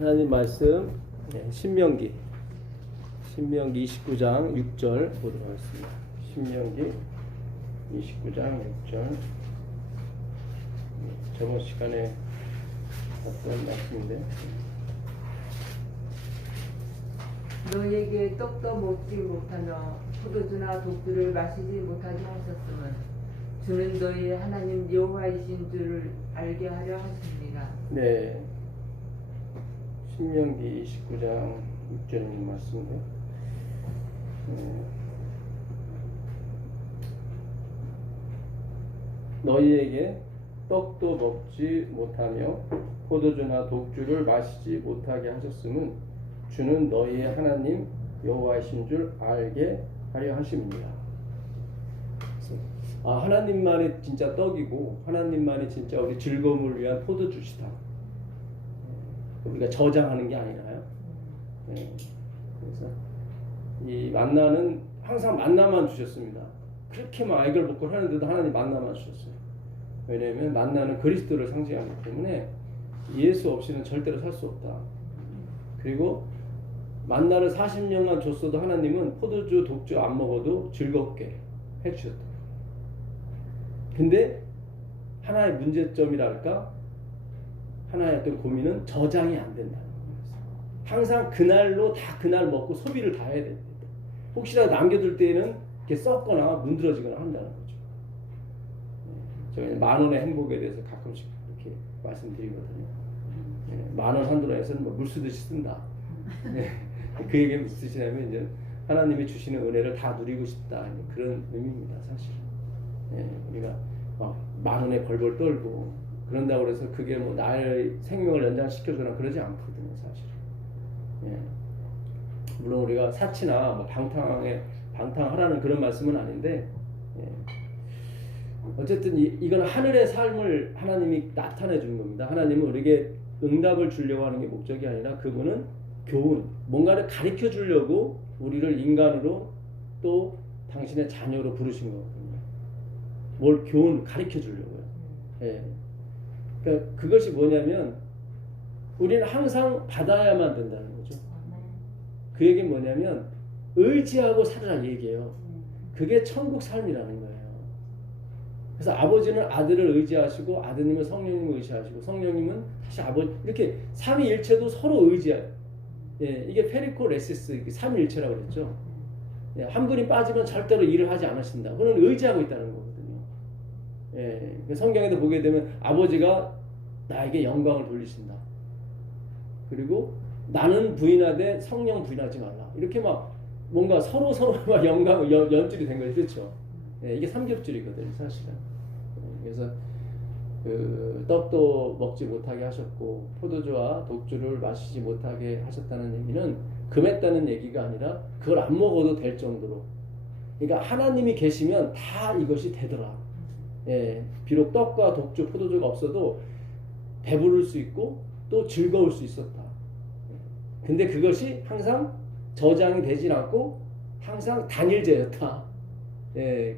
하나님 말씀 신명기 29장 6절 보도록 하겠습니다. 신명기 29장 6절. 저번 시간에 봤던 말씀인데, 너에게 떡도 먹지 못하며 포도주나 독주를 마시지 못하게 하셨음은 주는 너희 하나님 여호와이신 줄을 알게 하려 하십니다. 네, 신명기 29장 6절 말씀인데, 너희에게 떡도 먹지 못하며 포도주나 독주를 마시지 못하게 하셨음은 주는 너희의 하나님 여호와이신 줄 알게 하려 하십니다. 하나님만이 진짜 떡이고 하나님만이 진짜 우리 즐거움을 위한 포도주시다. 우리가 저장하는 게 아니라요. 그래서 이 만나는 항상 만나만 주셨습니다. 그렇게 막 애걸복걸 하는데도 하나님 만나만 주셨어요. 왜냐하면 만나는 그리스도를 상징하기 때문에 예수 없이는 절대로 살 수 없다. 그리고 만나를 40년간 줬어도 하나님은 포도주, 독주 안 먹어도 즐겁게 해주셨다. 근데 하나의 문제점이랄까, 하나의 어떤 고민은 저장이 안 된다는 거예요. 항상 그날로 다 그날 먹고 소비를 다 해야 됩니다. 혹시라도 남겨둘 때에는 이렇게 썩거나 문드러지거나 한다는 거죠. 저희는 10,000원의 행복에 대해서 가끔씩 이렇게 말씀드리거든요. 10,000원 한도에서는 물 쓰듯이 쓴다. 그 얘기 무슨 뜻이냐면 이제 하나님이 주시는 은혜를 다 누리고 싶다, 그런 의미입니다, 사실. 우리가 막 10,000원에 벌벌 떨고 그런다고 해서 그게 뭐 나의 생명을 연장시켜주거나 그러지 않거든요, 사실. 물론 우리가 사치나 뭐 방탕하라는 그런 말씀은 아닌데, 어쨌든 이건 하늘의 삶을 하나님이 나타내 주는 겁니다. 하나님은 우리에게 응답을 주려고 하는 게 목적이 아니라 그분은 교훈, 뭔가를 가르쳐 주려고 우리를 인간으로 또 당신의 자녀로 부르신 거거든요. 뭘 교훈 가르쳐 주려고요. 그러니까 그것이 뭐냐면 우리는 항상 받아야만 된다는 거죠. 그 얘기는 뭐냐면 의지하고 살으라 얘기예요. 그게 천국 삶이라는 거예요. 그래서 아버지는 아들을 의지하시고 아드님은 성령님을 의지하시고 성령님은 다시 아버지, 이렇게 삼위일체도 서로 의지해요. 이게 페리코레시스, 삼위일체라고 그랬죠. 한 분이 빠지면 절대로 일을 하지 않으신다. 그는 의지하고 있다는 거거든요. 성경에도 보게 되면 아버지가 나에게 영광을 돌리신다. 그리고 나는 부인하되 성령 부인하지 말라. 이렇게 막 뭔가 서로 막 영광을 연줄이 된 거죠, 그렇죠? 이게 삼겹줄이거든요, 사실은. 그래서 그 떡도 먹지 못하게 하셨고 포도주와 독주를 마시지 못하게 하셨다는 얘기는 금했다는 얘기가 아니라 그걸 안 먹어도 될 정도로. 그러니까 하나님이 계시면 다 이것이 되더라. 비록 떡과 독주, 포도주가 없어도 배부를 수 있고 또 즐거울 수 있었다. 근데 그것이 항상 저장이 되질 않고 항상 단일제였다.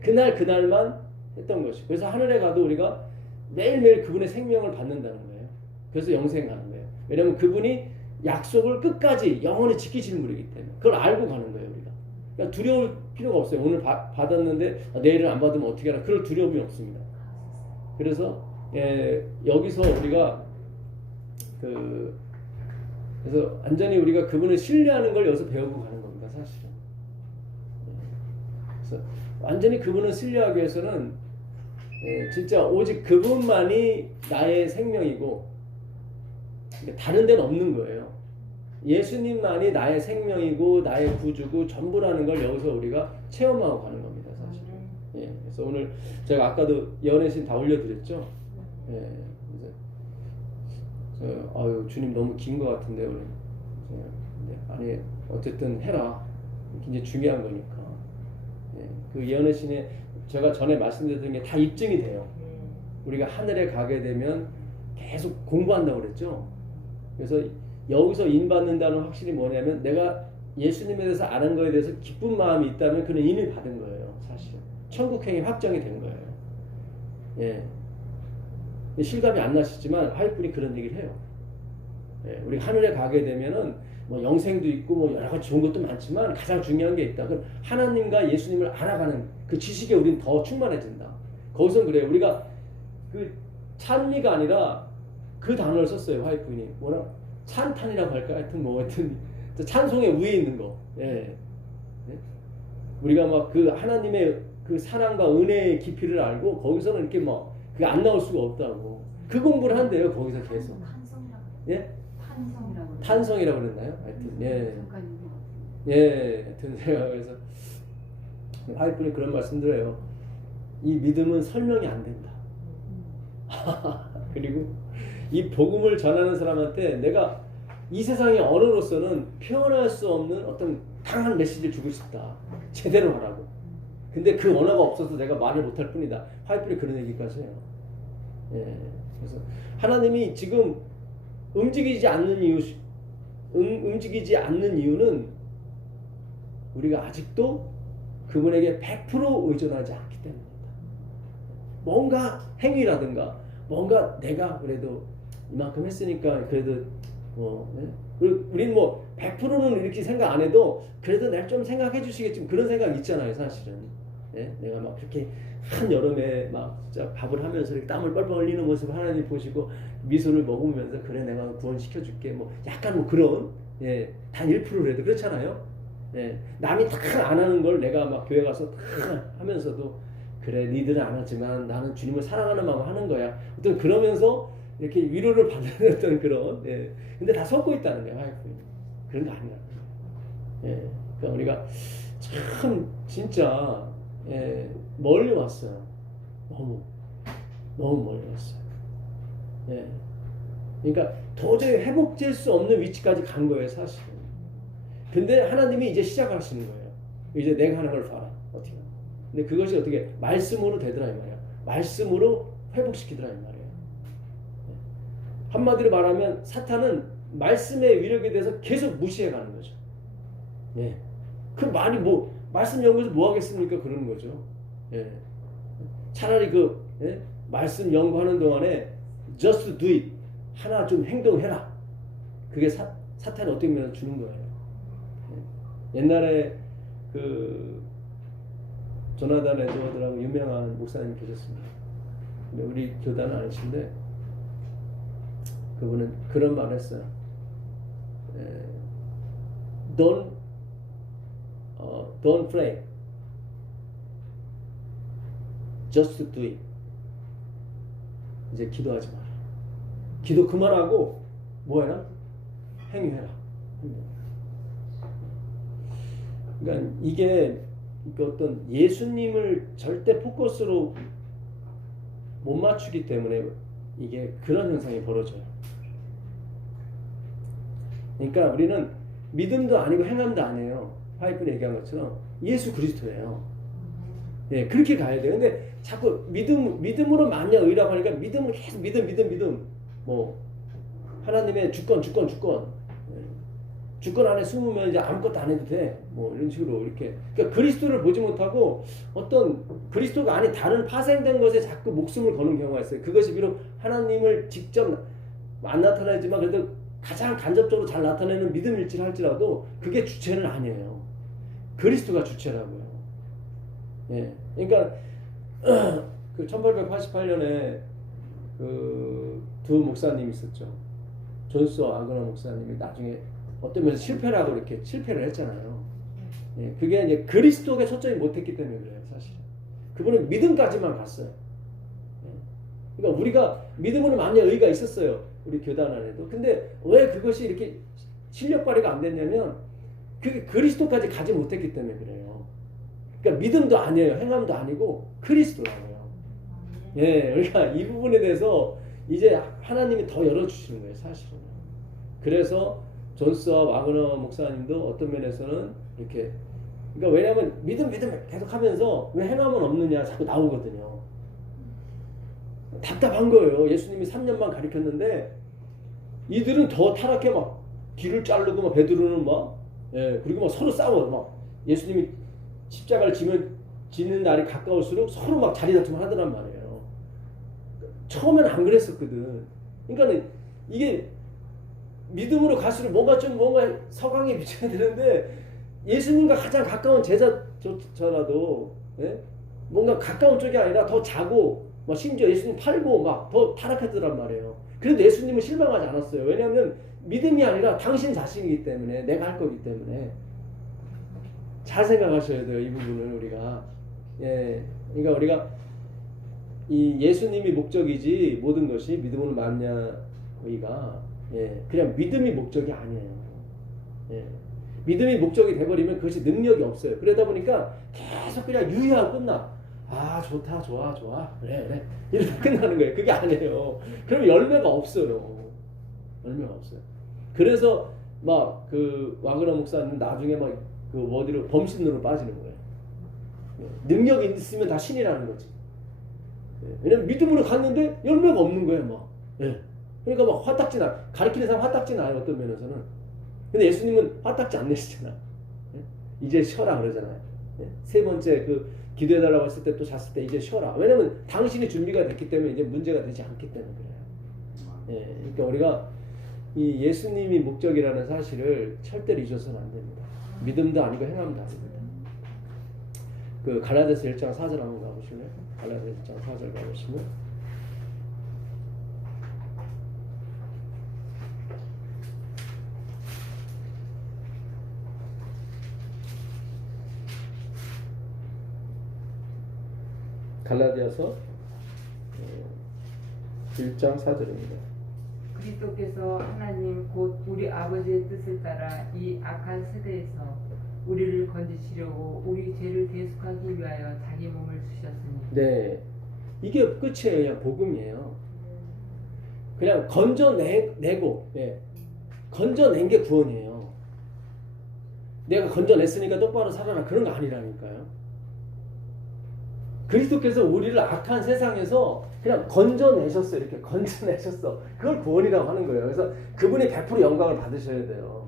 그날만 했던 것이. 그래서 하늘에 가도 우리가 매일매일 그분의 생명을 받는다는 거예요. 그래서 영생 가는 거예요. 왜냐하면 그분이 약속을 끝까지 영원히 지키시는 분이기 때문에 그걸 알고 가는 거예요, 우리가. 그러니까 두려울 필요가 없어요. 오늘 받았는데 내일은 안 받으면 어떻게 하나, 그럴 두려움이 없습니다. 그래서 여기서 우리가 그래서 완전히 우리가 그분을 신뢰하는 걸 여기서 배우고 가는 겁니다, 사실은. 그래서 완전히 그분을 신뢰하기 위해서는 진짜 오직 그분만이 나의 생명이고 다른 데는 없는 거예요. 예수님만이 나의 생명이고 나의 구주고 전부라는 걸 여기서 우리가 체험하고 가는 겁니다, 사실은. 그래서 오늘 제가 아까도 예언의 다 올려드렸죠. 아유, 주님 너무 긴 것 같은데 오늘. 아니, 어쨌든 해라. 굉장히 중요한 거니까. 그 예언의 신에 제가 전에 말씀드렸던 게 다 입증이 돼요. 우리가 하늘에 가게 되면 계속 공부한다고 그랬죠. 그래서 여기서 인받는다는 확실히 뭐냐면 내가 예수님에 대해서 아는 거에 대해서 기쁜 마음이 있다면 그는 이미 받은 거예요, 사실. 천국행이 확정이 된 거예요. 실감이 안 나시지만 화이트분이 그런 얘기를 해요. 예, 우리 하늘에 가게 되면은 뭐 영생도 있고 뭐 여러 가지 좋은 것도 많지만 가장 중요한 게 있다. 그럼 하나님과 예수님을 알아가는 그 지식에 우리는 더 충만해진다. 거기서 그래요. 우리가 그 찬미가 아니라 그 단어를 썼어요. 화이트분이 뭐라 찬탄이라고 할까? 하여튼 뭐 하여튼 찬송의 위에 있는 거. 예. 예? 우리가 막 그 하나님의 그 사랑과 은혜의 깊이를 알고 거기서는 이렇게 막 그게 안 나올 수가 없다고. 그 공부를 한대요. 거기서 계속. 탄성이라고. 예? 탄성이라고. 탄성이라고 그랬나요? 하여튼 예. 잠깐 있는 것 같아요. 예. 하여튼 제가 그래서 화이트분이 그런 말씀드려요. 이 믿음은 설명이 안 된다. 그리고 이 복음을 전하는 사람한테 내가 이 세상의 언어로서는 표현할 수 없는 어떤 강한 메시지를 주고 싶다. 제대로 하라고. 근데 그 언어가 없어서 내가 말을 못할 뿐이다. 화이트분이 그런 얘기까지 해요. 예. 그래서 하나님이 지금 움직이지 않는 이유는 우리가 아직도 그분에게 100% 의존하지 않기 때문입니다. 뭔가 행위라든가 뭔가 내가 그래도 이만큼 했으니까 그래도 뭐 네? 우린 뭐 100%는 이렇게 생각 안 해도 그래도 날 좀 생각해 주시겠지 그런 생각 있잖아요 사실은. 네? 내가 막 그렇게 한 여름에 막 진짜 밥을 하면서 이렇게 땀을 뻘뻘 흘리는 모습을 하나님 보시고 미소를 머금으면서 그래 내가 구원시켜 줄게 뭐 약간 뭐 그런 예, 단 1%라도 그렇잖아요. 예, 남이 다 안 하는 걸 내가 막 교회 가서 다 하면서도 그래 니들은 안 하지만 나는 주님을 사랑하는 마음으로 하는 거야. 어떤 그러면서 이렇게 위로를 받는 어떤 그런 예. 근데 다 섞고 있다는 거야. 그런 거 아니야. 예. 그러니까 우리가 참 진짜 예, 멀리 왔어요. 너무 멀리 왔어요. 예. 그러니까 도저히 회복될 수 없는 위치까지 간 거예요, 사실은. 근데 하나님이 이제 시작하시는 거예요. 이제 내가 하는 걸 봐라. 어떻게? 근데 그것이 어떻게 말씀으로 되더라 이 말이야. 말씀으로 회복시키더라 이 말이에요. 한마디로 말하면 사탄은 말씀의 위력에 대해서 계속 무시해가는 거죠. 예. 그 말이 뭐 말씀 연구해서 뭐 하겠습니까? 그러는 거죠. 예. 차라리 그 예? 말씀 연구하는 동안에 just do it 하나 좀 행동해라. 그게 사탄이 어떻게 보면 주는 거예요. 예. 옛날에 그 조나단 에드워드라고 유명한 목사님 계셨습니다. 근데 우리 교단은 아니신데 그분은 그런 말을 했어요. Don't pray. Just do it. 이제 기도하지 마라. 기도 그만하고 뭐해라? 행위해라. 그러니까 이게 어떤 예수님을 절대 포커스로 못 맞추기 때문에 이게 그런 현상이 벌어져요. 그러니까 우리는 믿음도 아니고 행함도 아니에요. 화이트는 얘기한 것처럼 예수 그리스도예요. 예, 그렇게 가야 돼요. 근데 자꾸 믿음으로 만냐 의라고 하니까 믿음을 계속 믿음. 뭐 하나님의 주권. 주권 안에 숨으면 이제 아무것도 안 해도 돼. 뭐 이런 식으로 이렇게. 그러니까 그리스도를 보지 못하고 어떤 그리스도가 아닌 다른 파생된 것에 자꾸 목숨을 거는 경우가 있어요. 그것이 비록 하나님을 직접 안 나타나지만 그래도 가장 간접적으로 잘 나타내는 믿음일지를 할지라도 그게 주체는 아니에요. 그리스도가 주체라고요. 예. 그러니까 그 1888년에 그 두 목사님이 있었죠. 존스와 아그너 목사님이 나중에 어떤 면에서 실패를 했잖아요. 예. 그게 이제 그리스도에 초점이 못했기 때문에 그래요, 사실. 그분은 믿음까지만 갔어요. 예. 그러니까 우리가 믿음으로 만약 의가 있었어요. 우리 교단 안에도. 근데 왜 그것이 이렇게 실력 발휘가 안 됐냐면 그게 그리스도까지 가지 못했기 때문에 그래요. 그러니까 믿음도 아니에요. 행함도 아니고 그리스도라고요. 예, 그러니까 이 부분에 대해서 이제 하나님이 더 열어주시는 거예요, 사실은. 그래서 존스와 와그너 목사님도 어떤 면에서는 이렇게 그러니까 왜냐하면 믿음 계속 하면서 왜 행함은 없느냐 자꾸 나오거든요. 답답한 거예요. 예수님이 3년만 가르쳤는데 이들은 더 타락해 막 귀를 자르고 막 베드로는 막 예, 그리고 막 서로 싸워 막 예수님이 십자가를 지는 날이 가까울수록 서로 막 자리 다툼을 하더란 말이에요. 처음에는 안 그랬었거든. 그러니까 이게 믿음으로 갈수록 뭔가 서강에 미쳐야 되는데 예수님과 가장 가까운 제자조차라도 예? 뭔가 가까운 쪽이 아니라 더 자고 막 심지어 예수님 팔고 막 더 타락했더란 말이에요. 그래도 예수님은 실망하지 않았어요. 왜냐하면 믿음이 아니라 당신 자신이기 때문에 내가 할 거기 때문에 잘 생각하셔야 돼요. 이 부분을 우리가 예, 그러니까 우리가 이 예수님이 목적이지 모든 것이 믿음으로 말냐이가 예, 그냥 믿음이 목적이 아니에요. 예. 믿음이 목적이 돼버리면 그것이 능력이 없어요. 그러다 보니까 계속 그냥 유예하고 끝나. 아 좋다 좋아 그래 이렇게 끝나는 거예요. 그게 아니에요. 그럼 열매가 없어요. 열매가 없어요. 그래서 막 그 와그너 목사님 나중에 막 그 어디로 범신으로 빠지는 거예요. 능력이 있으면 다 신이라는 거지. 왜냐면 믿음으로 갔는데 열매가 없는 거예요. 막. 예. 그러니까 막 화딱지 나. 가르치는 사람 화딱지 나요. 어떤 면에서는. 근데 예수님은 화딱지 안 내시잖아. 예? 이제 쉬어라 그러잖아요. 예? 세 번째 그 기도해달라고 했을 때 또 잤을 때 이제 쉬어라. 왜냐면 당신이 준비가 됐기 때문에 이제 문제가 되지 않기 때문에 그래요. 예. 그러니까 우리가 이 예수님이 목적이라는 사실을 절대로 잊어서는 안 됩니다. 믿음도 아니고 행함도 아닙니다. 그 갈라디아서 1장 4절 한번 가보실래요? 갈라디아서 1장 4절 가보시면 갈라디아서 1장 4절입니다. 그리스도께서 하나님 곧 우리 아버지의 뜻을 따라 이 악한 세대에서 우리를 건지시려고 우리 죄를 대속하기 위하여 자기 몸을 주셨으니. 네, 이게 끝이에요. 그냥 복음이에요. 그냥 건져내고, 예. 건져낸 게 구원이에요. 내가 건져냈으니까 똑바로 살아라 그런 거 아니라니까요. 그리스도께서 우리를 악한 세상에서 그냥 건져내셨어요. 이렇게 건져내셨어. 그걸 구원이라고 하는 거예요. 그래서 그분이 100% 영광을 받으셔야 돼요.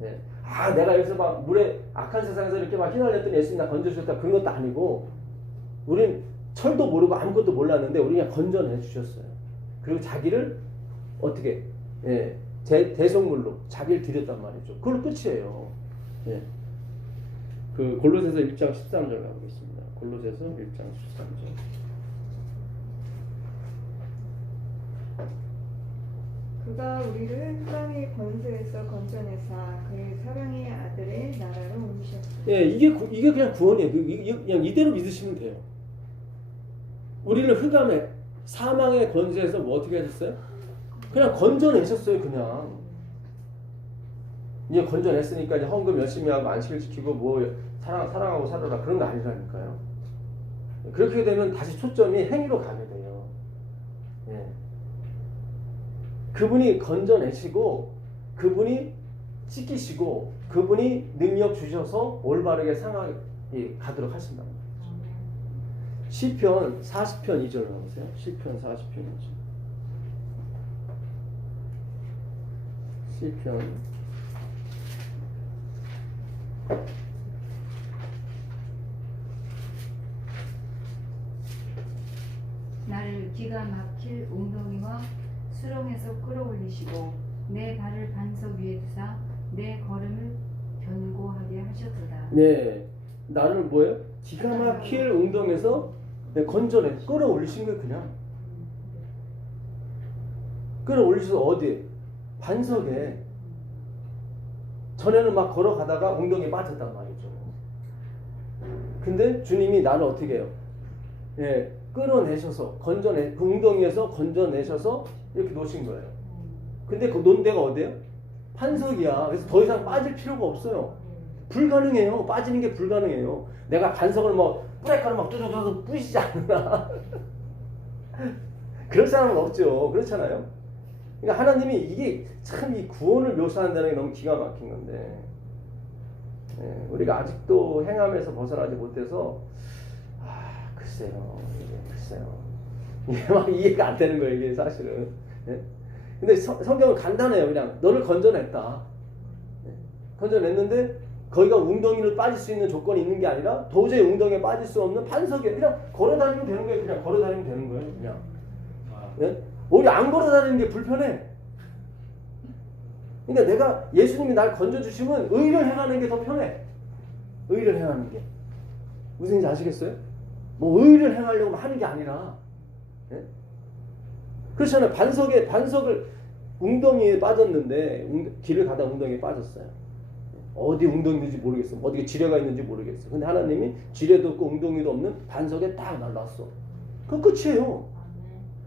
네. 아, 내가 여기서 막 물에 악한 세상에서 이렇게 막 휘날렸더니 예수님 나 건져주셨다 그런 것도 아니고, 우린 철도 모르고 아무것도 몰랐는데 우리 그냥 건져내 주셨어요. 그리고 자기를 어떻게 예, 대속물로 자기를 드렸단 말이죠. 그걸 끝이에요. 예. 그 골로새서 1장 13절 가보겠습니다. 골로새서 1장 13절. 그가 우리를 흑암의 권세에서 건져내사 그의 사랑의 아들의 나라로 옮기셨다. 예, 이게 그냥 구원이에요. 그냥 이대로 믿으시면 돼요. 우리를 흑암의 사망의 권세에서 뭐 어떻게 하셨어요? 그냥 건져내셨어요. 그냥 이제 건져냈으니까 이제 헌금 열심히 하고 안식을 지키고 뭐 사랑하고 살아라 그런 거 아니라니까요. 그렇게 되면 다시 초점이 행위로 가게 돼요. 예. 그분이 건져내시고 그분이 씻기시고 그분이 능력 주셔서 올바르게 상하게 가도록 하신다. 시편 40편 2절 나오세요. 시편 40편 2절. 시편 나를 기가 막힐 웅덩이와 수렁에서 끌어올리시고 내 발을 반석 위에 두사 내 걸음을 견고하게 하셨도다. 네, 나를 뭐예요? 기가 막힐 웅덩에서 건져내 끌어올리신 거예요. 그냥 끌어올리셔서 어디에? 반석에. 전에는 막 걸어가다가 웅덩이에 빠졌단 말이죠. 근데 주님이 나를 어떻게 해요? 예, 끌어내셔서 그 웅덩이에서 건져내셔서 이렇게 놓으신 거예요. 근데 그 놓은 데가 어디예요? 반석이야. 그래서 더 이상 빠질 필요가 없어요. 불가능해요. 빠지는 게 불가능해요. 내가 반석을 뭐 뿌레카로 막 뚜두두두 부시지 않나. 그럴 사람은 없죠. 그렇잖아요. 그러니까 하나님이 이게 참 이 구원을 묘사한다는 게 너무 기가 막힌 건데, 예, 우리가 아직도 행함에서 벗어나지 못해서 글쎄요. 이게 막 이해가 안 되는 거예요. 이게 사실은. 예? 근데 성경은 간단해요. 그냥 너를 건져냈다. 예? 건져냈는데 거기가 웅덩이를 빠질 수 있는 조건이 있는 게 아니라 도저히 웅덩이에 빠질 수 없는 반석에 그냥 걸어다니면 되는 거예요. 그냥 걸어다니면 되는 거예요. 그냥. 예? 우리 안 걸어다니는 게 불편해. 그러니까 내가 예수님이 날 건져주시면 의를 행하는 게 더 편해. 의를 행하는 게. 무슨 얘기인지 아시겠어요? 뭐 의를 행하려고 하는 게 아니라. 예? 그렇잖아요. 반석을 웅덩이에 빠졌는데 길을 가다 웅덩이에 빠졌어요. 어디 웅덩이 있는지 모르겠어. 어디에 지뢰가 있는지 모르겠어. 근데 하나님이 지뢰도 없고 웅덩이도 없는 반석에 딱 날랐어. 그건 끝이에요.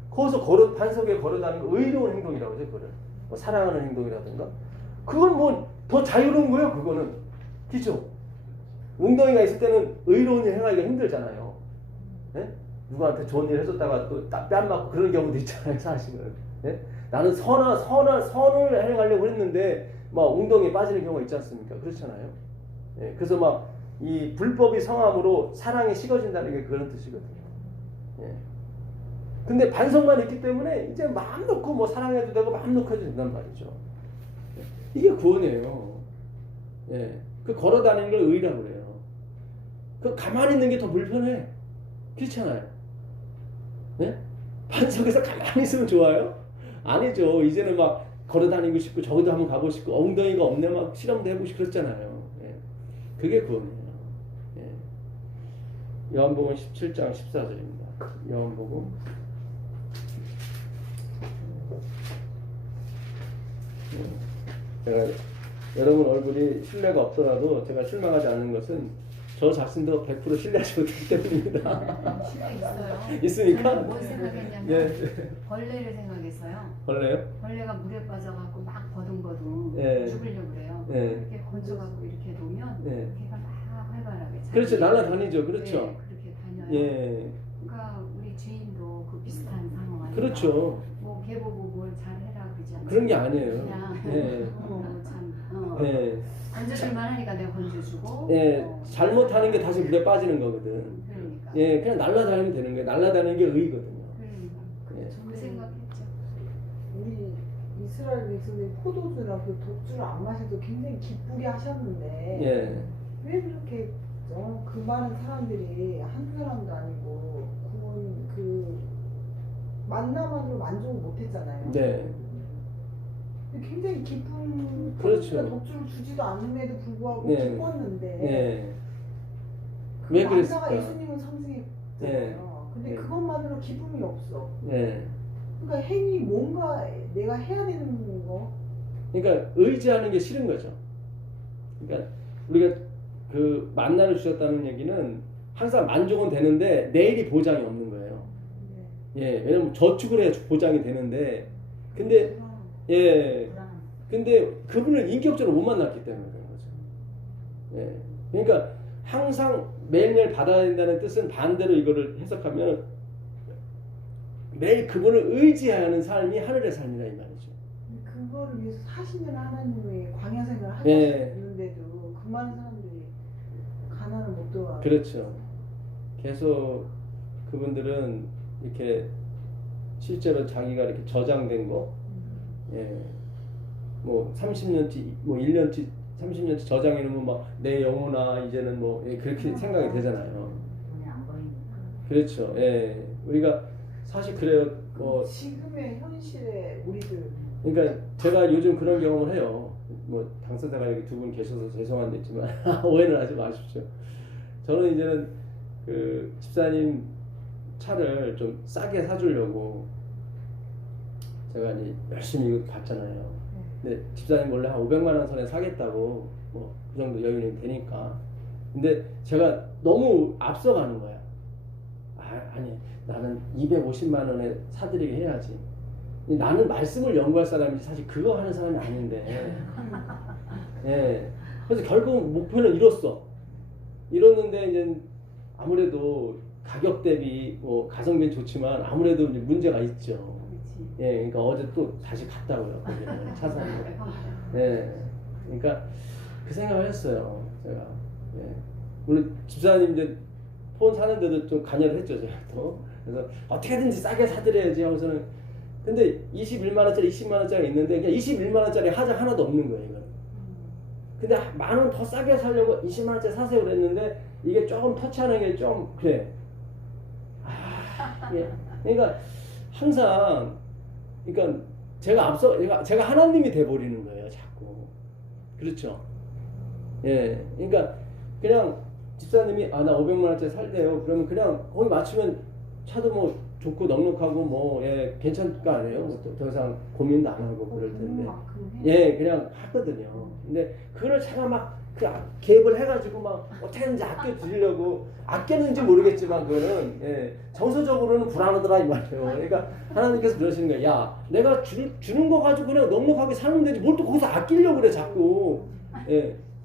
거기서 반석에 걸어다니는 거 의로운 행동이라고 하죠. 그거를 뭐 사랑하는 행동이라든가 그건 뭐 더 자유로운 거예요. 그거는 그죠? 웅덩이가 있을 때는 의로운 일 행하기가 힘들잖아요. 예? 누구한테 좋은 일 해줬다가 또 뺨 맞고 그런 경우도 있잖아요. 사실은. 예? 나는 선을 행하려고 했는데 막 웅덩이에 빠지는 경우가 있지 않습니까? 그렇잖아요. 예, 그래서 막 이 불법이 성함으로 사랑이 식어진다는 게 그런 뜻이거든요. 예. 근데 반석만 있기 때문에 이제 마음 놓고 뭐 사랑해도 되고 마음 놓고 해도 된단 말이죠. 예. 이게 구원이에요. 예. 그 걸어다니는 걸 의라고 그래요. 그 가만히 있는 게 더 불편해. 그렇잖아요. 예? 반석에서 가만히 있으면 좋아요? 아니죠. 이제는 막 걸어다니고 싶고 저기도 한번 가보고 싶고 엉덩이가 없네 막 실험도 해보고 싶고 그랬잖아요. 예. 그게 구원이에요. 예. 요한복음 17장 14절입니다. 요한복음 제가 여러분 얼굴이 신뢰가 없더라도 제가 실망하지 않는 것은 저 자신도 100% 신뢰하지 못하기 때문입니다. 있어요. 있으니까? 저는 뭘 생각했냐면 예. 벌레를 생각했어요. 벌레요? 벌레가 물에 빠져갖고 막 버둥버둥 예. 죽으려고 그래요. 예. 이렇게 건져갖고 이렇게 놓으면 예. 걔가 막 활발하게 그렇죠. 날아다니죠. 그렇죠. 네, 그렇게 다녀요. 예. 그러니까 우리 주인도 그 비슷한 상황 아니에요? 그렇죠. 뭐 걔 보고 뭘 잘해라 그러지 않죠. 그런 게 아니에요. 그냥 예. 예. 건져줄만 하니까 내가 건져주고 예. 잘못하는 게 다시 물에 빠지는 거거든. 그러니까 예. 그냥 날아다니면 되는 거예요. 날아다니는 게 의거든요. 그러니까 예. 그 생각했죠. 우리 이스라엘 백성들이 포도주나 그 독주를 안 마셔도 굉장히 기쁘게 하셨는데 예. 왜 그렇게 그 많은 사람들이 한두 사람도 아니고 그 만나만으로 만족을 못했잖아요. 네. 굉장히 기쁜 그렇죠. 포도주나 독주를 주지도 않음에도 불구하고 네. 기뻤는데 예. 그 왜 만나가 그랬을까? 예수님을 상징했잖아요. 네. 근데 네. 그것만으로 기쁨이 없어. 예. 그러니까 행위 뭔가 내가 해야 되는 거. 그러니까 의지하는 게 싫은 거죠. 그러니까 우리가 그 만나를 주셨다는 얘기는 항상 만족은 되는데 내일이 보장이 없는 거예요. 예, 왜냐면 저축을 해야 보장이 되는데, 근데 예, 근데 그분을 인격적으로 못 만났기 때문에 그런 거죠. 예, 그러니까 항상 매일매일 받아야 된다는 뜻은 반대로 이거를 해석하면 매일 그분을 의지하는 삶이 하늘의 삶이라 이 말이죠. 그거를 위해서 40년 하나님의 광야 생활을 예. 하셨는데도 그 많은 사람들이 가난을 못 도와. 그렇죠. 계속 그분들은 이렇게 실제로 자기가 이렇게 저장된 거, 예, 뭐 30년치, 뭐 1년치, 30년치 저장해 놓으면 막 내 영혼아 이제는 뭐 예, 그렇게 생각이 되잖아요. 그렇죠. 예, 우리가 사실 그래요. 뭐 지금의 현실에 우리들 그러니까 제가 요즘 그런 경험을 해요. 뭐 당사자가 여기 두 분 계셔서 죄송한데지만 오해는 하지 마십시오. 저는 이제는 그 집사님 차를 좀 싸게 사주려고 제가 이제 열심히 이거 봤잖아요. 근데 집사님 원래 한 500만 원 선에 사겠다고 뭐 그 정도 여유는 되니까. 근데 제가 너무 앞서가는 거야. 아니 나는 250만 원에 사드리게 해야지. 나는 말씀을 연구할 사람이지 사실 그거 하는 사람이 아닌데. 예. 그래서 결국 목표는 이뤘는데 이제 아무래도 가격 대비 뭐 가성비는 좋지만 아무래도 이제 문제가 있죠. 예, 그러니까 어제 또 다시 갔다고요. 거기를 차 사는 거. 예, 그러니까 그 생각을 했어요. 제가. 예. 물론 집사님 이제 폰 사는데도 좀 관여를 했죠, 제가 또. 그래서 어떻게든지 싸게 사드려야지 하고서는. 근데 21만 원짜리, 20만 원짜리 있는데 그냥 21만 원짜리 하자 하나도 없는 거예요, 이거는. 근데 만 원 더 싸게 사려고 20만 원짜리 사세요 그랬는데 이게 조금 터치하는 게 좀 그래. 예. 그러니까 항상 그러니까 제가 하나님이 돼 버리는 거예요, 자꾸. 그렇죠. 예, 그러니까 그냥 집사님이 나 500만 원짜리 살래요. 그러면 그냥 거기 맞추면 차도 뭐 좋고 넉넉하고 뭐 괜찮을 거 아니에요. 더 이상 고민도 안 하고 그럴 텐데. 예, 그냥 하거든요. 근데 그걸 제가 막 개입을 해가지고 막 어떻게든지 아껴 드리려고 아꼈는지 모르겠지만 그거는 정서적으로는 불안하더라 이 말이에요. 그러니까 하나님께서 그러시는 거예요. 야, 내가 주는 거 가지고 그냥 넉넉하게 살면 되지 뭘 또 거기서 아끼려고 그래 자꾸.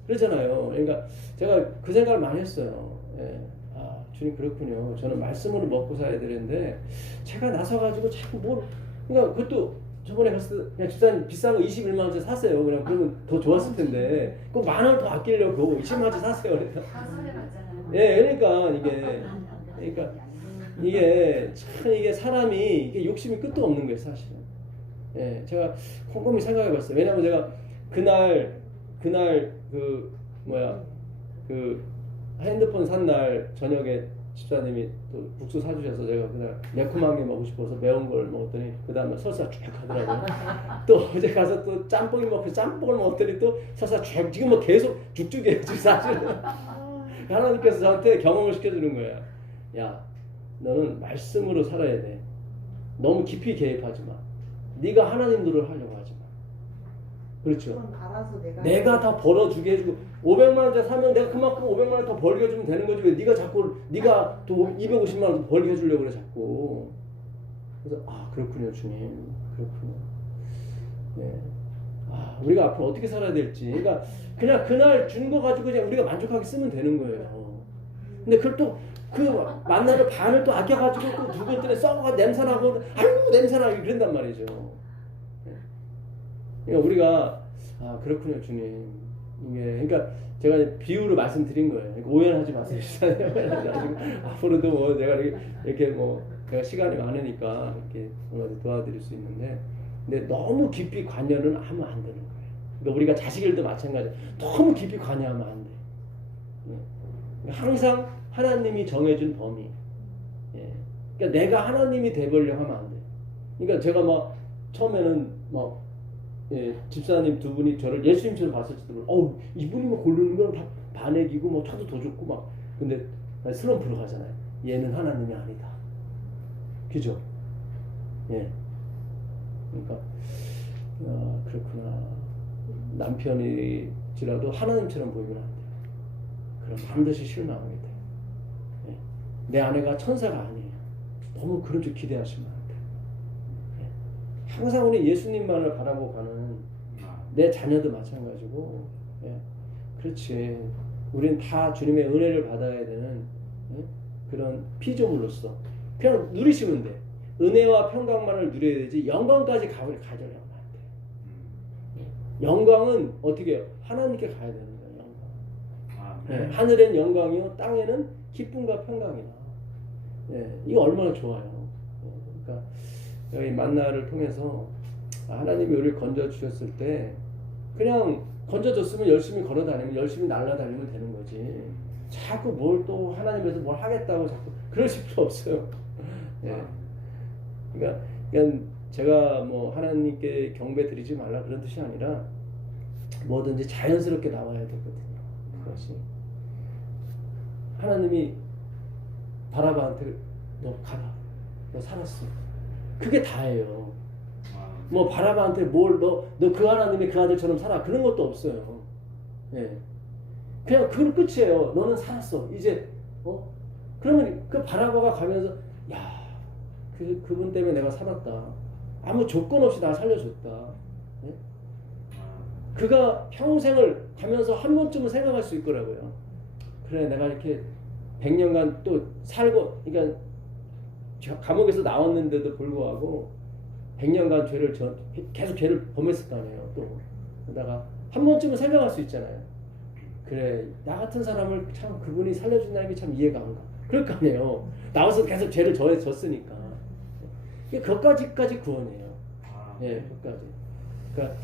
그러잖아요. 그러니까 제가 그 생각을 많이 했어요. 주님 그렇군요. 저는 말씀으로 먹고 살아야 되는데 제가 나서가지고 자꾸 뭘 그러니까 그것도 저번에 갔을 때 그냥 집사님 비싼 거 21만 원짜리 사세요. 그러면 더 좋았을 텐데 그 만 원 더 아끼려고 20만 원짜리 사세요. 그러니까. 다 손해봤잖아요. 그러니까 이게 참 이게 사람이 이게 욕심이 끝도 없는 거예요 사실은. 제가 곰곰이 생각해봤어요. 왜냐면 제가 그날 그 핸드폰 산 날 저녁에 집사님이 또 국수 사주셔서 제가 그날 매콤한 게 먹고 싶어서 매운 걸 먹었더니 그 다음에 설사 쭉 하더라고요. 또 어제 가서 또 짬뽕이 먹고 짬뽕을 먹었더니 또 설사 쭉 지금 뭐 계속 죽죽이에요 지금 사실은. 하나님께서 저한테 경험을 시켜주는 거예요. 야, 너는 말씀으로 살아야 돼. 너무 깊이 개입하지 마. 네가 하나님 노릇을 하려고 하지 마. 그렇죠. 그건 알아서 내가 다 벌어주게 해주고 500만 원짜리 사면 내가 그만큼 500만 원 더 벌게 해주면 되는 거지 왜 네가 또 250만 원 더 벌게 해주려고 그래 자꾸. 그래서 그렇군요 주님 그렇군요. 우리가 앞으로 어떻게 살아야 될지 그러니까 그냥 그날 준 거 가지고 그냥 우리가 만족하게 쓰면 되는 거예요. 근데 그걸 또 그 만나를 반을 또 아껴가지고 또 두 번 전에 썩어가 냄새나고 아이고 냄새나고 그런단 말이죠. 그러니까 우리가 그렇군요 주님. 이게 그러니까 제가 비유로 말씀드린 거예요. 그러니까 오해하지 마세요. 앞으로도 뭐 제가 이렇게 뭐 제가 시간이 많으니까 이렇게 뭔가 도와드릴 수 있는데 근데 너무 깊이 관여는 하면 안 되는 거예요. 그러니까 우리가 자식일도 마찬가지. 너무 깊이 관여하면 안 돼. 항상 하나님이 정해준 범위. 그러니까 내가 하나님이 되보려고 하면 안 돼. 그러니까 제가 막 처음에는 막 집사님 두 분이 저를 예수님처럼 봤을지도 몰라. 이분이 뭐 고르는 건 다 반액이고 뭐 차도 더 좋고 막. 근데 슬럼프로 가잖아요. 얘는 하나님이 아니다. 그죠? 그러니까 그렇구나. 남편이지라도 하나님처럼 보이면 안 돼요. 그럼 반드시 실망하게 돼요. 내 아내가 천사가 아니에요. 너무 그런 줄 기대하시면 안 돼요. 항상 우리 예수님만을 바라보고 가는 내 자녀도 마찬가지고. 그렇지. 우리는 다 주님의 은혜를 받아야 되는 그런 피조물로서 그냥 누리시면 돼. 은혜와 평강만을 누려야 되지 영광까지 가려면 안 돼. 영광은 어떻게 해요? 하나님께 가야 되는 거예요. 영광. 하늘엔 영광이요 땅에는 기쁨과 평강이다. 이거 얼마나 좋아요. 그러니까 여기 만나를 통해서 하나님이 우리를 건져 주셨을 때 그냥 건져줬으면 열심히 걸어다니면 열심히 날아다니면 되는 거지. 자꾸 뭘 또 하나님에서 뭘 하겠다고 자꾸 그러실 필요 없어요. 그러니까 제가 뭐 하나님께 경배 드리지 말라 그런 뜻이 아니라 뭐든지 자연스럽게 나와야 되거든요. 그것이 하나님이 바라바한테 너 가라, 너 살았어. 그게 다예요. 뭐 바라바한테 너 그 하나님의 그 아들처럼 살아 그런 것도 없어요. 그냥 그건 끝이에요. 너는 살았어. 이제 그러면 그 바라바가 가면서 야, 그분 때문에 내가 살았다. 아무 조건 없이 나 살려줬다. 그가 평생을 가면서 한 번쯤은 생각할 수 있더라고요. 그래, 내가 이렇게 100년간 또 살고, 그러니까 감옥에서 나왔는데도 불구하고 100년간 계속 죄를 범했을 거 아니에요. 또 그러다가 한 번쯤은 생각할 수 있잖아요. 그래, 나 같은 사람을 참 그분이 살려준다는 게 참 이해가 안 가. 그럴 거 아니에요. 나와서 계속 죄를 졌으니까. 그것까지 구원이에요. 그것까지. 그러니까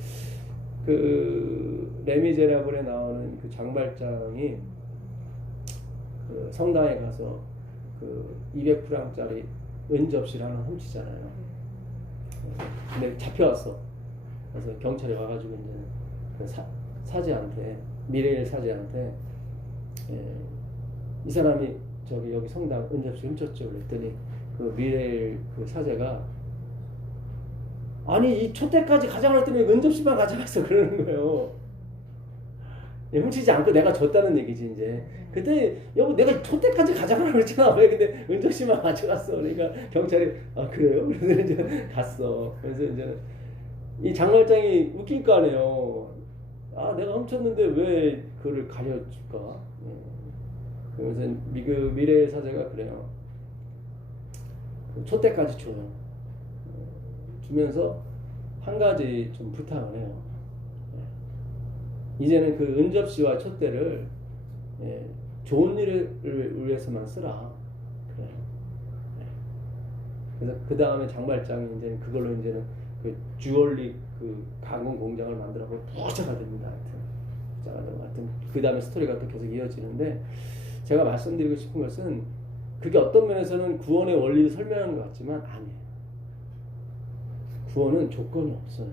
그 레미제라블에 나오는 그 장발장이 그 성당에 가서 그 200프랑짜리 은접시를 하나 훔치잖아요. 근데 잡혀왔어. 그래서 경찰이 와가지고 이제 사제한테, 미레일 사제한테, 이 사람이 저기 여기 성당 은접시 훔쳤죠. 그랬더니 그 미레일 그 사제가 아니 이 촛대까지 가져가라 했더니 은접시만 가져갔어 그러는 거예요. 훔치지 않고 내가 줬다는 얘기지 이제. 그때 여보 내가 촛대까지 가져가라 그랬잖아. 왜 근데 은접시만 가져갔어. 그러니까 경찰이 아 그래요? 그래서 이제 갔어. 그래서 이제 이 장말장이 웃길 거 아니에요. 아 내가 훔쳤는데 왜 그거를 가려줄까? 그러면서 미래의 사제가 그래요. 촛대까지 줘요. 주면서 한 가지 좀 부탁을 해요. 이제는 그 은접시와 촛대를 좋은 일을 위해서만 쓰라. 그래요. 그래서 그 다음에 장발장이 이제는 그걸로 이제는 그 주얼리 그 가공 공장을 만들어서 부자가 됩니다. 하여튼 그 다음에 스토리가 또 계속 이어지는데 제가 말씀드리고 싶은 것은 그게 어떤 면에서는 구원의 원리를 설명하는 것 같지만 아니에요. 구원은 조건이 없어요.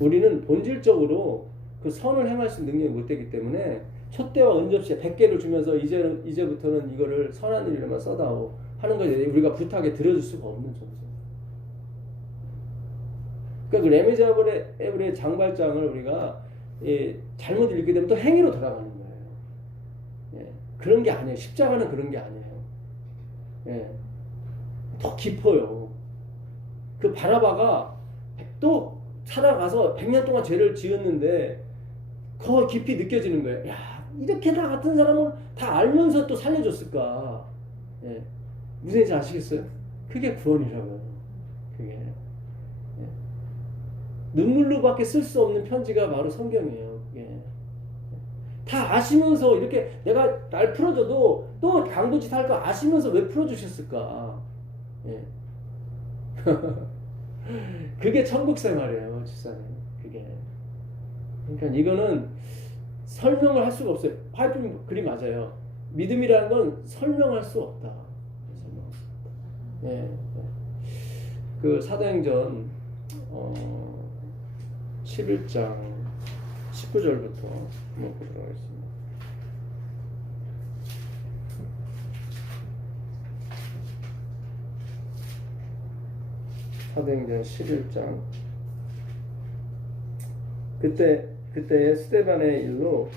우리는 본질적으로 그 선을 행할 수 있는 능력이 못 되기 때문에 촛대와 은접시 100개를 주면서 이제부터는 이거를 선한 일에만 써다오 하는 것에 우리가 부탁에 들어줄 수가 없는 존재. 그러니까 그 레미제라블의 장발장을 우리가 잘못 읽게 되면 또 행위로 돌아가는 거예요. 그런 게 아니에요. 십자가는 그런 게 아니에요. 더 깊어요. 그 바나바가 또 살아가서 100년 동안 죄를 지었는데 더 깊이 느껴지는 거예요. 야, 이렇게 나 같은 사람은 다 알면서 또 살려줬을까? 무슨 얘기인지 아시겠어요? 그게 구원이라고요. 그게 눈물로밖에 쓸 수 없는 편지가 바로 성경이에요. 그게 다 아시면서 이렇게 내가 날 풀어줘도 또 강도짓 할 거 아시면서 왜 풀어주셨을까? 그게 천국 생활이에요, 집사님. 그게. 그러니까 이거는 설명을 할 수가 없어요. 하여튼 그리 맞아요. 믿음이라는 건 설명할 수 없다. 그 사도행전 11장 19절부터 한번 보도록 하겠습니다. 사도행전 11장 그때의 스데반의 일로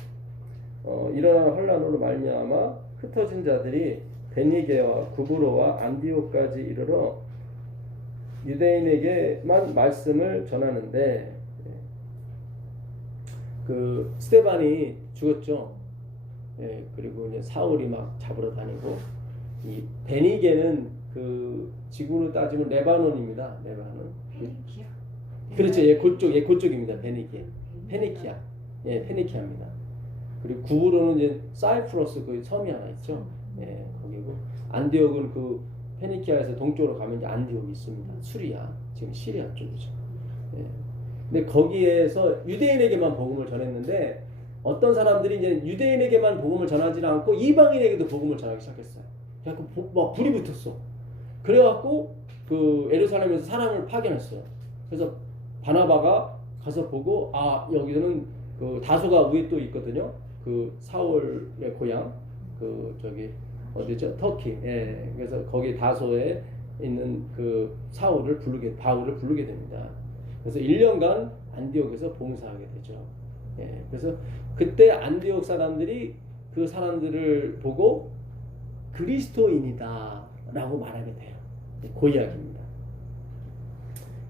일어난 혼란으로 말미암아 흩어진 자들이 베니게와 구브로와 안디옥까지 이르러 유대인에게만 말씀을 전하는데 그 스데반이 죽었죠. 그리고 이제 사울이 막 잡으러 다니고 이 베니게는 그 지구로 따지면 레바논입니다. 레바논. 페니키아. 그렇죠. 그쪽입니다. 베니게. 페니키아. 페니키아입니다. 그리고 구브로는 이제 사이프러스 그 섬이 하나 있죠. 거기고 안디옥은 그 페니키아에서 동쪽으로 가면 이제 안디옥이 있습니다. 수리아. 지금 시리아 쪽이죠. 근데 거기에서 유대인에게만 복음을 전했는데 어떤 사람들이 이제 유대인에게만 복음을 전하지는 않고 이방인에게도 복음을 전하기 시작했어요. 그래서 막 불이 붙었어. 그래갖고 그 예루살렘에서 사람을 파견했어요. 그래서 바나바가 가서 보고 여기서는 그 다소가 위에 또 있거든요. 그 사울의 고향 그 저기 어디죠? 터키. 그래서 거기 다소에 있는 그 바울을 부르게 됩니다. 그래서 1년간 안디옥에서 봉사하게 되죠. 그래서 그때 안디옥 사람들이 그 사람들을 보고 그리스도인이다 라고 말하게 돼요. 그 이야기입니다.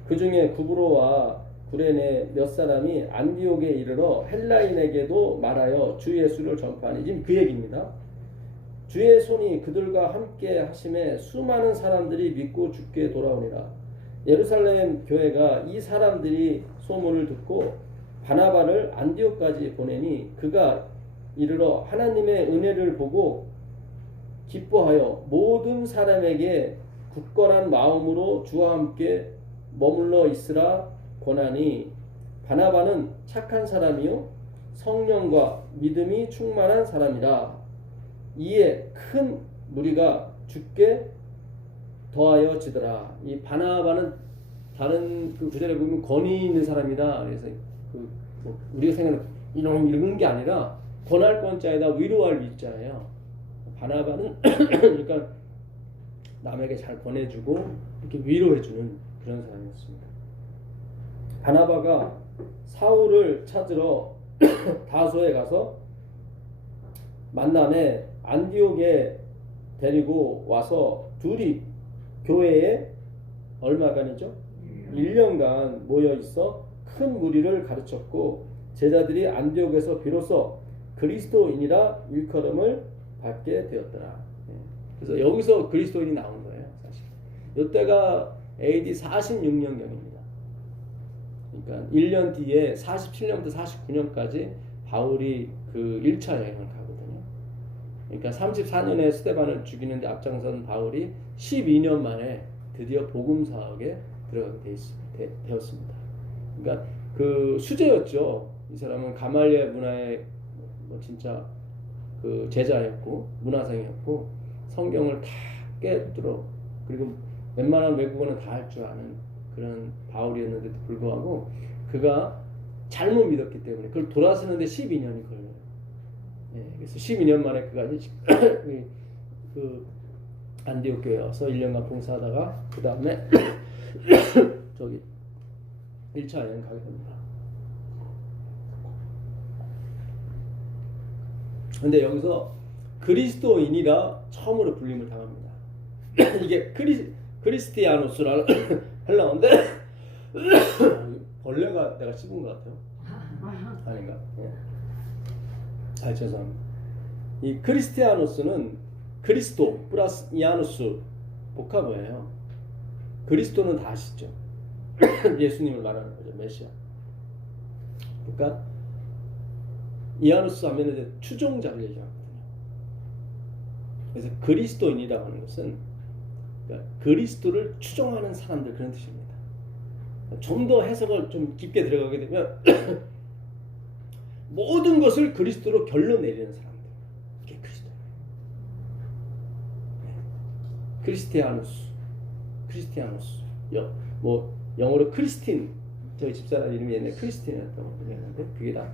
그 중에 구브로와 구레네 몇 사람이 안디옥에 이르러 헬라인에게도 말하여 주 예수를 전파하니 지금 그 얘기입니다. 주의 손이 그들과 함께 하심에 수많은 사람들이 믿고 주께 돌아오니라. 예루살렘 교회가 이 사람들이 소문을 듣고 바나바를 안디옥까지 보내니 그가 이르러 하나님의 은혜를 보고 기뻐하여 모든 사람에게 굳건한 마음으로 주와 함께 머물러 있으라 권하니 바나바는 착한 사람이요 성령과 믿음이 충만한 사람이라. 이에 큰 무리가 주께 더하여지더라. 이 바나바는 다른 그 구절에 보면 권위 있는 사람이다. 그래서 뭐 우리가 생각하는 이런 게 아니라 권할 권자에다 위로할 위자예요. 바나바는 그러니까 남에게 잘 권해주고 이렇게 위로해주는 그런 사람이었습니다. 바나바가 사울을 찾으러 다소에 가서 만남에 안디옥에 데리고 와서 둘이 교회에 얼마간이죠? 1년간 모여 있어 큰 무리를 가르쳤고 제자들이 안디옥에서 비로소 그리스도인이라 일컬음을 받게 되었더라. 그래서 여기서 그리스도인이 나온 거예요, 사실. 이때가 AD 46년경입니다. 그러니까 1년 뒤에 47년부터 49년까지 바울이 그 1차 여행을 가거든요. 그러니까 34년에 스데반을 죽이는데 앞장선 바울이 12년 만에 드디어 복음 사역에 들어가게 되었습니다. 그러니까 그 수제였죠. 이 사람은 가말리엘 문화의 뭐 진짜 그 제자였고 문화생이었고 성경을 다 깨뚫어 그리고 웬만한 외국어는 다 할 줄 아는 그런 바울이었는데도 불구하고 그가 잘못 믿었기 때문에 그걸 돌아서는데 12년이 걸려요. 그래서 12년 만에 그가 그 안디옥 교회에 와서 1년간 봉사하다가 그 다음에 저기 1차 여행 가게 됩니다. 근데 여기서 그리스도인이라 처음으로 불림을 당합니다. 이게 크리스티아노스라는 헬라어인데 벌레가 내가 씹은 것 같아요. 아닌가? 아 죄송합니다. 이 크리스티아노스는 그리스도 플러스 이아누스 복합어예요. 그리스도는 다 아시죠? 예수님을 말하는 거죠. 메시아. 그러니까 이아누스 하면 이제 추종자를 얘기하거든요. 그래서 그리스도인이라고 하는 것은 그러니까 그리스도를 추종하는 사람들 그런 뜻입니다. 좀 더 해석을 좀 깊게 들어가게 되면 모든 것을 그리스도로 결론 내리는 사람들 이게 그리스도. 크리스티아누스. 뭐 영어로 크리스틴 저희 집사람 이름이 옛날에 크리스틴이었다고 얘기하는데 그게 다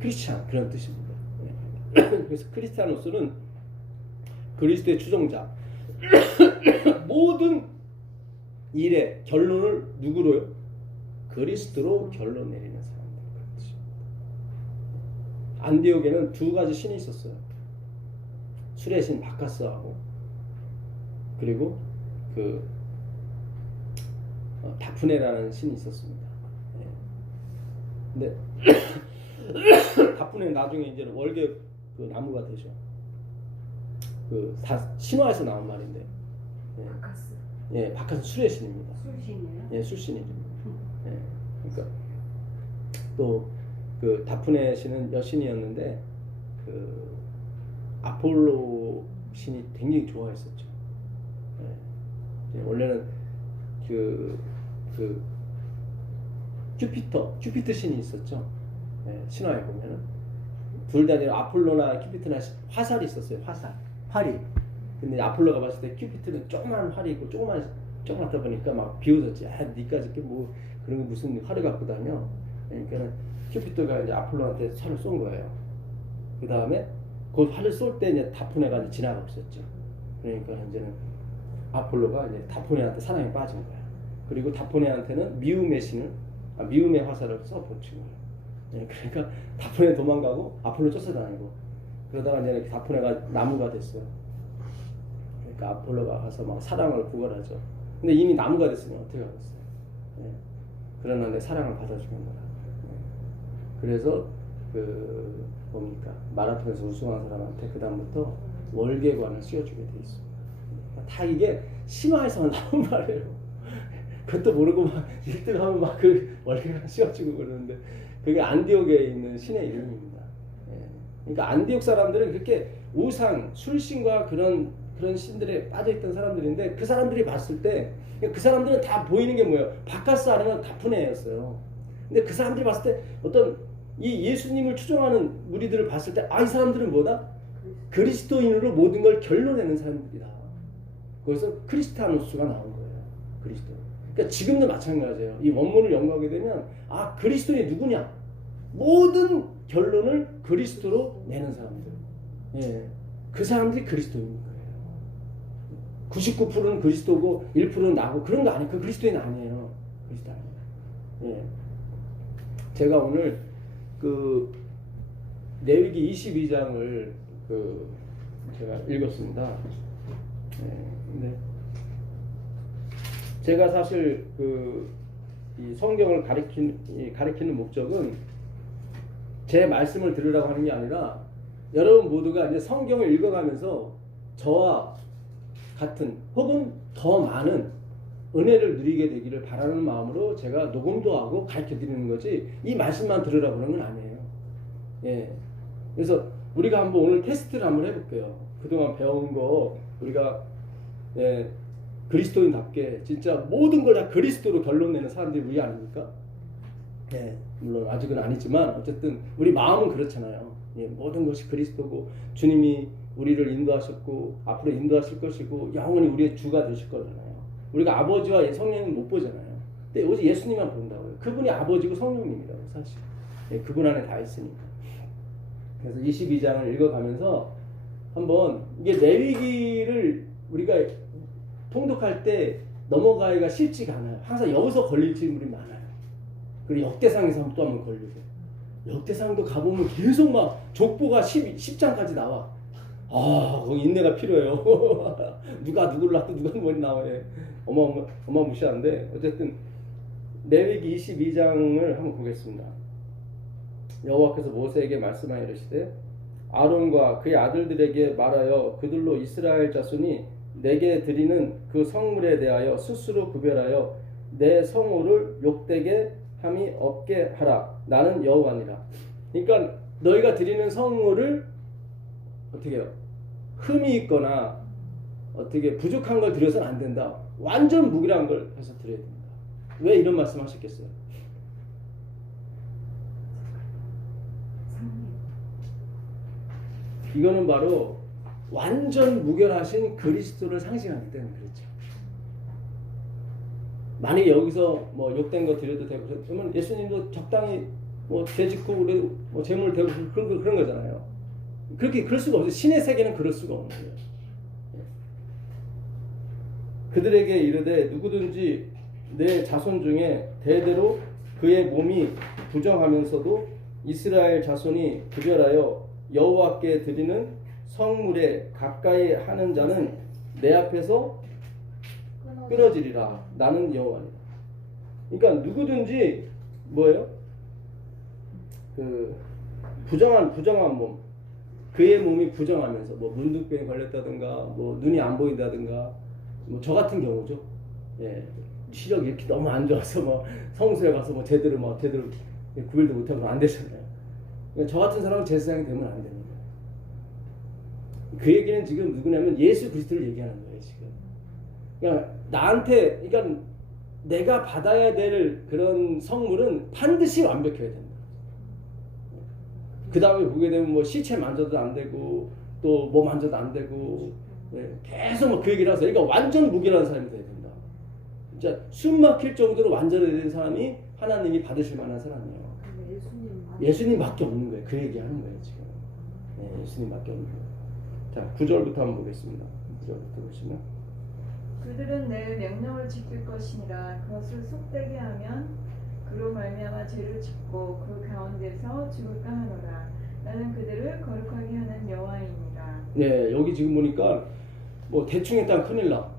크리스찬 그런 뜻입니다. 그래서 크리스티아누스는 그리스도의 추종자. 모든 일의 결론을 누구로요? 그리스도로 결론 내리는 사람들 그런 뜻입니다. 안디옥에는 두 가지 신이 있었어요. 술의 신 바카스하고 그리고 그 다프네라는 신이 있었습니다. 근데 다프네 나중에 이제 월계 그 나무가 되죠. 그 다 신화에서 나온 말인데. 바카스. 바카스 술의 신입니다. 술신이에요? 술신이죠. 그러니까 또 그 다프네 신은 여신이었는데 그 아폴로 신이 굉장히 좋아했었죠. 원래는 그 큐피터 신이 있었죠. 신화에 보면은 둘 다 아폴로나 큐피터나 화살이 있었어요. 활이. 근데 아폴로가 봤을 때 큐피터는 조그만 활이 있고 조그맣다 보니까 막 비웃었지. 니까지 뭐 그런 거 무슨 활을 갖고 다녀. 그러니까는 큐피터가 이제 아폴로한테 활을 쏜 거예요. 그 다음에 그 활을 쏠 때 이제 다프네가 이제 지나가 없었죠. 그러니까 이제는 아폴로가 이제 다프네한테 사랑에 빠진 거야. 그리고 다프네한테는 미움의 화살을 써 붙인 거예요. 그러니까 다프네 도망가고 아폴로 쫓아다니고 그러다가 이제 다프네가 나무가 됐어요. 그러니까 아폴로가 가서 막 사랑을 구걸하죠. 근데 이미 나무가 됐으면 어떻게 하겠어요? 그러나 내 사랑을 받아주는 거라. 그래서 그 뭡니까 마라톤에서 우승한 사람한테 그 다음부터 월계관을 씌워주게 돼 있습니다. 다 이게 심화에서 나온 말이에요. 그것도 모르고 막 1등하면 막 그 월계관 씌워주고 그러는데 그게 안디옥에 있는 신의 이름입니다. 그러니까 안디옥 사람들은 그렇게 우상, 술신과 그런 신들에 빠져있던 사람들인데 그 사람들이 봤을 때 그 사람들은 다 보이는 게 뭐예요? 바카스 아니면 다프네였어요. 근데 그 사람들이 봤을 때 어떤 이 예수님을 추종하는 무리들을 봤을 때 이 사람들은 뭐다? 그리스도인으로 모든 걸 결론내는 사람들이다. 그래서 크리스티아노스가 나온 거예요. 그리스도. 그러니까 지금도 마찬가지예요. 이 원문을 연구하게 되면 아 그리스도인이 누구냐? 모든 결론을 그리스도로 내는 사람들. 예, 그 사람들이 그리스도인 거예요. 99%는 그리스도고 1%는 나고 그런 거 아니에요. 그 그리스도인 아니에요. 그리스도 아니에요. 예. 제가 오늘 그 레위기 22장을 제가 읽었습니다. 예, 근데 제가 사실 이 성경을 가리키는 목적은 제 말씀을 들으라고 하는 게 아니라 여러분 모두가 이제 성경을 읽어가면서 저와 같은 혹은 더 많은 은혜를 누리게 되기를 바라는 마음으로 제가 녹음도 하고 가르쳐 드리는 거지 이 말씀만 들으라고 하는 건 아니에요. 예. 그래서 우리가 한번 오늘 테스트를 한번 해볼게요. 그동안 배운 거 우리가 예, 그리스도인답게 진짜 모든 걸 다 그리스도로 결론 내는 사람들이 우리 아닙니까? 예, 물론 아직은 아니지만 어쨌든 우리 마음은 그렇잖아요. 예, 모든 것이 그리스도고 주님이 우리를 인도하셨고 앞으로 인도하실 것이고 영원히 우리의 주가 되실 거잖아요. 우리가 아버지와 성령님 못 보잖아요. 근데 오직 예수님만 본다고요. 그분이 아버지고 성령님이라고 사실. 예, 그분 안에 다 있으니까. 그래서 22장을 읽어가면서 한번 이게 레위기를 우리가 통독할 때 넘어가기가 쉽지가 않아요. 항상 여기서 걸릴 질문이 많아요. 그리고 역대상에서 또 한번 걸리고 역대상도 가보면 계속 막 족보가 10장까지 나와. 아, 거기 인내가 필요해요. 누가 누구를 낳고 누가 뭘 나와요. 어마무시한데 어쨌든 레위기 22장을 한번 보겠습니다. 여호와께서 모세에게 말씀하여 이르시되 아론과 그의 아들들에게 말하여 그들로 이스라엘 자손이 내게 드리는 그 성물에 대하여 스스로 구별하여 내 성호를 욕되게 함이 없게 하라. 나는 여호와니라. 그러니까 너희가 드리는 성물을 어떻게 해요? 흠이 있거나 어떻게 부족한 걸 드려서는 안 된다. 완전 무결한 걸 해서 드려야 된다. 왜 이런 말씀 하셨겠어요? 이거는 바로 완전 무결하신 그리스도를 상징하기 때문에 그렇죠. 만약에 여기서 뭐 욕된 거 드려도 되고 그러면 예수님도 적당히 뭐 죄짓고 뭐 재물 대고 그런 거잖아요. 그렇게 그럴 수가 없어요. 신의 세계는 그럴 수가 없는 거예요. 그들에게 이르되 누구든지 내 자손 중에 대대로 그의 몸이 부정하면서도 이스라엘 자손이 구별하여 여호와께 드리는 성물에 가까이 하는 자는 내 앞에서 끊어지리라. 나는 여호와니라. 그러니까 누구든지 뭐예요? 그 부정한 몸, 그의 몸이 부정하면서 뭐 문둥병에 걸렸다든가 뭐 눈이 안 보인다든가 뭐 저 같은 경우죠. 예, 시력이 이렇게 너무 안 좋아서 뭐 성수에 가서 뭐 제대로 구별도 못하면 안 되잖아요. 그러니까 저 같은 사람은 제사장이 되면 안 됩니다. 그 얘기는 지금 누구냐면 예수 그리스도를 얘기하는 거예요 지금. 그러니까 나한테, 그러니까 내가 받아야 될 그런 성물은 반드시 완벽해야 된다. 그 다음에 보게 되면 뭐 시체 만져도 안 되고 또 뭐 만져도 안 되고 계속 뭐 그 얘기를 하세요. 그러니까 완전 무결한 사람이 돼야 된다. 진짜 숨 막힐 정도로 완전해진 사람이 하나님이 받으실 만한 사람이에요. 예수님밖에 없는 거예요. 그 얘기하는 거예요 지금. 네, 예수님밖에 없는 거예요. 자, 9절부터 한번 보겠습니다. 9절부터 보시면 그들은 내 명령을 지킬 것이니라. 그것을 속되게 하면 그로 말미암아 죄를 짓고 그 가운데서 죽을까 하노라. 나는 그들을 거룩하게 하는 여호와이니라. 네, 여기 지금 보니까 뭐 대충 했다면 큰일 나.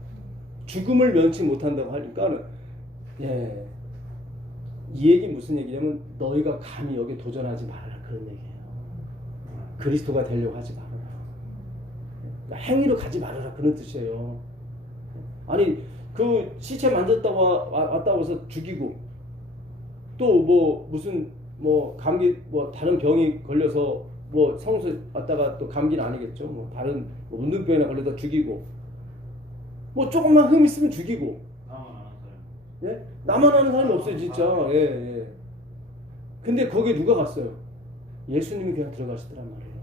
죽음을 면치 못한다고 하니까 예, 이 얘기 무슨 얘기냐면 너희가 감히 여기에 도전하지 말아라 그런 얘기예요. 그리스도가 되려고 하지 말아라. 그러니까 행위로 가지 말아라 그런 뜻이에요. 아니 그 시체 만졌다고 왔다고 해서 죽이고 또 뭐 무슨 뭐 감기 뭐 다른 병이 걸려서 뭐 성수 왔다가 또 감기는 아니겠죠. 뭐 다른 뭐 문둥병이나 걸려서 죽이고 뭐 조금만 흠 있으면 죽이고. 예? 나만 아는 사람이 없어요 진짜. 예, 예. 근데 거기에 누가 갔어요? 예수님이 그냥 들어가시더란 말이에요.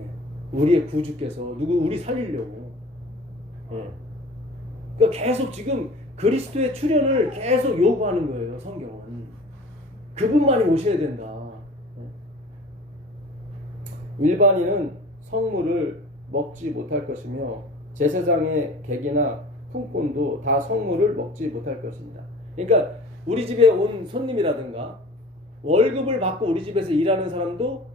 예. 우리의 구주께서 우리 살리려고. 예. 그러니까 계속 지금 그리스도의 출현을 계속 요구하는 거예요. 성경은. 그분만이 오셔야 된다. 일반인은 성물을 먹지 못할 것이며 제사장의 객이나 품꾼도 다 성물을 먹지 못할 것입니다. 그러니까 우리 집에 온 손님이라든가 월급을 받고 우리 집에서 일하는 사람도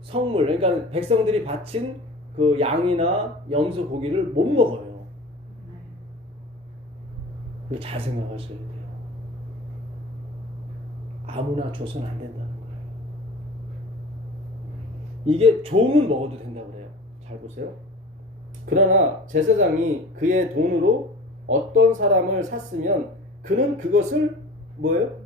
성물, 그러니까 백성들이 바친 그 양이나 염소 고기를 못 먹어요. 이거 잘 생각하셔야 돼요. 아무나 줘서는 안 된다는 거예요. 이게 종은 먹어도 된다고 그래요. 잘 보세요. 그러나 제사장이 그의 돈으로 어떤 사람을 샀으면 그는 그것을 뭐예요?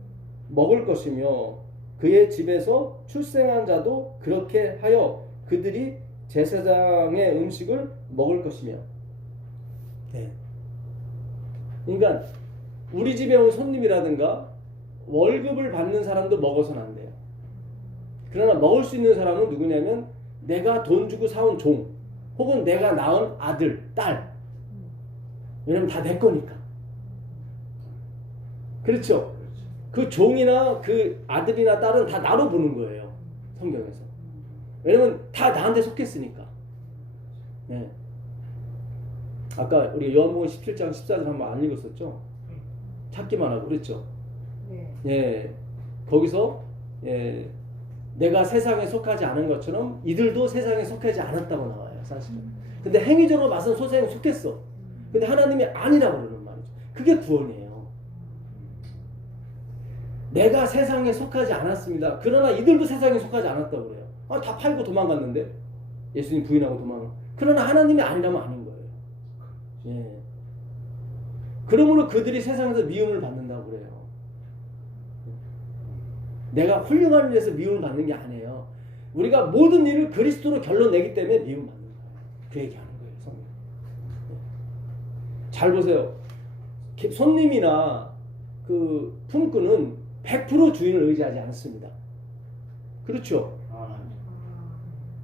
먹을 것이며 그의 집에서 출생한 자도 그렇게 하여 그들이 제사장의 음식을 먹을 것이며. 네. 그러니까 우리 집에 온 손님이라든가 월급을 받는 사람도 먹어서는 안 돼요. 그러나 먹을 수 있는 사람은 누구냐면 내가 돈 주고 사온 종 혹은 내가 낳은 아들, 딸. 왜냐면 다 내 거니까. 그렇죠? 그 종이나 그 아들이나 딸은 다 나로 보는 거예요. 성경에서. 왜냐면 다 나한테 속했으니까. 네. 아까 우리 요한복음 17장 14절 한번 안 읽었었죠? 찾기만 하고 그랬죠? 네. 예. 거기서 예. 내가 세상에 속하지 않은 것처럼 이들도 세상에 속하지 않았다고 나와요. 사실은. 근데 행위적으로 봐서는 세상에 속했어. 근데 하나님이 아니라고 그러는 말이죠. 그게 구원이에요. 내가 세상에 속하지 않았습니다. 그러나 이들도 세상에 속하지 않았다고 그래요. 아, 다 팔고 도망갔는데 예수님 부인하고 도망가. 그러나 하나님이 아니라면 아닌 거예요. 예. 그러므로 그들이 세상에서 미움을 받는다고 그래요. 내가 훌륭한 일을 해서 미움을 받는 게 아니에요. 우리가 모든 일을 그리스도로 결론 내기 때문에 미움 받는 거예요. 그 얘기하는 거예요. 성경. 잘 보세요. 손님이나 그 품꾼은 100% 주인을 의지하지 않습니다. 그렇죠?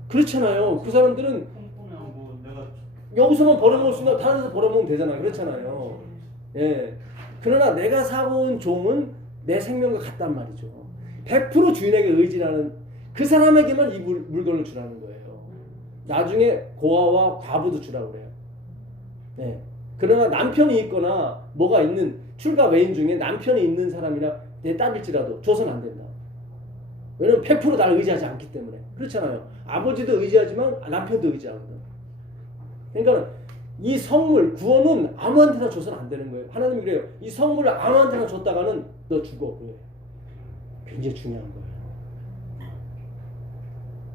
그렇잖아요. 그 사람들은 뭐 내가 여기서만 벌어먹을 수 있나 다른 데서 벌어먹으면 되잖아요. 그렇잖아요. 예. 그러나 내가 사고 온 종은 내 생명과 같단 말이죠. 100% 주인에게 의지하는 그 사람에게만 이 물건을 주라는 거예요. 나중에 고아와 과부도 주라고 그래요. 예. 그러나 남편이 있거나 뭐가 있는 출가 외인 중에 남편이 있는 사람이나 내 딸일지라도 줘서는 안 된다. 왜냐면 100% 나를 의지하지 않기 때문에. 그렇잖아요. 아버지도 의지하지만 남편도 의지하거든. 그러니까 이 성물, 구원은 아무한테나 줘서는 안 되는 거예요. 하나님이 그래요. 이 성물을 아무한테나 줬다가는 너 죽어. 그래요. 굉장히 중요한 거예요.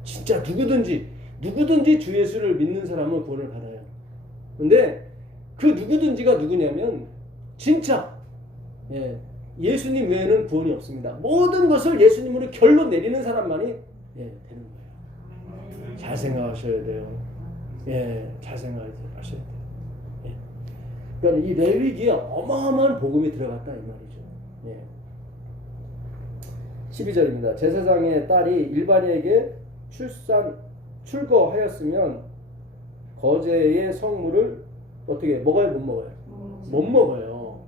진짜 누구든지 주 예수를 믿는 사람은 구원을 받아요. 근데 그 누구든지가 누구냐면 진짜 예수님 외에는 구원이 없습니다. 모든 것을 예수님으로 결론 내리는 사람만이 되는 거예요. 잘 생각하셔야 돼요. 잘 생각하셔야 돼요. 그러니까 이 레위기에 어마어마한 복음이 들어갔다 이 말이죠. 12절입니다. 제사장의 딸이 일반인에게 출거하였으면 거제의 성물을 어떻게 먹어요? 못 먹어요? 못 먹어요.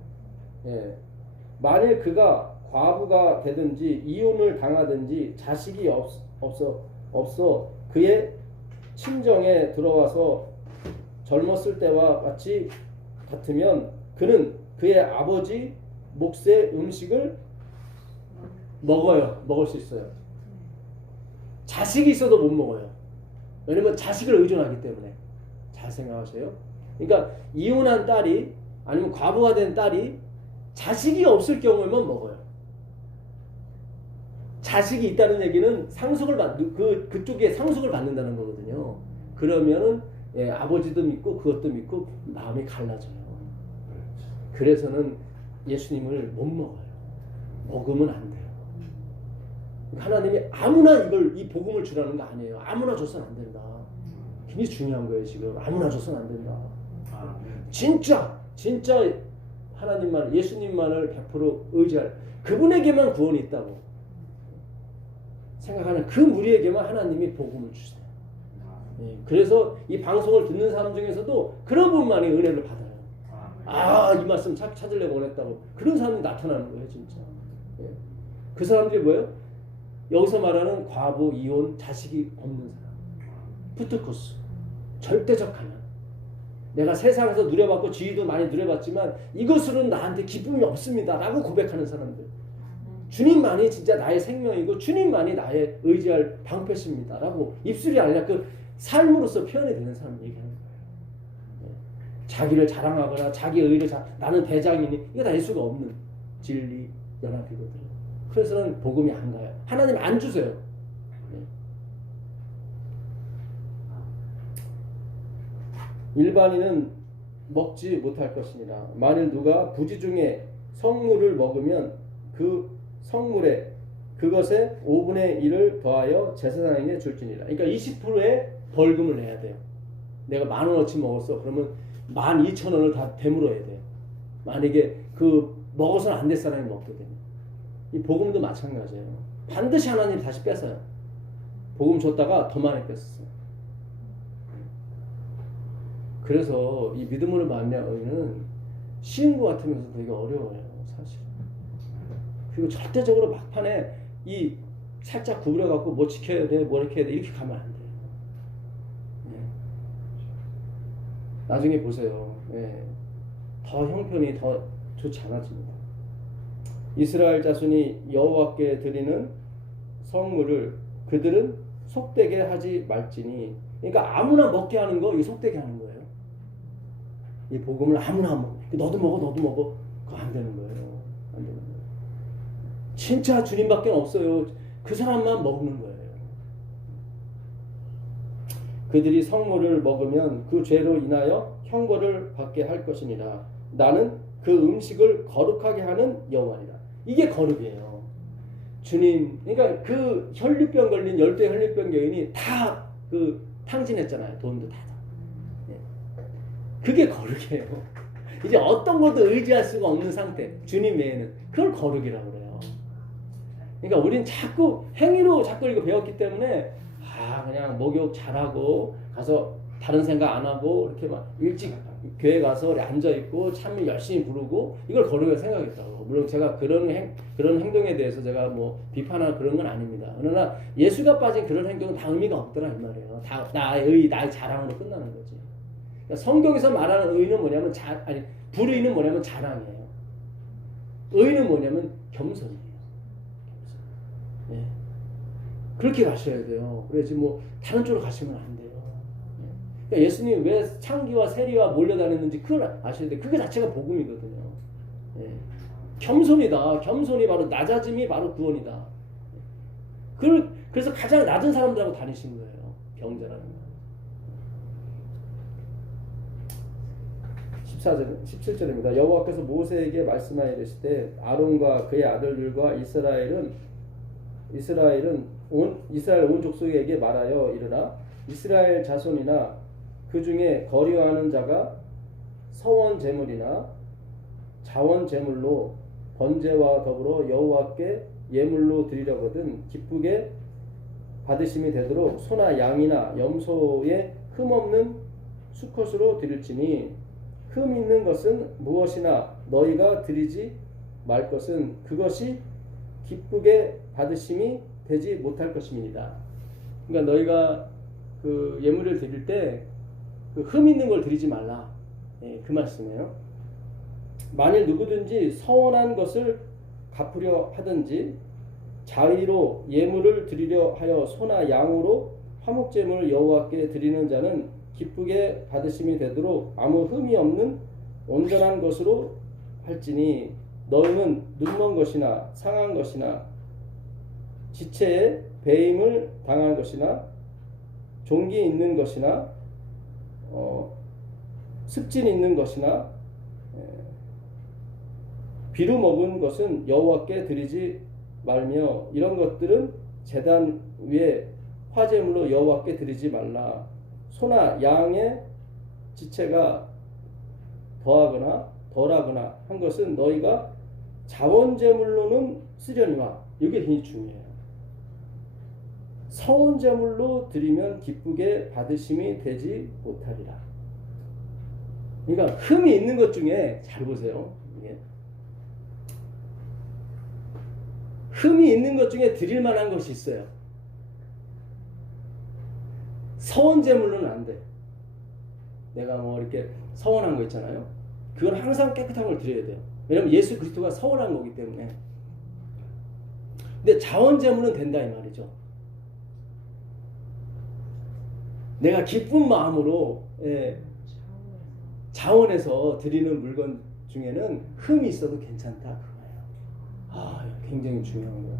만일 그가 과부가 되든지 이혼을 당하든지 자식이 없어 그의 친정에 들어와서 젊었을 때와 같으면 그는 그의 아버지 몫의 음식을 먹을 수 있어요. 자식이 있어도 못 먹어요. 왜냐면 자식을 의존하기 때문에. 잘 생각하세요. 그러니까 이혼한 딸이 아니면 과부가 된 딸이 자식이 없을 경우에만 먹어요. 자식이 있다는 얘기는 그쪽에 상속을 받는다는 거거든요. 그러면은 아버지도 믿고 그것도 믿고 마음이 갈라져요. 그래서는 예수님을 못 먹어요. 먹으면 안 돼요. 하나님이 아무나 이 복음을 주라는 거 아니에요. 아무나 줘서는 안 된다. 굉장히 중요한 거예요. 지금 아무나 줘서는 안 된다. 진짜 하나님만, 예수님만을 100% 의지할 그분에게만 구원이 있다고 생각하는 그 무리에게만 하나님이 복음을 주세요. 그래서 이 방송을 듣는 사람 중에서도 그런 분만이 은혜를 받아요. 이 말씀 찾으려고 원했다고. 그런 사람이 나타나는 거예요, 진짜. 예. 그 사람들이 뭐예요? 여기서 말하는 과부, 이혼, 자식이 없는 사람. 푸트코스. 절대적 가난. 내가 세상에서 누려봤고 지위도 많이 누려봤지만 이것으로는 나한테 기쁨이 없습니다 라고 고백하는 사람들. 주님만이 진짜 나의 생명이고 주님만이 나의 의지할 방패십니다 라고 입술이 아니라 그 삶으로서 표현이 되는 사람 얘기하는 거예요. 자기를 자랑하거나 자기 의를 나는 대장이니 이거 다 알 수가 없는 진리 연합이거든요. 그래서는 복음이 안 가요. 하나님 안 주세요. 일반인은 먹지 못할 것이니라. 만일 누가 부지 중에 성물을 먹으면 그 성물에 그것의 5분의 1을 더하여 제사장에게 줄지니라. 그러니까 20%의 벌금을 내야 돼요. 내가 10,000원어치 먹었어. 그러면 12,000원을 다 되물어야 돼요. 만약에 그 먹어서는 안 될 사람이 먹게 되면. 이 복음도 마찬가지예요. 반드시 하나님이 다시 뺏어요. 복음 줬다가 더 많이 뺐었어요. 그래서 이 믿음으로 말미암아 의는 쉬운 것 같으면서 되게 어려워요, 사실. 그리고 절대적으로 막판에 이 살짝 구부려 갖고 뭐 지켜야 돼, 뭐 이렇게 해야 돼 이렇게 가면 안 돼요. 네. 나중에 보세요. 네. 더 형편이 더 좋지 않아집니다. 이스라엘 자손이 여호와께 드리는 성물을 그들은 속되게 하지 말지니. 그러니까 아무나 먹게 하는 거 이거 속되게 하는 거예요. 이 복음을 아무나 먹어. 너도 먹어. 그거 안 되는 거예요. 안 되는 거예요. 진짜 주님밖에 없어요. 그 사람만 먹는 거예요. 그들이 성물을 먹으면 그 죄로 인하여 형벌을 받게 할 것이니라. 나는 그 음식을 거룩하게 하는 여호와니라. 이게 거룩이에요. 주님, 그러니까 그 혈류병 걸린 10대 혈류병 여인이 다 그 탕진했잖아요. 돈도 다. 그게 거룩이에요. 이제 어떤 것도 의지할 수가 없는 상태. 주님 외에는. 그걸 거룩이라고 그래요. 그러니까 우린 자꾸 행위로 자꾸 이거 배웠기 때문에 그냥 목욕 잘하고 가서 다른 생각 안 하고 이렇게 막 일찍 교회 가서 앉아있고 찬미 열심히 부르고 이걸 거룩하게 생각했다고. 물론 제가 그런 행동에 대해서 제가 뭐 비판할 그런 건 아닙니다. 그러나 예수가 빠진 그런 행동은 다 의미가 없더라 이 말이에요. 다 나의 자랑으로 끝나는 거지. 그러니까 성경에서 말하는 의는 뭐냐면 불의는 뭐냐면 자랑이에요. 의는 뭐냐면 겸손이에요. 겸손. 네. 그렇게 가셔야 돼요. 그래야지 뭐 다른 쪽으로 가시면 안 돼요. 그러니까 예수님이 왜 창기와 세리와 몰려다녔는지 그걸 아셔야 돼요. 그게 자체가 복음이거든요. 네. 겸손이다. 겸손이 바로 낮아짐이 바로 구원이다. 그래서 가장 낮은 사람들하고 다니신 거예요. 경제라는 거. 17절입니다. 여호와께서 모세에게 말씀하여 이르시되 아론과 그의 아들들과 이스라엘 온 족속에게 말하여 이르라. 이스라엘 자손이나 그 중에 거류하는 자가 서원 제물이나 자원 제물로 번제와 더불어 여호와께 예물로 드리려거든 기쁘게 받으심이 되도록 소나 양이나 염소의 흠 없는 수컷으로 드릴지니 흠 있는 것은 무엇이나 너희가 드리지 말 것은 그것이 기쁘게 받으심이 되지 못할 것입니다. 그러니까 너희가 그 예물을 드릴 때 그 흠 있는 걸 드리지 말라. 그 말씀이에요. 만일 누구든지 서원한 것을 갚으려 하든지 자의로 예물을 드리려 하여 소나 양으로 화목제물을 여호와께 드리는 자는 기쁘게 받으심이 되도록 아무 흠이 없는 온전한 것으로 할지니 너희는 눈먼 것이나 상한 것이나 지체에 배임을 당한 것이나 종기 있는 것이나 습진 있는 것이나 비루 먹은 것은 여호와께 드리지 말며 이런 것들은 제단 위에 화제물로 여호와께 드리지 말라. 소나 양의 지체가 더하거나 덜하거나 한 것은 너희가 자원제물로는 쓰려니와 이게 굉장히 중요해요. 서원제물로 드리면 기쁘게 받으심이 되지 못하리라. 그러니까 흠이 있는 것 중에 잘 보세요. 이게. 흠이 있는 것 중에 드릴 만한 것이 있어요. 서원 제물로는 안 돼. 내가 뭐 이렇게 서원한 거 있잖아요. 그건 항상 깨끗한 걸 드려야 돼요. 왜냐면 예수 그리스도가 서원한 거기 때문에. 근데 자원 제물은 된다 이 말이죠. 내가 기쁜 마음으로 자원해서 드리는 물건 중에는 흠이 있어도 괜찮다 그거예요. 아, 굉장히 중요한 거예요.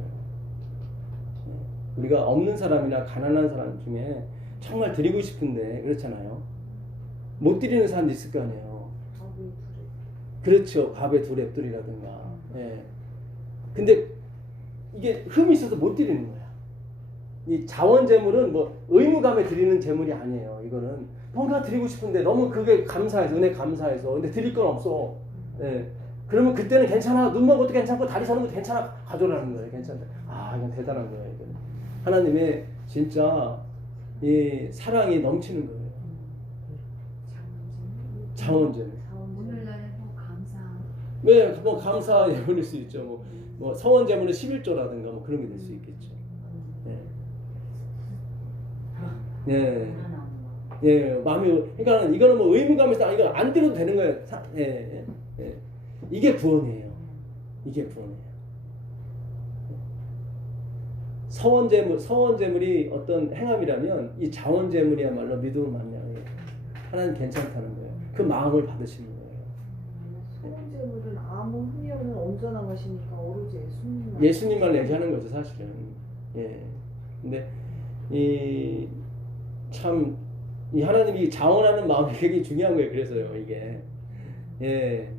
우리가 없는 사람이나 가난한 사람 중에 정말 드리고 싶은데 그렇잖아요. 못 드리는 사람도 있을 거 아니에요. 그렇죠. 밥에 두 랩돌이라든가. 예. 근데 이게 흠이 있어서 못 드리는 거야. 이 자원 제물은 뭐 의무감에 드리는 제물이 아니에요. 이거는 뭔가 드리고 싶은데 너무 그게 감사해서 은혜 감사해서 근데 드릴 건 없어. 예. 그러면 그때는 괜찮아. 눈 먹어도 괜찮고 다리 서는 것도 괜찮아. 가져라는 거예요. 괜찮다. 아, 이건 대단한 거예요. 이건. 하나님의 진짜 이 사랑이 넘치는 거예요. 자원 제물. 오늘날 뭐 감사. 네, 뭐 감사 예물일 수 있죠. 뭐 서원 제물은 11조라든가 뭐 그런 게 될 수 있겠죠. 예. 예, 마음이 그러니까 이거는 뭐 의무감에서 이거 안 드려도 되는 거예요. 이게 구원이에요. 이게 구원이에요. 서원 제물이 어떤 행함이라면 이 자원 제물이야말로 믿음을 만나요. 하나님 괜찮다는 거예요. 그 마음을 받으시는 거예요. 소원 제물은 아무 흠이 없는 온전한 것이니까 오로지 예수님만 얘기하는 거죠, 사실은. 예. 근데 이 하나님이 자원하는 마음이 굉장히 중요한 거예요. 그래서요, 이게. 예.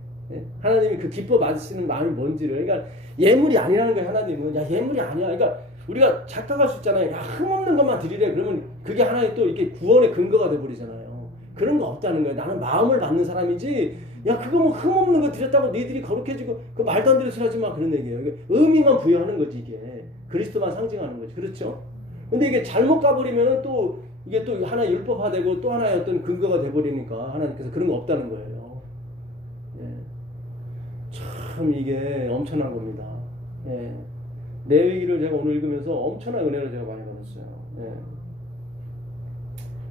하나님이 그 기뻐 받으시는 마음이 뭔지를. 그러니까 예물이 아니라는 거예요, 하나님은. 야, 예물이 아니야. 그러니까 우리가 착각할 수 있잖아요. 야, 흠없는 것만 드리래. 그러면 그게 하나의 또 이게 구원의 근거가 돼버리잖아요. 그런 거 없다는 거예요. 나는 마음을 받는 사람이지. 야, 그거 뭐 흠없는 거 드렸다고 너희들이 거룩해지고 그 말도 안 되는 소리 하지 마. 그런 얘기예요. 이게 의미만 부여하는 거지, 이게. 그리스도만 상징하는 거지. 그렇죠? 근데 이게 잘못 가버리면은 또 이게 또 하나의 율법화되고 또 하나의 어떤 근거가 돼버리니까 하나님께서 그런 거 없다는 거예요. 예. 참 이게 엄청난 겁니다. 예. 레위기를 제가 오늘 읽으면서 엄청난 은혜를 제가 많이 받았어요. 예.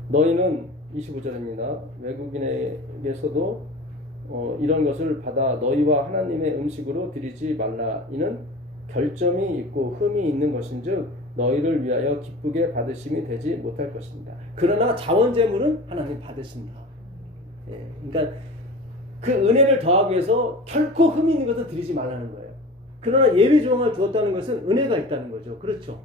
너희는 25절입니다. 외국인에게서도 이런 것을 받아 너희와 하나님의 음식으로 드리지 말라. 이는 결점이 있고 흠이 있는 것인즉 너희를 위하여 기쁘게 받으심이 되지 못할 것입니다. 그러나 자원 제물은 하나님 받으신다. 예. 그러니까 그 은혜를 더하기 위해서 결코 흠이 있는 것을 드리지 말라는 거예요. 그러나 예외 조항을 두었다는 것은 은혜가 있다는 거죠. 그렇죠?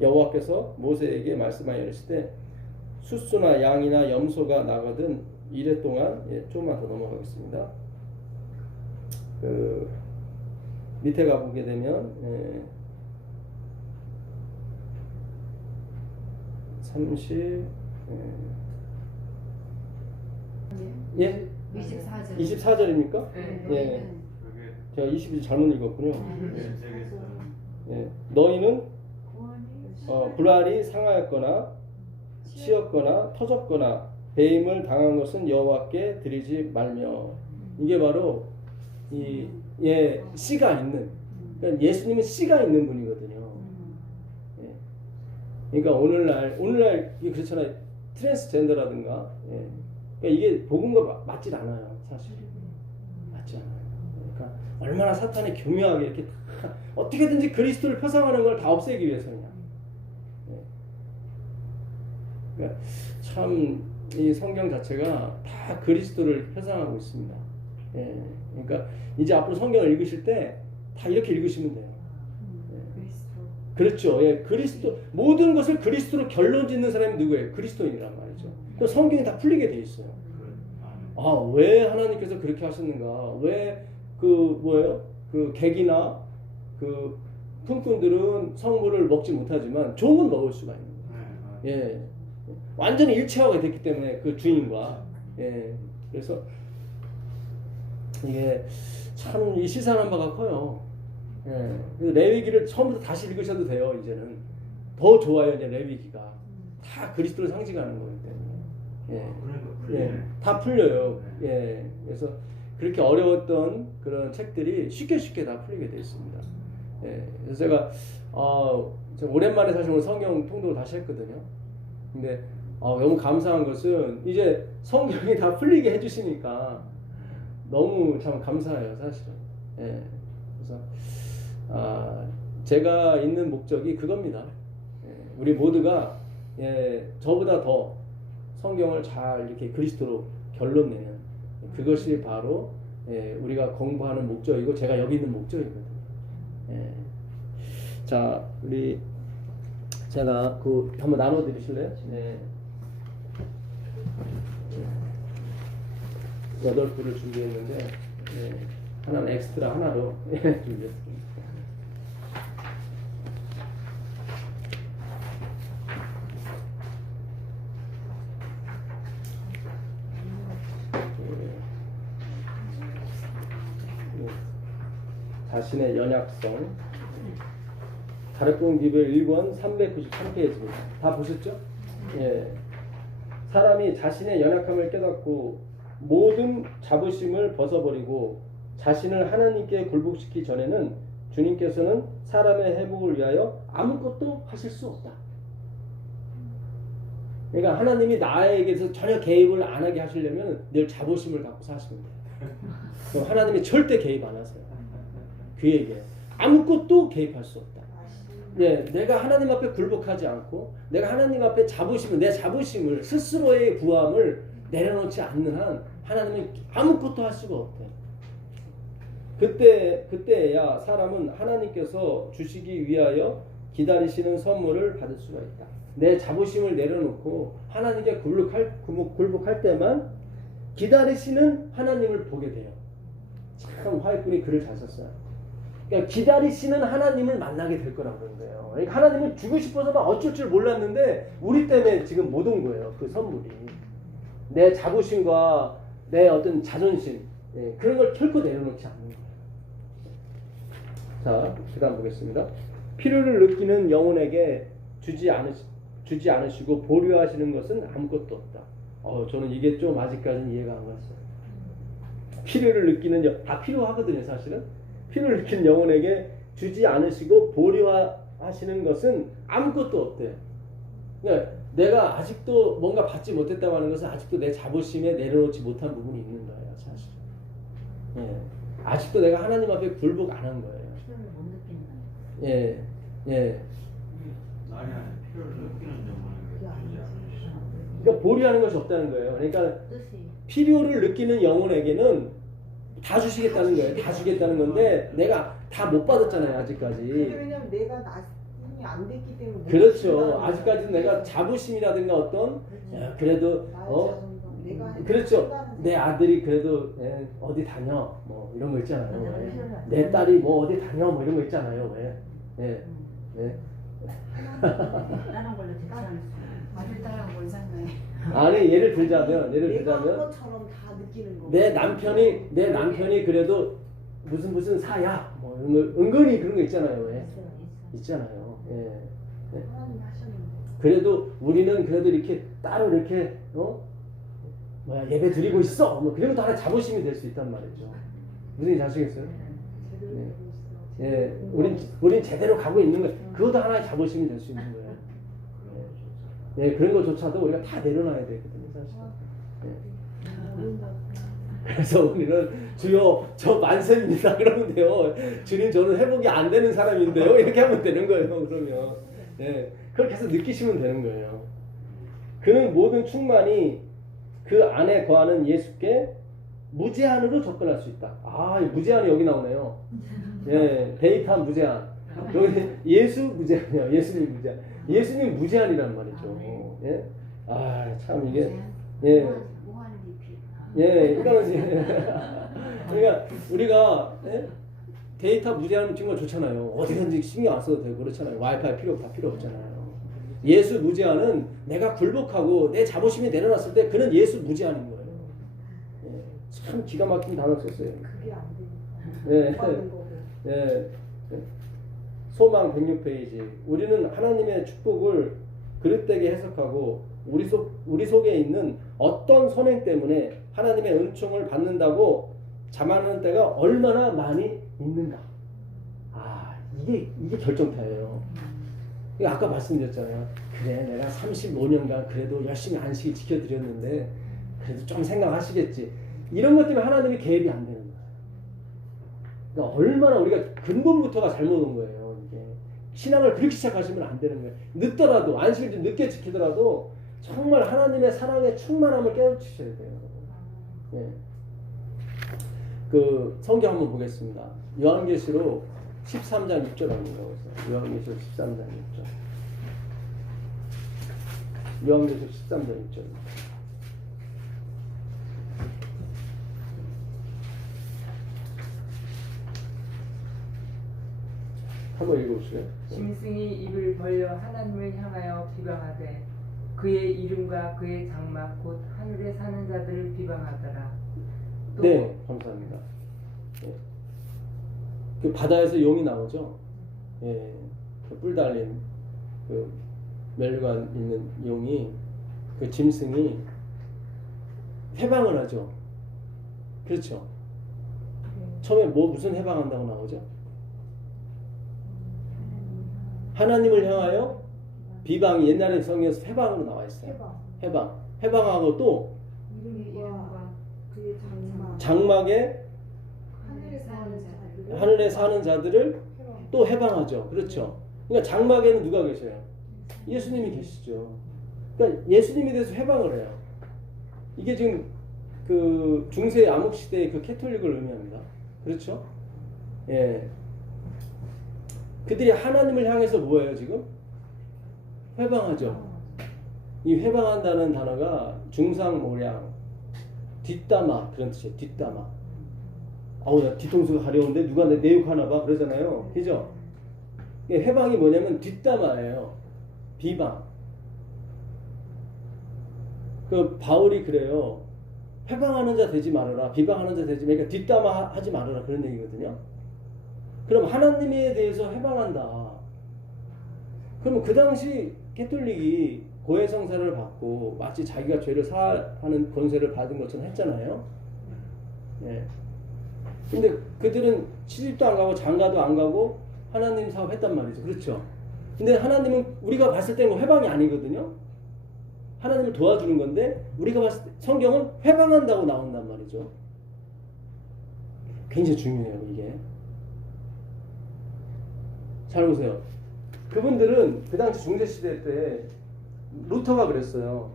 여호와께서 모세에게 말씀하여 이르실 때 숫소나 양이나 염소가 나거든 이래 동안 조금만 더 넘어가겠습니다. 그 밑에 가보게 되면 30 예? 24절. 24절입니까? 네. 예. 제가 22절 잘못 읽었군요. 예. 너희는 불알이 상하였거나 치였거나 터졌거나 배임을 당한 것은 여호와께 드리지 말며. 이게 바로 씨가 있는, 그러니까 예수님은 씨가 있는 분이거든요. 예. 그러니까 오늘날 이게 그렇잖아요. 트랜스젠더라든가. 예. 그러니까 이게 복음과 맞질 않아요, 사실. 맞지 않아요. 그러니까 얼마나 사탄이 교묘하게 이렇게 어떻게든지 그리스도를 표상하는 걸 다 없애기 위해서 그냥. 예. 그러니까 참 이 성경 자체가 다 그리스도를 표상하고 있습니다. 예. 그러니까 이제 앞으로 성경을 읽으실 때 다 이렇게 읽으시면 돼요. 예. 그렇죠. 예. 그리스도 모든 것을 그리스도로 결론 짓는 사람이 누구예요? 그리스도인이란 말이죠. 그 성경이 다 풀리게 돼 있어요. 아, 왜 하나님께서 그렇게 하셨는가? 왜 그 객이나 그 품꾼들은 성물을 먹지 못하지만 종은 먹을 수가 있는 거예요. 예. 완전히 일체화가 됐기 때문에 그 주인과. 예. 그래서 이게 참 이 시사하는 바가 커요. 예. 그래서 레위기를 처음부터 다시 읽으셔도 돼요. 이제는 더 좋아요. 이제 레위기가 다 그리스도를 상징하는 거기 때문에. 예. 그러니까 예, 풀리네. 다 풀려요. 예, 그래서 그렇게 어려웠던 그런 책들이 쉽게 쉽게 다 풀리게 되어 있습니다. 예, 그래서 제가 오랜만에 사실 오늘 성경 통독을 다시 했거든요. 근데 너무 감사한 것은 이제 성경이 다 풀리게 해주시니까 너무 참 감사해요, 사실은. 예, 그래서 제가 있는 목적이 그겁니다. 예, 우리 모두가 저보다 더 성경을 잘 이렇게 그리스도로 결론 내는 그것이 바로 우리가 공부하는 목적이고 제가 여기 있는 목적이거든요. 자, 제가 한번 나눠 드리실래요? 네. 8부를 준비했는데 하나는 엑스트라 하나로 준비했습니다. 자신의 연약성 가르침 기별 1권 393페이지입니다. 다 보셨죠? 예. 사람이 자신의 연약함을 깨닫고 모든 자부심을 벗어버리고 자신을 하나님께 굴복시키기 전에는 주님께서는 사람의 회복을 위하여 아무것도 하실 수 없다. 그러니까 하나님이 나에게서 전혀 개입을 안 하게 하시려면 늘 자부심을 갖고 사시면 돼요. 그럼 하나님이 절대 개입 안 하세요. 그 얘기예요. 아무것도 개입할 수 없다. 네, 내가 하나님 앞에 굴복하지 않고 내가 하나님 앞에 내 자부심을 스스로의 구함을 내려놓지 않는 한 하나님은 아무것도 할 수가 없대. 그때야 사람은 하나님께서 주시기 위하여 기다리시는 선물을 받을 수가 있다. 내 자부심을 내려놓고 하나님께 굴복할 때만 기다리시는 하나님을 보게 돼요. 참 화이트분이 글을 잘 썼어요. 그러니까 기다리시는 하나님을 만나게 될 거라고 그러는 거예요. 그러니까 하나님은 주고 싶어서 막 어쩔 줄 몰랐는데 우리 때문에 지금 못 온 거예요. 그 선물이. 내 자부심과 내 어떤 자존심 그런 걸 결코 내려놓지 않는 거예요. 자, 그 다음 보겠습니다. 필요를 느끼는 영혼에게 주지 않으시고 보류하시는 것은 아무것도 없다. 저는 이게 좀 아직까지는 이해가 안 갔어요. 필요를 느끼는 다 필요하거든요, 사실은. 필요를 느끼는 영혼에게 주지 않으시고 보류하시는 것은 아무것도 없대요. 그러니까 내가 아직도 뭔가 받지 못했다고 하는 것은 아직도 내 자부심에 내려놓지 못한 부분이 있는 거예요, 사실. 아직도 내가 하나님 앞에 굴복 안 한 거예요. 필요를 못 느낀다. 아니 필요를 느끼는 영혼에게 주지 않으시고. 그러니까 보류하는 것이 없다는 거예요. 그러니까 뜻이 필요를 느끼는 영혼에게는 다 주시겠다는 거예요. 다 주겠다는 건데 내가 다 못 받았잖아요, 아직까지. 왜냐면 내가 나중에 안 됐기 때문에. 그렇죠. 아직까지는 내가 자부심이라든가 어떤 그래도 그렇죠. 내 아들이 그래도 어디 다녀 뭐 이런 거 있잖아요. 내 딸이 뭐 어디 다녀 뭐 이런 거 있잖아요. 다른 걸로 대체 않을 수. 아들 딸하고 뭔 상관이? 아니 예를 들자면 내가 한 것처럼 다 느끼는 거. 내 남편이 그래도 무슨 사야 뭐 이런 거 은근히 그런 거 있잖아요. 있잖아요. 하나님 하셨는데. 그래도 우리는 그래도 이렇게 따로 이렇게 예배 드리고 있어. 뭐 그런 것도 하나 자부심이 될 수 있단 말이죠. 무슨 얘기인지 아시겠어요? 제대로 되고 있어. 우린 제대로 가고 있는 거예요. 그것도 하나의 자부심이 될 수 있는 거예요. 그런 것조차도 우리가 다 내려놔야 되거든요, 사실. 그래서 우리는 주여 저 만세입니다 그러면 돼요. 주님 저는 회복이 안 되는 사람인데요. 이렇게 하면 되는 거예요. 그러면 그렇게 해서 느끼시면 되는 거예요. 그는 모든 충만이 그 안에 거하는 예수께 무제한으로 접근할 수 있다. 무제한이 여기 나오네요. 데이터 무제한. 여기 예수 무제한이요. 예수님 무제한. 예수님 무제한이란 말이죠. 참 이게 무한 리필. 그러니까 우리가 데이터 무제한 찍는 거 좋잖아요. 어디든지 신경 안 써도 되고 그렇잖아요. 와이파이 다 필요 없잖아요. 예수 무제한은 내가 굴복하고 내 자부심이 내려놨을 때 그는 예수 무제한인 거예요. 참 기가 막힌 단어 썼어요. 그게 안 되니까. 소망 106페이지. 우리는 하나님의 축복을 그릇되게 해석하고 우리 속에 있는 어떤 선행 때문에 하나님의 은총을 받는다고 자만하는 때가 얼마나 많이 있는가. 아, 이게 결정타예요. 아까 말씀드렸잖아요. 그래, 내가 35년간 그래도 열심히 안식일 지켜드렸는데 그래도 좀 생각하시겠지. 이런 것 때문에 하나님이 개입이 안 되는 거예요. 그러니까 얼마나 우리가 근본부터가 잘못 온 거예요. 이게 신앙을 그렇게 시작하시면 안 되는 거예요. 늦더라도 안식일 좀 늦게 지키더라도 정말 하나님의 사랑의 충만함을 깨우치셔야 돼요. 예. 그 성경 한번 보겠습니다. 요한계시록 13장 6절 한번 보세요. 요한계시록 13장 6절. 요한계시록 13장 6절. 한번 읽어보시죠. 짐승이 입을 벌려 하나님을 향하여 비방하되 그의 이름과 그의 장막 곧 하늘에 사는 자들을 비방하더라. 또 네, 감사합니다. 예. 그 바다에서 용이 나오죠. 예, 그뿔 달린 그 멜관 있는 용이 그 짐승이 해방을 하죠. 그렇죠. 처음에 무슨 해방한다고 나오죠? 하나님을 향하여 비방이 옛날에 성경에서 해방으로 나와 있어요. 해방하고 또 이름과 그의 장막에 하늘에 사는 자들을 또 해방하죠. 그렇죠. 그러니까 장막에는 누가 계셔요? 예수님이 계시죠. 그러니까 예수님에 대해서 해방을 해요. 이게 지금 그 중세 암흑 시대의 그 캐톨릭을 의미합니다. 그렇죠? 예. 그들이 하나님을 향해서 뭐예요 지금? 회방하죠. 이 회방한다는 단어가 중상모량, 뒷담화 그런 뜻이에요. 뒷담화. 아우 나 뒤통수가 가려운데 누가 내 욕하나 봐 그러잖아요. 그죠? 회방이 뭐냐면 뒷담화예요. 비방. 그 바울이 그래요. 회방하는 자 되지 말아라. 비방하는 자 되지 말아라. 그러니까 뒷담화 하지 말아라 그런 얘기거든요. 그럼 하나님에 대해서 해방한다. 그러면 그 당시 캐톨릭이 고해성사를 받고 마치 자기가 죄를 사하는 권세를 받은 것처럼 했잖아요. 예. 근데 그들은 시집도 안 가고 장가도 안 가고 하나님 사업했단 말이죠. 그렇죠. 근데 하나님은 우리가 봤을 때는 회방이 아니거든요. 하나님을 도와주는 건데 우리가 봤을 때 성경은 회방한다고 나온단 말이죠. 굉장히 중요해요 이게. 잘 보세요. 그분들은 그 당시 중세시대 때 루터가 그랬어요.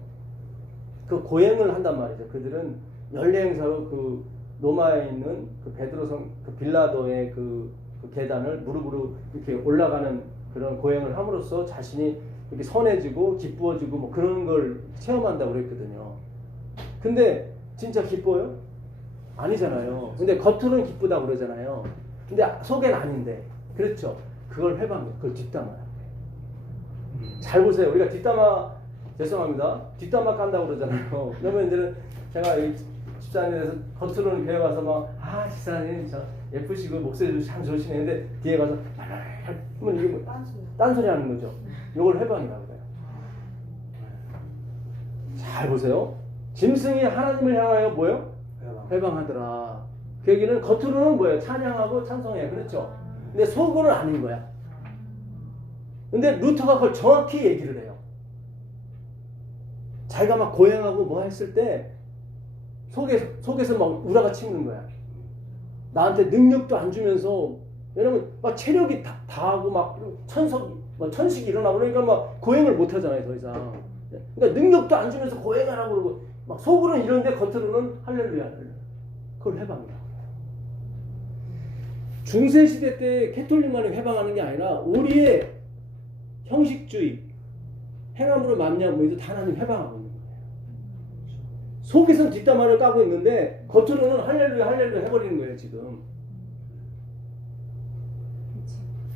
그 고행을 한단 말이죠. 그들은 연례행사로 그 로마에 있는 그 베드로성 그 빌라도의 그 계단을 무릎으로 이렇게 올라가는 그런 고행을 함으로써 자신이 이렇게 선해지고 기쁘어지고 뭐 그런 걸 체험한다고 그랬거든요. 근데 진짜 기뻐요? 아니잖아요. 근데 겉으로는 기쁘다고 그러잖아요. 근데 속엔 아닌데. 그렇죠. 그걸 회방해. 그걸 뒷담화야. 잘 보세요. 우리가 뒷담화 죄송합니다. 뒷담화 깐다고 그러잖아요. 그러면 이제는 제가 이 집사님에서 겉으로는 배워가서 막 집사님 저 예쁘시고 목소리도 참 좋으시는데 뒤에 가서 그러면 이게 뭐 딴소리 하는 거죠. 이걸 회방이라고 해요. 잘 보세요. 짐승이 하나님을 향하여 뭐요? 회방하더라. 그 얘기는 겉으로는 뭐예요? 찬양하고 찬송해요. 그렇죠? 근데 속으로는 아닌 거야. 근데 루터가 그걸 정확히 얘기를 해요. 자기가 막 고행하고 뭐 했을 때 속에서 막 우라가 치는 거야. 나한테 능력도 안 주면서 왜냐면 막 체력이 다 하고 막 천식이 일어나고 그러니까 막 고행을 못 하잖아요 더 이상. 그러니까 능력도 안 주면서 고행하라고 그러고 막 속으로는 이런데 겉으로는 할렐루야. 그걸 회방이라고. 중세시대 때 캐톨릭만이 회방하는 게 아니라 우리의 형식주의, 행함으로 맘냐 뭐이도 다 하나님 회방하고 있는 거예요. 속에서는 뒷담화를 까고 있는데 겉으로는 할렐루야 할렐루야 해버리는 거예요 지금.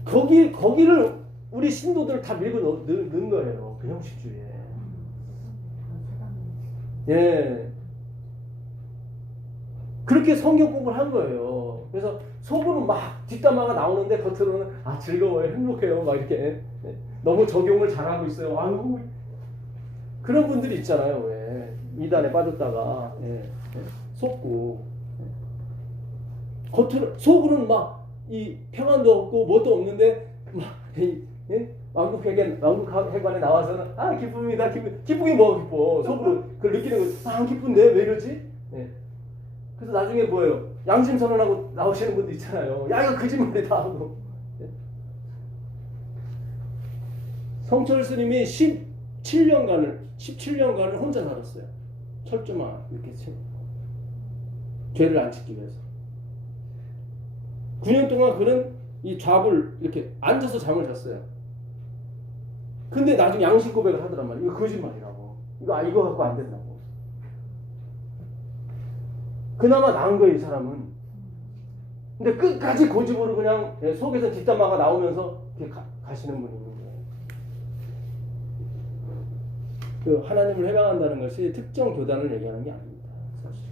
거기를 우리 신도들 다 밀고 넣은 거예요. 그 형식주의에. 예. 그렇게 성경 공부를 한 거예요. 그래서 속으로 막 뒷담화가 나오는데 겉으로는 즐거워요, 행복해요, 막 이렇게 너무 적용을 잘하고 있어요. 아유, 그런 분들이 있잖아요. 왜 이단에 빠졌다가 속고 겉으로 속으로는 막 이 평안도 없고 뭣도 없는데 왕국 회관에 나와서는 기쁩니다. 기쁘긴 뭐가 기뻐. 속으로 그걸 느끼는 거 기쁜데 왜 이러지? 그래서 나중에 뭐예요? 양심 선언하고 나오시는 분도 있잖아요. 야 이거 거짓말이다 하고. 성철 스님이 17년간을 혼자 살았어요. 철조망 이렇게 채우고 죄를 안 짓기 위해서. 9년 동안 그는 이 좌불 이렇게 앉아서 잠을 잤어요. 근데 나중에 양심 고백을 하더란 말이에요. 이거 거짓말이라고. 이거 갖고 안 된다고. 그나마 나은 거예요, 이 사람은. 근데 끝까지 고집으로 그냥 속에서 뒷담화가 나오면서 이렇게 가시는 분이 있는 거예요. 그 하나님을 회방한다는 것이 특정 교단을 얘기하는 게 아닙니다. 사실.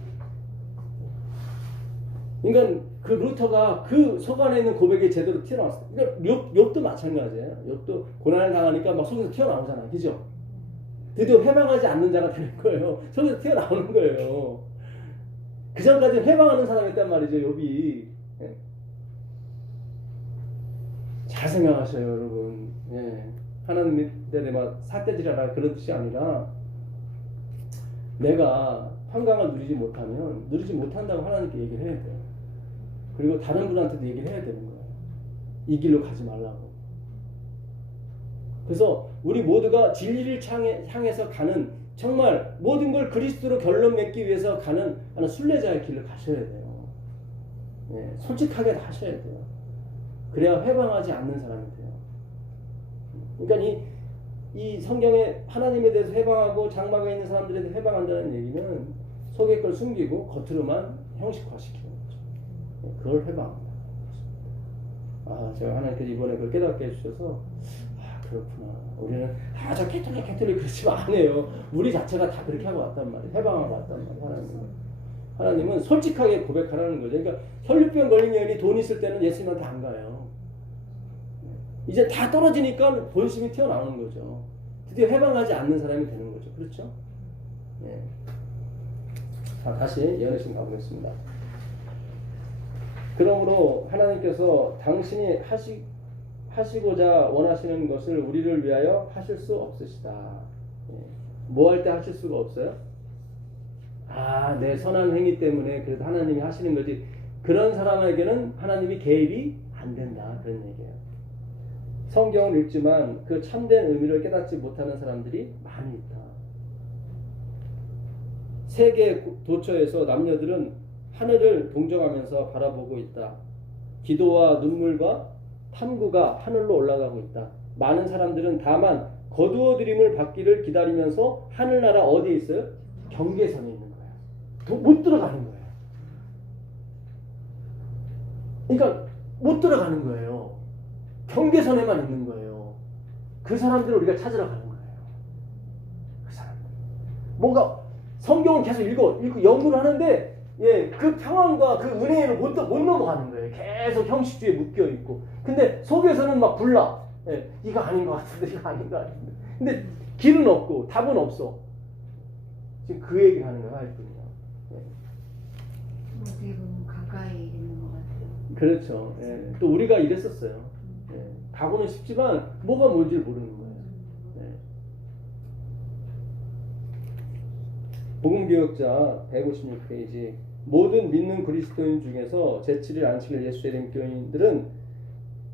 그러니까 그 루터가 그 속 안에 있는 고백이 제대로 튀어나왔어요. 그러니까 욥도 마찬가지예요. 욥도 고난을 당하니까 막 속에서 튀어나오잖아요. 그죠? 드디어 회방하지 않는 자가 되는 거예요. 속에서 튀어나오는 거예요. 그 전까지는 회방하는 사람이었단 말이죠. 욥이. 잘 생각하셔요, 여러분. 하나님 밑에 막 삿대질하라 그런 뜻이 아니라 내가 평강을 누리지 못하면 누리지 못한다고 하나님께 얘기를 해야 돼요. 그리고 다른 분한테도 얘기를 해야 되는 거예요. 이 길로 가지 말라고. 그래서 우리 모두가 진리를 향해서 가는 정말 모든 걸 그리스도로 결론 맺기 위해서 가는 하는 순례자의 길을 가셔야 돼요. 솔직하게 다 하셔야 돼요. 그래야 회방하지 않는 사람이 돼요. 그러니까 이 성경에 하나님에 대해서 회방하고 장막에 있는 사람들에 대해서 회방한다는 얘기는 속의 걸 숨기고 겉으로만 형식화시키는 거죠. 그걸 회방합니다. 제가 하나님께서 이번에 그걸 깨닫게 해주셔서 그렇구나. 우리는 저 캐톨릭 그렇지만 안 해요. 우리 자체가 다 그렇게 하고 왔단 말이에요. 해방하고 왔단 말이에요. 하나님은 솔직하게 고백하라는 거죠. 그러니까 혈류병 걸린 여인이 돈 있을 때는 예수님한테 안 가요. 이제 다 떨어지니까 본심이 튀어나오는 거죠. 드디어 해방하지 않는 사람이 되는 거죠. 그렇죠? 자, 다시 예언의 가보겠습니다. 그러므로 하나님께서 당신이 하시고자 원하시는 것을 우리를 위하여 하실 수 없으시다. 뭐 할 때 하실 수가 없어요? 내 선한 행위 때문에 그래도 하나님이 하시는 거지. 그런 사람에게는 하나님이 개입이 안 된다. 그런 얘기예요. 성경을 읽지만 그 참된 의미를 깨닫지 못하는 사람들이 많이 있다. 세계 도처에서 남녀들은 하늘을 동정하면서 바라보고 있다. 기도와 눈물과 탐구가 하늘로 올라가고 있다. 많은 사람들은 다만 거두어들임을 받기를 기다리면서 하늘나라 어디에 있어요? 경계선에 있는 거야. 못 들어가는 거예요. 그러니까 못 들어가는 거예요. 경계선에만 있는 거예요. 그 사람들을 우리가 찾으러 가는 거예요. 그 사람들. 뭔가 성경을 계속 읽고 연구를 하는데 그 평안과 그 은혜를 못 넘어가는 거예요. 계속 형식주의에 묶여 있고. 근데 속에서는 막 불나. 이거 아닌 것 같은데, 이거 아닌 것 같은데. 근데 길은 없고 답은 없어. 지금 그 얘기를 하는 거야, 하여튼요. 어떻게 보면 가까이 있는 것 같아요. 그렇죠. 또 우리가 이랬었어요. 가고는 싶지만 뭐가 뭔지 모르는 거예요. 복음교역자 156페이지. 모든 믿는 그리스도인 중에서 제7일 안식일 예수의 교인들은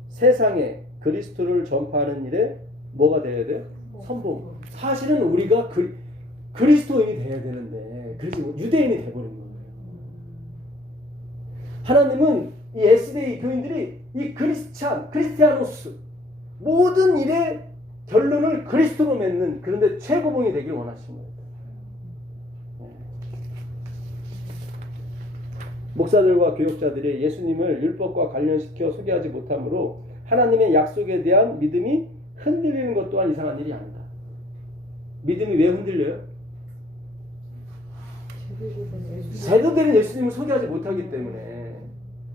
세상에 그리스도를 전파하는 일에 뭐가 돼야 돼요? 선봉. 사실은 우리가 그리스도인이 돼야 되는데 그래서 유대인이 돼버린 거예요. 하나님은 이 에스데이 교인들이 이 크리스티아노스 모든 일의 결론을 그리스도로 맺는 그런데 최고봉이 되길 원하시는 거예요. 목사들과 교역자들이 예수님을 율법과 관련시켜 소개하지 못하므로 하나님의 약속에 대한 믿음이 흔들리는 것 또한 이상한 일이 아니다. 믿음이 왜 흔들려요? 제대로 된 예수님을 소개하지 못하기 때문에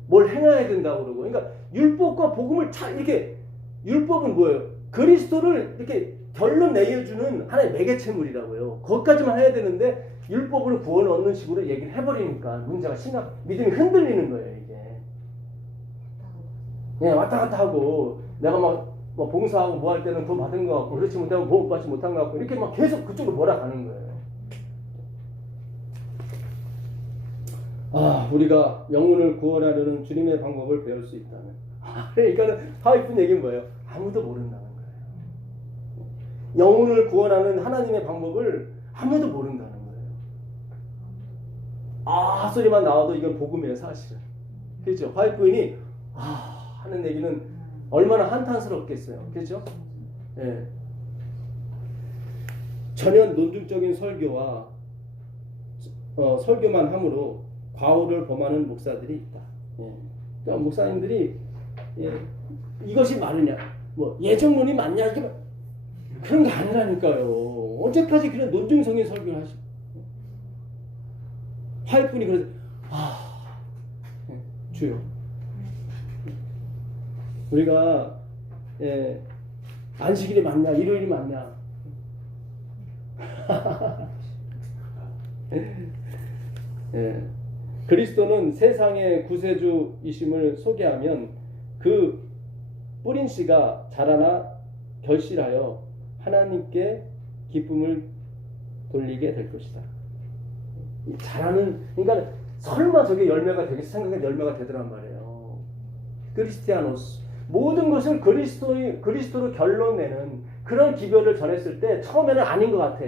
뭘 행해야 된다고 그러고, 그러니까 율법과 복음을 이렇게 율법은 뭐예요? 그리스도를 이렇게 결론 내려주는 하나의 매개체물이라고요. 거기까지만 해야 되는데 율법으로 구원을 얻는 식으로 얘기를 해버리니까 문제가 믿음이 흔들리는 거예요, 이게. 예, 왔다 갔다 하고 내가 막 봉사하고 뭐 할 때는 돈 받은 것 같고 그렇지 못하고 보험 받지 못한 것 같고 이렇게 막 계속 그쪽으로 몰아가는 거예요. 우리가 영혼을 구원하려는 주님의 방법을 배울 수 있다면. 그러니까는 하이픈 얘기는 뭐예요? 아무도 모른다는 거예요. 영혼을 구원하는 하나님의 방법을 아무도 모른다는 거예요. 소리만 나와도 이건 복음이에요, 사실은. 그렇죠? 하이픈이 하는 얘기는 얼마나 한탄스럽겠어요. 그렇죠? 예. 전혀 논증적인 설교와 설교만 함으로 과오를 범하는 목사들이 있다. 예. 그러니까 목사님들이 이것이 맞느냐, 뭐 예정론이 맞냐 이게 그런 게 아니라니까요. 언제까지 그런 논증성의 설교를 하시고 하이픈이 그래서 주요. 우리가 안식일이 맞냐, 일요일이 맞냐. 그리스도는 세상의 구세주이심을 소개하면 그 뿌린 씨가 자라나 결실하여 하나님께 기쁨을 돌리게 될 것이다. 자라는, 그러니까 설마 저게 열매가 되겠어 생각해 열매가 되더란 말이에요. 크리스티아노스, 모든 것을 그리스도로 결론내는 그런 기별을 전했을 때 처음에는 아닌 것 같아.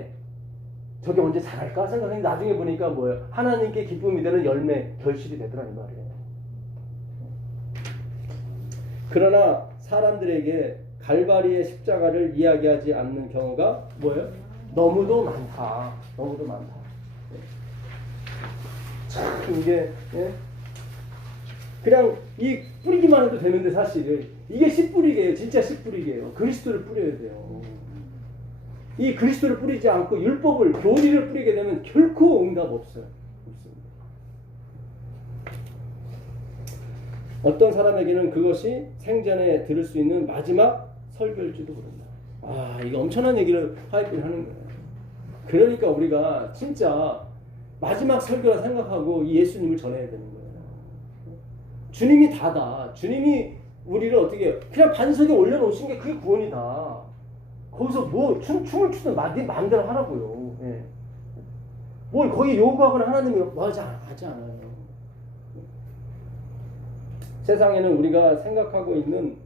저게 언제 자랄까 생각했는데 나중에 보니까 뭐예요? 하나님께 기쁨이 되는 열매, 결실이 되더란 말이에요. 그러나 사람들에게 갈바리의 십자가를 이야기하지 않는 경우가 뭐예요? 너무도 많다. 너무도 많다. 참 이게 그냥 이 뿌리기만 해도 되는데 사실 이게 씨 뿌리게요. 진짜 씨 뿌리게요. 그리스도를 뿌려야 돼요. 이 그리스도를 뿌리지 않고 율법을, 교리를 뿌리게 되면 결코 응답 없어요. 없습니다. 어떤 사람에게는 그것이 생전에 들을 수 있는 마지막 설교일지도 모른다. 이거 엄청난 얘기를 하이픈이 하는 거예요. 그러니까 우리가 진짜 마지막 설교라 생각하고 이 예수님을 전해야 되는 거예요. 주님이 다다. 주님이 우리를 어떻게 그냥 반석에 올려놓으신 게 그게 구원이다. 거기서 뭐 춤을 추든 네 마음대로 하라고요. 예. 뭘 거기 요구하거나 하나님이 하지 않아요. 세상에는 우리가 생각하고 있는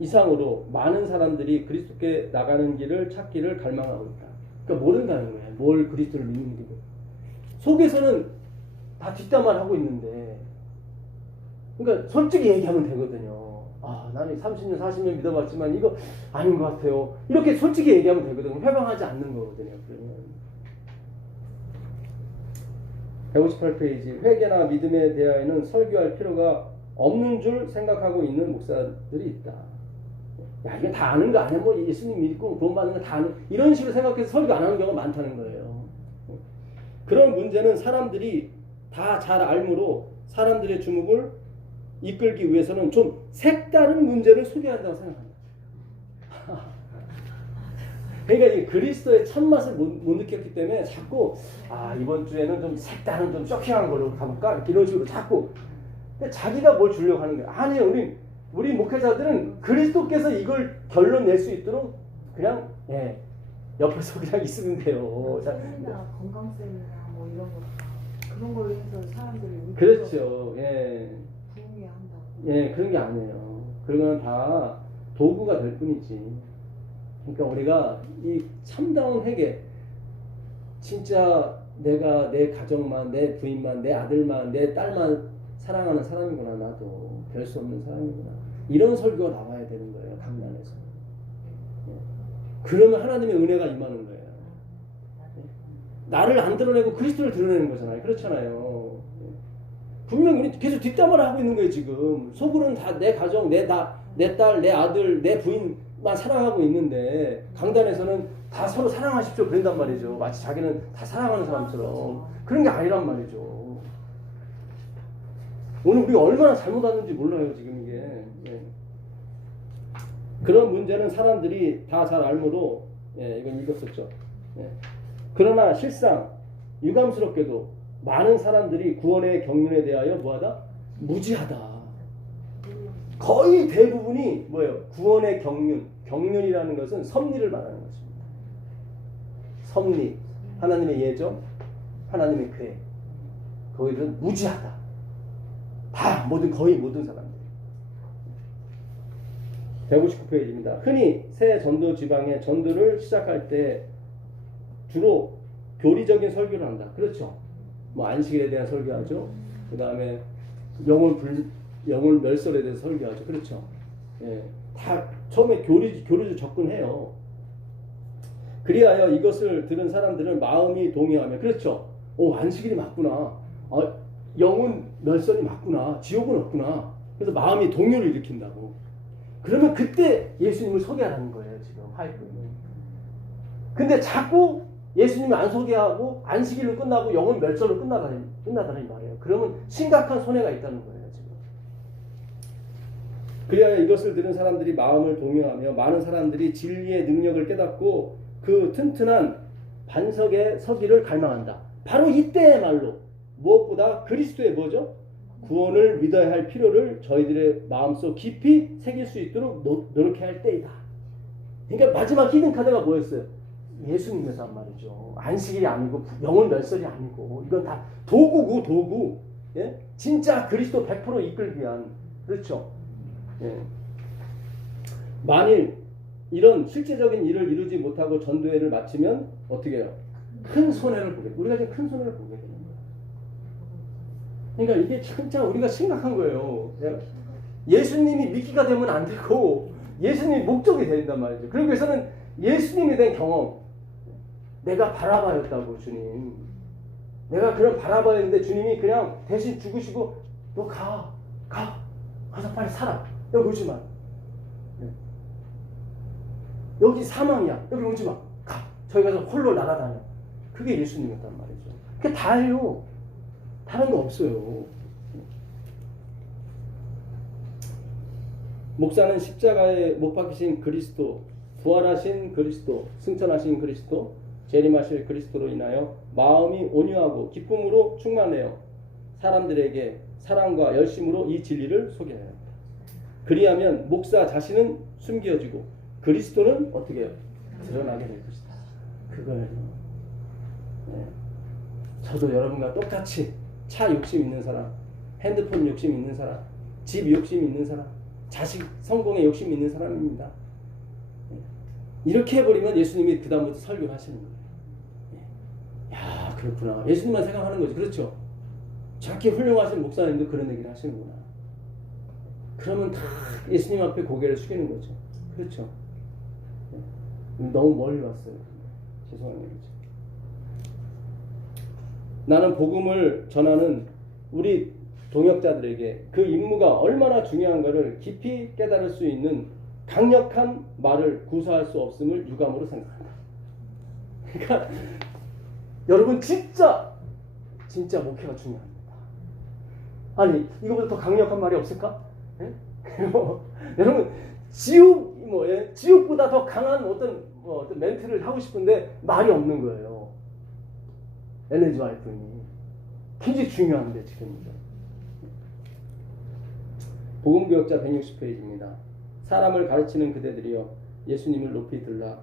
이상으로 많은 사람들이 그리스도께 나가는 길을 찾기를 갈망하고 있다. 그러니까 모른다는 거예요. 뭘 그리스도를 믿는 길을. 속에서는 다 뒷담화를 하고 있는데, 그러니까 솔직히 얘기하면 되거든요. 나는 30년, 40년 믿어봤지만 이거 아닌 것 같아요. 이렇게 솔직히 얘기하면 되거든요. 회방하지 않는 거거든요. 그러면 158페이지, 회개나 믿음에 대하여는 설교할 필요가 없는 줄 생각하고 있는 목사들이 있다. 야, 이게 다 아는 거 아니야? 뭐 예수님 믿고 구원받는 거 다 아는, 이런 식으로 생각해서 설교 안 하는 경우가 많다는 거예요. 그런 문제는 사람들이 다 잘 알므로 사람들의 주목을 이끌기 위해서는 좀 색다른 문제를 소개한다고 생각합니다. 그러니까 이 그리스도의 참맛을 못 느꼈기 때문에 자꾸 이번 주에는 좀 색다른, 좀 쇼킹한 걸로 가볼까? 이런 식으로 자꾸. 근데 자기가 뭘 주려고 하는 거야. 아니에요. 우리 목회자들은 그리스도께서 이걸 결론 낼 수 있도록 그냥 옆에서 그냥 있으면 돼요. 세미나, 건강 세미나 뭐 이런 거 그런 걸로 해서 사람들이 그렇죠. 부흥해야 한다고. 그런 게 아니에요. 그런 건 다 도구가 될 뿐이지. 그러니까 우리가 이 참다운 회개, 진짜 내가 내 가정만, 내 부인만, 내 아들만, 내 딸만 사랑하는 사람이구나. 나도 별 수 없는 사람이구나. 이런 설교가 나와야 되는 거예요. 강단에서. 그러면 하나님의 은혜가 임하는 거예요. 나를 안 드러내고 그리스도를 드러내는 거잖아요. 그렇잖아요. 분명히 우리 계속 뒷담화를 하고 있는 거예요. 지금 속으로는 다 내 가정, 내 딸, 내 아들, 내 부인만 사랑하고 있는데 강단에서는 다 서로 사랑하십시오 그런단 말이죠. 마치 자기는 다 사랑하는 사람처럼. 그런 게 아니란 말이죠. 오늘 우리가 얼마나 잘못 왔는지 몰라요. 지금 이게. 그런 문제는 사람들이 다 잘 알므로 이건 읽었었죠. 그러나 실상 유감스럽게도 많은 사람들이 구원의 경륜에 대하여 뭐하다? 무지하다. 거의 대부분이 뭐예요? 구원의 경륜이라는 것은 섭리를 말하는 것입니다. 섭리, 하나님의 예정, 하나님의 계획. 거기들은 무지하다. 다 거의 모든 사람들. 159페이지입니다. 흔히 새 전도 지방의 전도를 시작할 때 주로 교리적인 설교를 한다. 그렇죠. 뭐 안식일에 대한 설교하죠. 그 다음에 영혼 멸설에 대해서 설교하죠. 그렇죠. 다 처음에 교리적 접근해요. 그리하여 이것을 들은 사람들은 마음이 동요하며, 그렇죠. 안식일이 맞구나. 영혼 멸설이 맞구나. 지옥은 없구나. 그래서 마음이 동요를 일으킨다고. 그러면 그때 예수님을 소개하라는 거예요. 지금 화이트는. 근데 자꾸 예수님을 안 소개하고 안식일로 끝나고 영혼 멸설로 끝나다는 말이에요. 그러면 심각한 손해가 있다는 거예요. 지금. 그리하여 이것을 들은 사람들이 마음을 동요하며 많은 사람들이 진리의 능력을 깨닫고 그 튼튼한 반석에 서기를 갈망한다. 바로 이때의 말로 무엇보다 그리스도의 뭐죠? 구원을 믿어야 할 필요를 저희들의 마음속 깊이 새길 수 있도록 노력해야 할 때이다. 그러니까 마지막 히든카드가 뭐였어요? 예수님이란 말이죠. 안식일이 아니고 영혼 멸설이 아니고 이건 다 도구고 도구. 예? 진짜 그리스도 100% 이끌기 위한. 그렇죠. 예. 만일 이런 실제적인 일을 이루지 못하고 전도회를 마치면 어떻게 해요? 큰 손해를 보게 돼요. 우리가 지금 큰 손해를 보게 되는 거예요. 그러니까 이게 진짜 우리가 심각한 거예요. 예수님이 미끼가 되면 안 되고 예수님이 목적이 된단 말이죠. 그러기 위해서는 예수님에 대한 경험. 내가 바라바였다고 주님. 내가 그런 바라바였는데 주님이 그냥 대신 죽으시고 너 가서 빨리 살아. 여기 오지 마. 여기 사망이야. 여기 오지 마. 가. 저기 가서 홀로 날아다녀. 그게 예수님이었단 말이죠. 그게 다예요. 다른 거 없어요. 목사는 십자가에 못 박히신 그리스도, 부활하신 그리스도, 승천하신 그리스도, 재림하실 그리스도로 인하여 마음이 온유하고 기쁨으로 충만해요. 사람들에게 사랑과 열심으로 이 진리를 소개해야 합니다. 그리하면 목사 자신은 숨겨지고 그리스도는 어떻게 해요? 드러나게 될 것이다. 그거예요. 저도 여러분과 똑같이 차 욕심 있는 사람, 핸드폰 욕심 있는 사람, 집 욕심 있는 사람, 자식 성공에 욕심 있는 사람입니다. 이렇게 해버리면 예수님이 그 다음부터 설교를 하시는 거예요. 야, 그렇구나. 예수님만 생각하는 거지. 그렇죠. 저렇게 훌륭하신 목사님도 그런 얘기를 하시는구나. 그러면 다 예수님 앞에 고개를 숙이는 거죠. 그렇죠. 너무 멀리 왔어요. 죄송한 얘기죠. 나는 복음을 전하는 우리 동역자들에게 그 임무가 얼마나 중요한가를 깊이 깨달을 수 있는 강력한 말을 구사할 수 없음을 유감으로 생각한다. 그러니까 여러분 진짜 목회가 중요합니다. 아니 이거보다 더 강력한 말이 없을까? 여러분 지옥보다 더 강한 어떤 멘트를 하고 싶은데 말이 없는 거예요. 엘렌지 와이프니 굉장히 중요한데 지금 복음교역자 160페이지입니다. 사람을 가르치는 그대들이여 예수님을 높이 들라.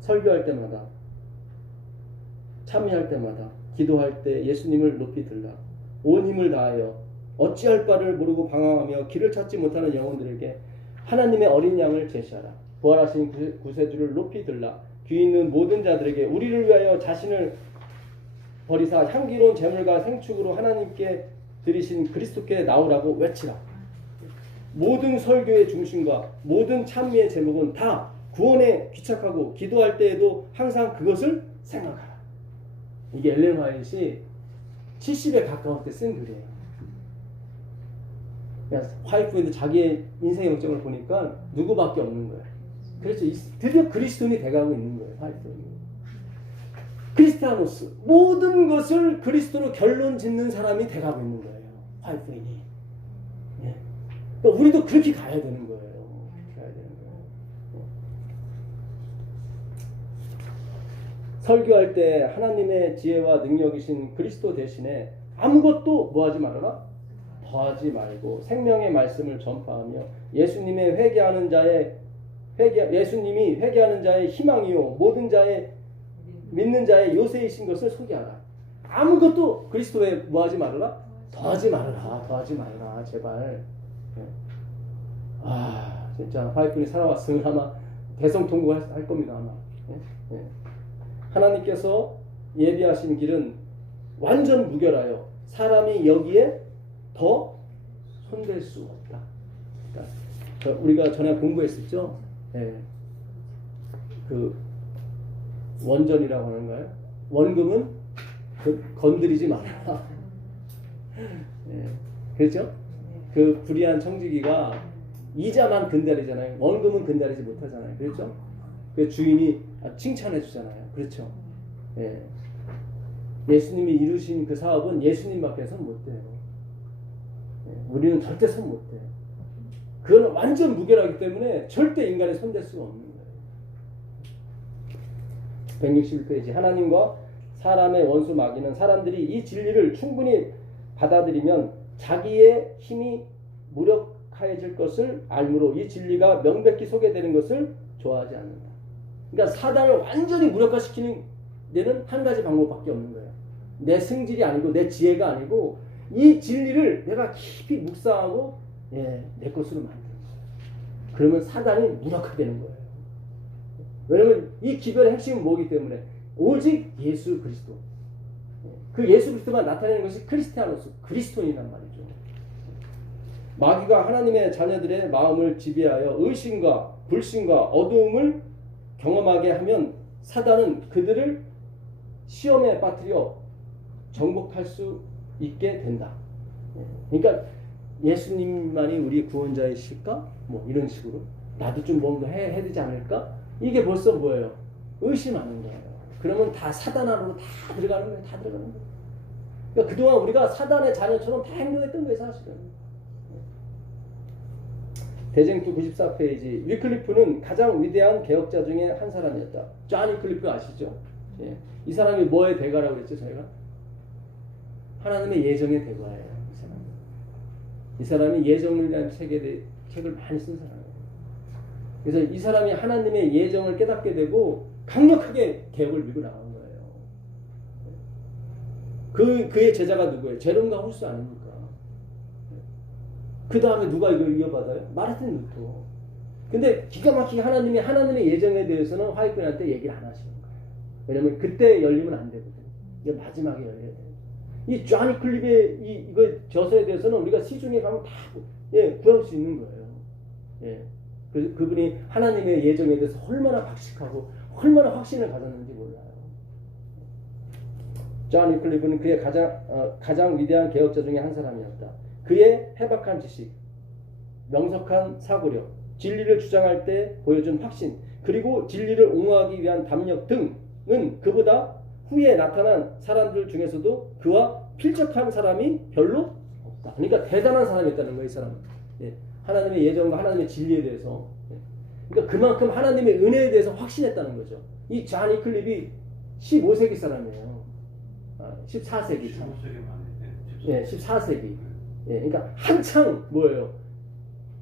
설교할 때마다 참여할 때마다 기도할 때 예수님을 높이 들라. 온 힘을 다하여 어찌할 바를 모르고 방황하며 길을 찾지 못하는 영혼들에게 하나님의 어린 양을 제시하라. 부활하신 구세주를 높이 들라. 귀 있는 모든 자들에게 우리를 위하여 자신을 버리사 향기로운 제물과 생축으로 하나님께 드리신 그리스도께 나오라고 외치라. 모든 설교의 중심과 모든 찬미의 제목은 다 구원에 귀착하고 기도할 때에도 항상 그것을 생각하라. 이게 엘렌 화이트이 70에 가까울 때 쓴 글이에요. 화이트인데 자기의 인생의 역정을 보니까 누구밖에 없는 거예요. 그래서 드디어 그리스도인이 돼가고 있는 거예요. 화이트는. 크리스티아노스 모든 것을 그리스도로 결론 짓는 사람이 돼가고 있는 거예요. 화이트인이. 그러니까 우리도 그렇게 가야 되는 거예요. 그렇게 가야 되는 거예요. 설교할 때 하나님의 지혜와 능력이신 그리스도 대신에 아무것도 뭐하지 말아라? 더하지 말고 생명의 말씀을 전파하며 예수님이 회개하는 자의 희망이요 모든 자의 믿는 자의 요새이신 것을 소개하라. 아무것도 그리스도에 뭐하지 말아라? 더하지 말아라 제발. 진짜 화이트분이 살아왔으면 아마 대성통곡할 겁니다 아마. 하나님께서 예비하신 길은 완전 무결하여 사람이 여기에 더 손댈 수 없다. 그러니까 우리가 전에 공부했었죠. 그 원전이라고 하는 거예요. 원금은 건드리지 마라. 그렇죠? 그 불의한 청지기가 이자만 건드리잖아요. 원금은 건드리지 못하잖아요. 그렇죠? 그 주인이 칭찬해 주잖아요. 그렇죠? 예수님이 이루신 그 사업은 예수님밖에 손 못 대요. 우리는 절대 손 못 대요. 그건 완전 무결하기 때문에 절대 인간이 손댈 수가 없는 거예요. 161페이지 하나님과 사람의 원수 마귀는 사람들이 이 진리를 충분히 받아들이면 자기의 힘이 무력해질 것을 알므로 이 진리가 명백히 소개되는 것을 좋아하지 않는다. 그러니까 사단을 완전히 무력화시키는 데는 한 가지 방법밖에 없는 거예요. 내 승질이 아니고 내 지혜가 아니고 이 진리를 내가 깊이 묵상하고 내 것으로 만드는 거예요. 그러면 사단이 무력화되는 거예요. 왜냐하면 이 기별의 핵심은 뭐기 때문에 오직 예수 그리스도. 그 예수 그리스도만 나타내는 것이 크리스티아노스, 그리스도인이란 말이죠. 마귀가 하나님의 자녀들의 마음을 지배하여 의심과 불신과 어두움을 경험하게 하면 사단은 그들을 시험에 빠뜨려 정복할 수 있게 된다. 그러니까 예수님만이 우리 구원자이실까? 뭐 이런 식으로 나도 좀 뭔가 해야 되지 않을까? 이게 벌써 뭐예요? 의심하는 거예요. 그러면 다 사단 안으로 다 들어가는 거예요. 다 들어가는 거예요. 그러니까 그동안 우리가 사단의 자녀처럼 다 행동했던 거예요. 사실은. 대쟁투 94페이지 위클리프는 가장 위대한 개혁자 중에 한 사람이었다. 존 위클리프 아시죠? 이 사람이 뭐의 대가라고 그랬죠? 저희가? 하나님의 예정의 대가예요. 이 사람이 예정이라는 책을 많이 쓴 사람이에요. 그래서 이 사람이 하나님의 예정을 깨닫게 되고 강력하게 개혁을 밀고 나간 거예요. 그의 제자가 누구예요? 제롬과 홀수 아닙니까? 그 다음에 누가 이걸 이어받아요? 마르틴 루터. 근데 기가 막히게 하나님의 예정에 대해서는 화이트한테 얘기를 안 하시는 거예요. 왜냐면 그때 열리면 안 되거든요. 이게 마지막에 열려야 돼요. 이 존 위클리프의 이거 저서에 대해서는 우리가 시중에 가면 다 구할 수 있는 거예요. 그래서 그분이 하나님의 예정에 대해서 얼마나 박식하고 얼마나 확신을 가졌는지 몰라요. 존 위클리프는 그의 가장 위대한 개혁자 중에 한 사람이었다. 그의 해박한 지식, 명석한 사고력, 진리를 주장할 때 보여준 확신, 그리고 진리를 옹호하기 위한 담력 등은 그보다 후에 나타난 사람들 중에서도 그와 필적한 사람이 별로 없다. 그러니까 대단한 사람이었다는 거예요. 이 사람은. 하나님의 예정과 하나님의 진리에 대해서. 그러니까 그만큼 하나님의 은혜에 대해서 확신했다는 거죠. 이 존 위클리프이 15세기 사람이에요. 14세기. 14세기. 그러니까 한창 뭐예요?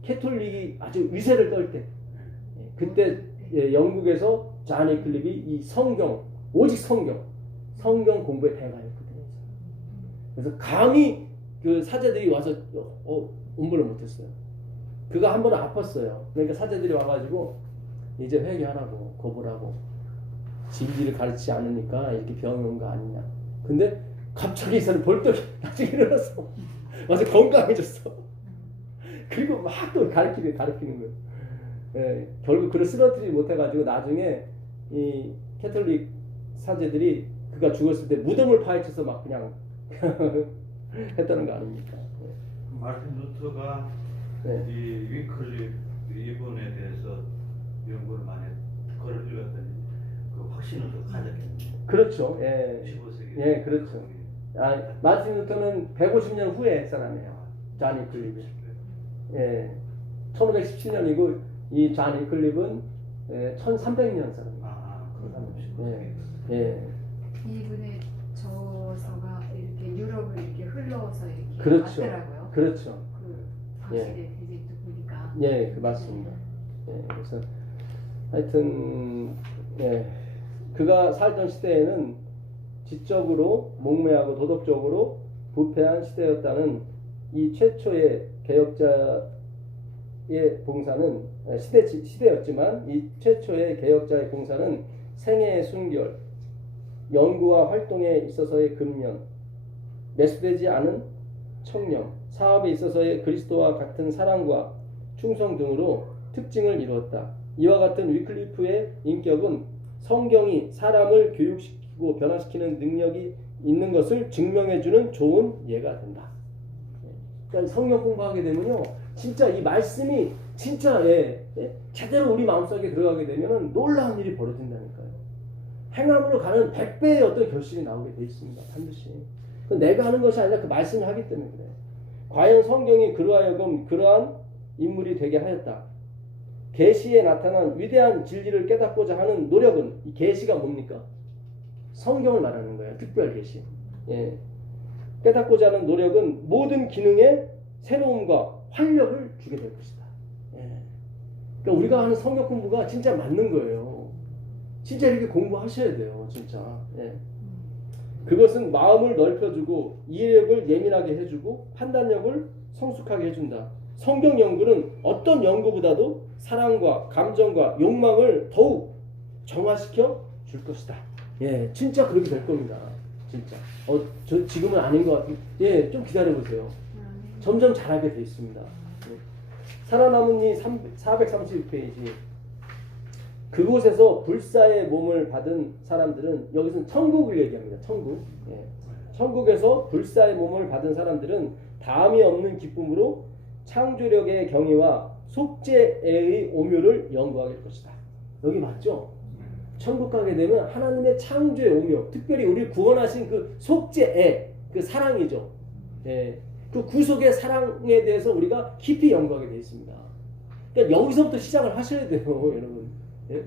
캐톨릭이 아주 위세를 떨 때. 그때 영국에서 존 위클리프이 이 성경, 오직 성경 공부의 대가였거든요. 그래서 감히 그 사제들이 와서 음부를 못했어요. 그가 한 번은 아팠어요. 그러니까 사제들이 와가지고 이제 회개하라고 거부라고 진리를 가르치지 않으니까 이렇게 병이 온 거 아니냐. 근데 갑자기 이 사람 벌떡 나중에 일어났어. 와서 건강해졌어. 그리고 막 또 가르치는 거예요. 결국 그를 쓰러뜨리지 못해가지고 나중에 이 캐톨릭 사제들이 그가 죽었을 때 무덤을 파헤쳐서 막 그냥 했다는 거 아닙니까? 마르틴 루터가 이 위클리프 이분에 대해서 연구를 많이 글을 읽었더니 그 확신을 더 가졌겠네요. 그렇죠. 15세기. 그렇죠. 마르틴 루터는 150년 후에 사람이에요. 존 위클리프. 1517년이고 이 존 위클리프는 1300년 사람이에요. 예. 이분의 저서가 이렇게 유럽을 이렇게 흘러서 이렇게 그렇죠. 왔더라고요. 그렇죠. 그 예. 박시대 대제도 보니까. 예, 그 맞습니다. 예, 그래서 하여튼 예, 그가 살던 시대에는 지적으로 목매하고 도덕적으로 부패한 시대였다는 이 최초의 개혁자의 봉사는 시대였지만 이 최초의 개혁자의 봉사는 생애의 순결, 연구와 활동에 있어서의 근면, 매수되지 않은 청렴, 사업에 있어서의 그리스도와 같은 사랑과 충성 등으로 특징을 이루었다. 이와 같은 위클리프의 인격은 성경이 사람을 교육시키고 변화시키는 능력이 있는 것을 증명해주는 좋은 예가 된다. 그러니까 성경 공부하게 되면요, 진짜 이 말씀이 진짜 제대로 우리 마음속에 들어가게 되면 놀라운 일이 벌어진다니까요. 행함으로 가는 100배의 어떤 결실이 나오게 돼 있습니다. 반드시. 내가 하는 것이 아니라 그 말씀이 하기 때문에 그래요. 과연 성경이 그러하여금 그러한 인물이 되게 하였다. 계시에 나타난 위대한 진리를 깨닫고자 하는 노력은, 이 계시가 뭡니까? 성경을 말하는 거예요. 특별 계시. 예. 깨닫고자 하는 노력은 모든 기능에 새로움과 활력을 주게 될 것이다. 예. 그러니까 우리가 하는 성경 공부가 진짜 맞는 거예요. 진짜 이렇게 공부하셔야 돼요. 진짜. 예. 그것은 마음을 넓혀주고 이해력을 예민하게 해주고 판단력을 성숙하게 해준다. 성경 연구는 어떤 연구보다도 사랑과 감정과 욕망을 더욱 정화시켜 줄 것이다. 예, 진짜 그렇게 될 겁니다. 진짜. 저 지금은 아닌 것 같은. 예, 좀 기다려보세요. 점점 잘하게 돼 있습니다. 예. 살아남은 이 436페이지. 그곳에서 불사의 몸을 받은 사람들은, 여기서는 천국을 얘기합니다. 천국. 예. 천국에서 불사의 몸을 받은 사람들은 다함이 없는 기쁨으로 창조력의 경외와 속죄의 오묘를 연구하게 될 것이다. 여기 맞죠? 천국 가게 되면 하나님의 창조의 오묘, 특별히 우리를 구원하신 그 속죄의 그 사랑이죠. 예. 그 구속의 사랑에 대해서 우리가 깊이 연구하게 되어 있습니다. 그러니까 여기서부터 시작을 하셔야 돼요, 여러분. 예?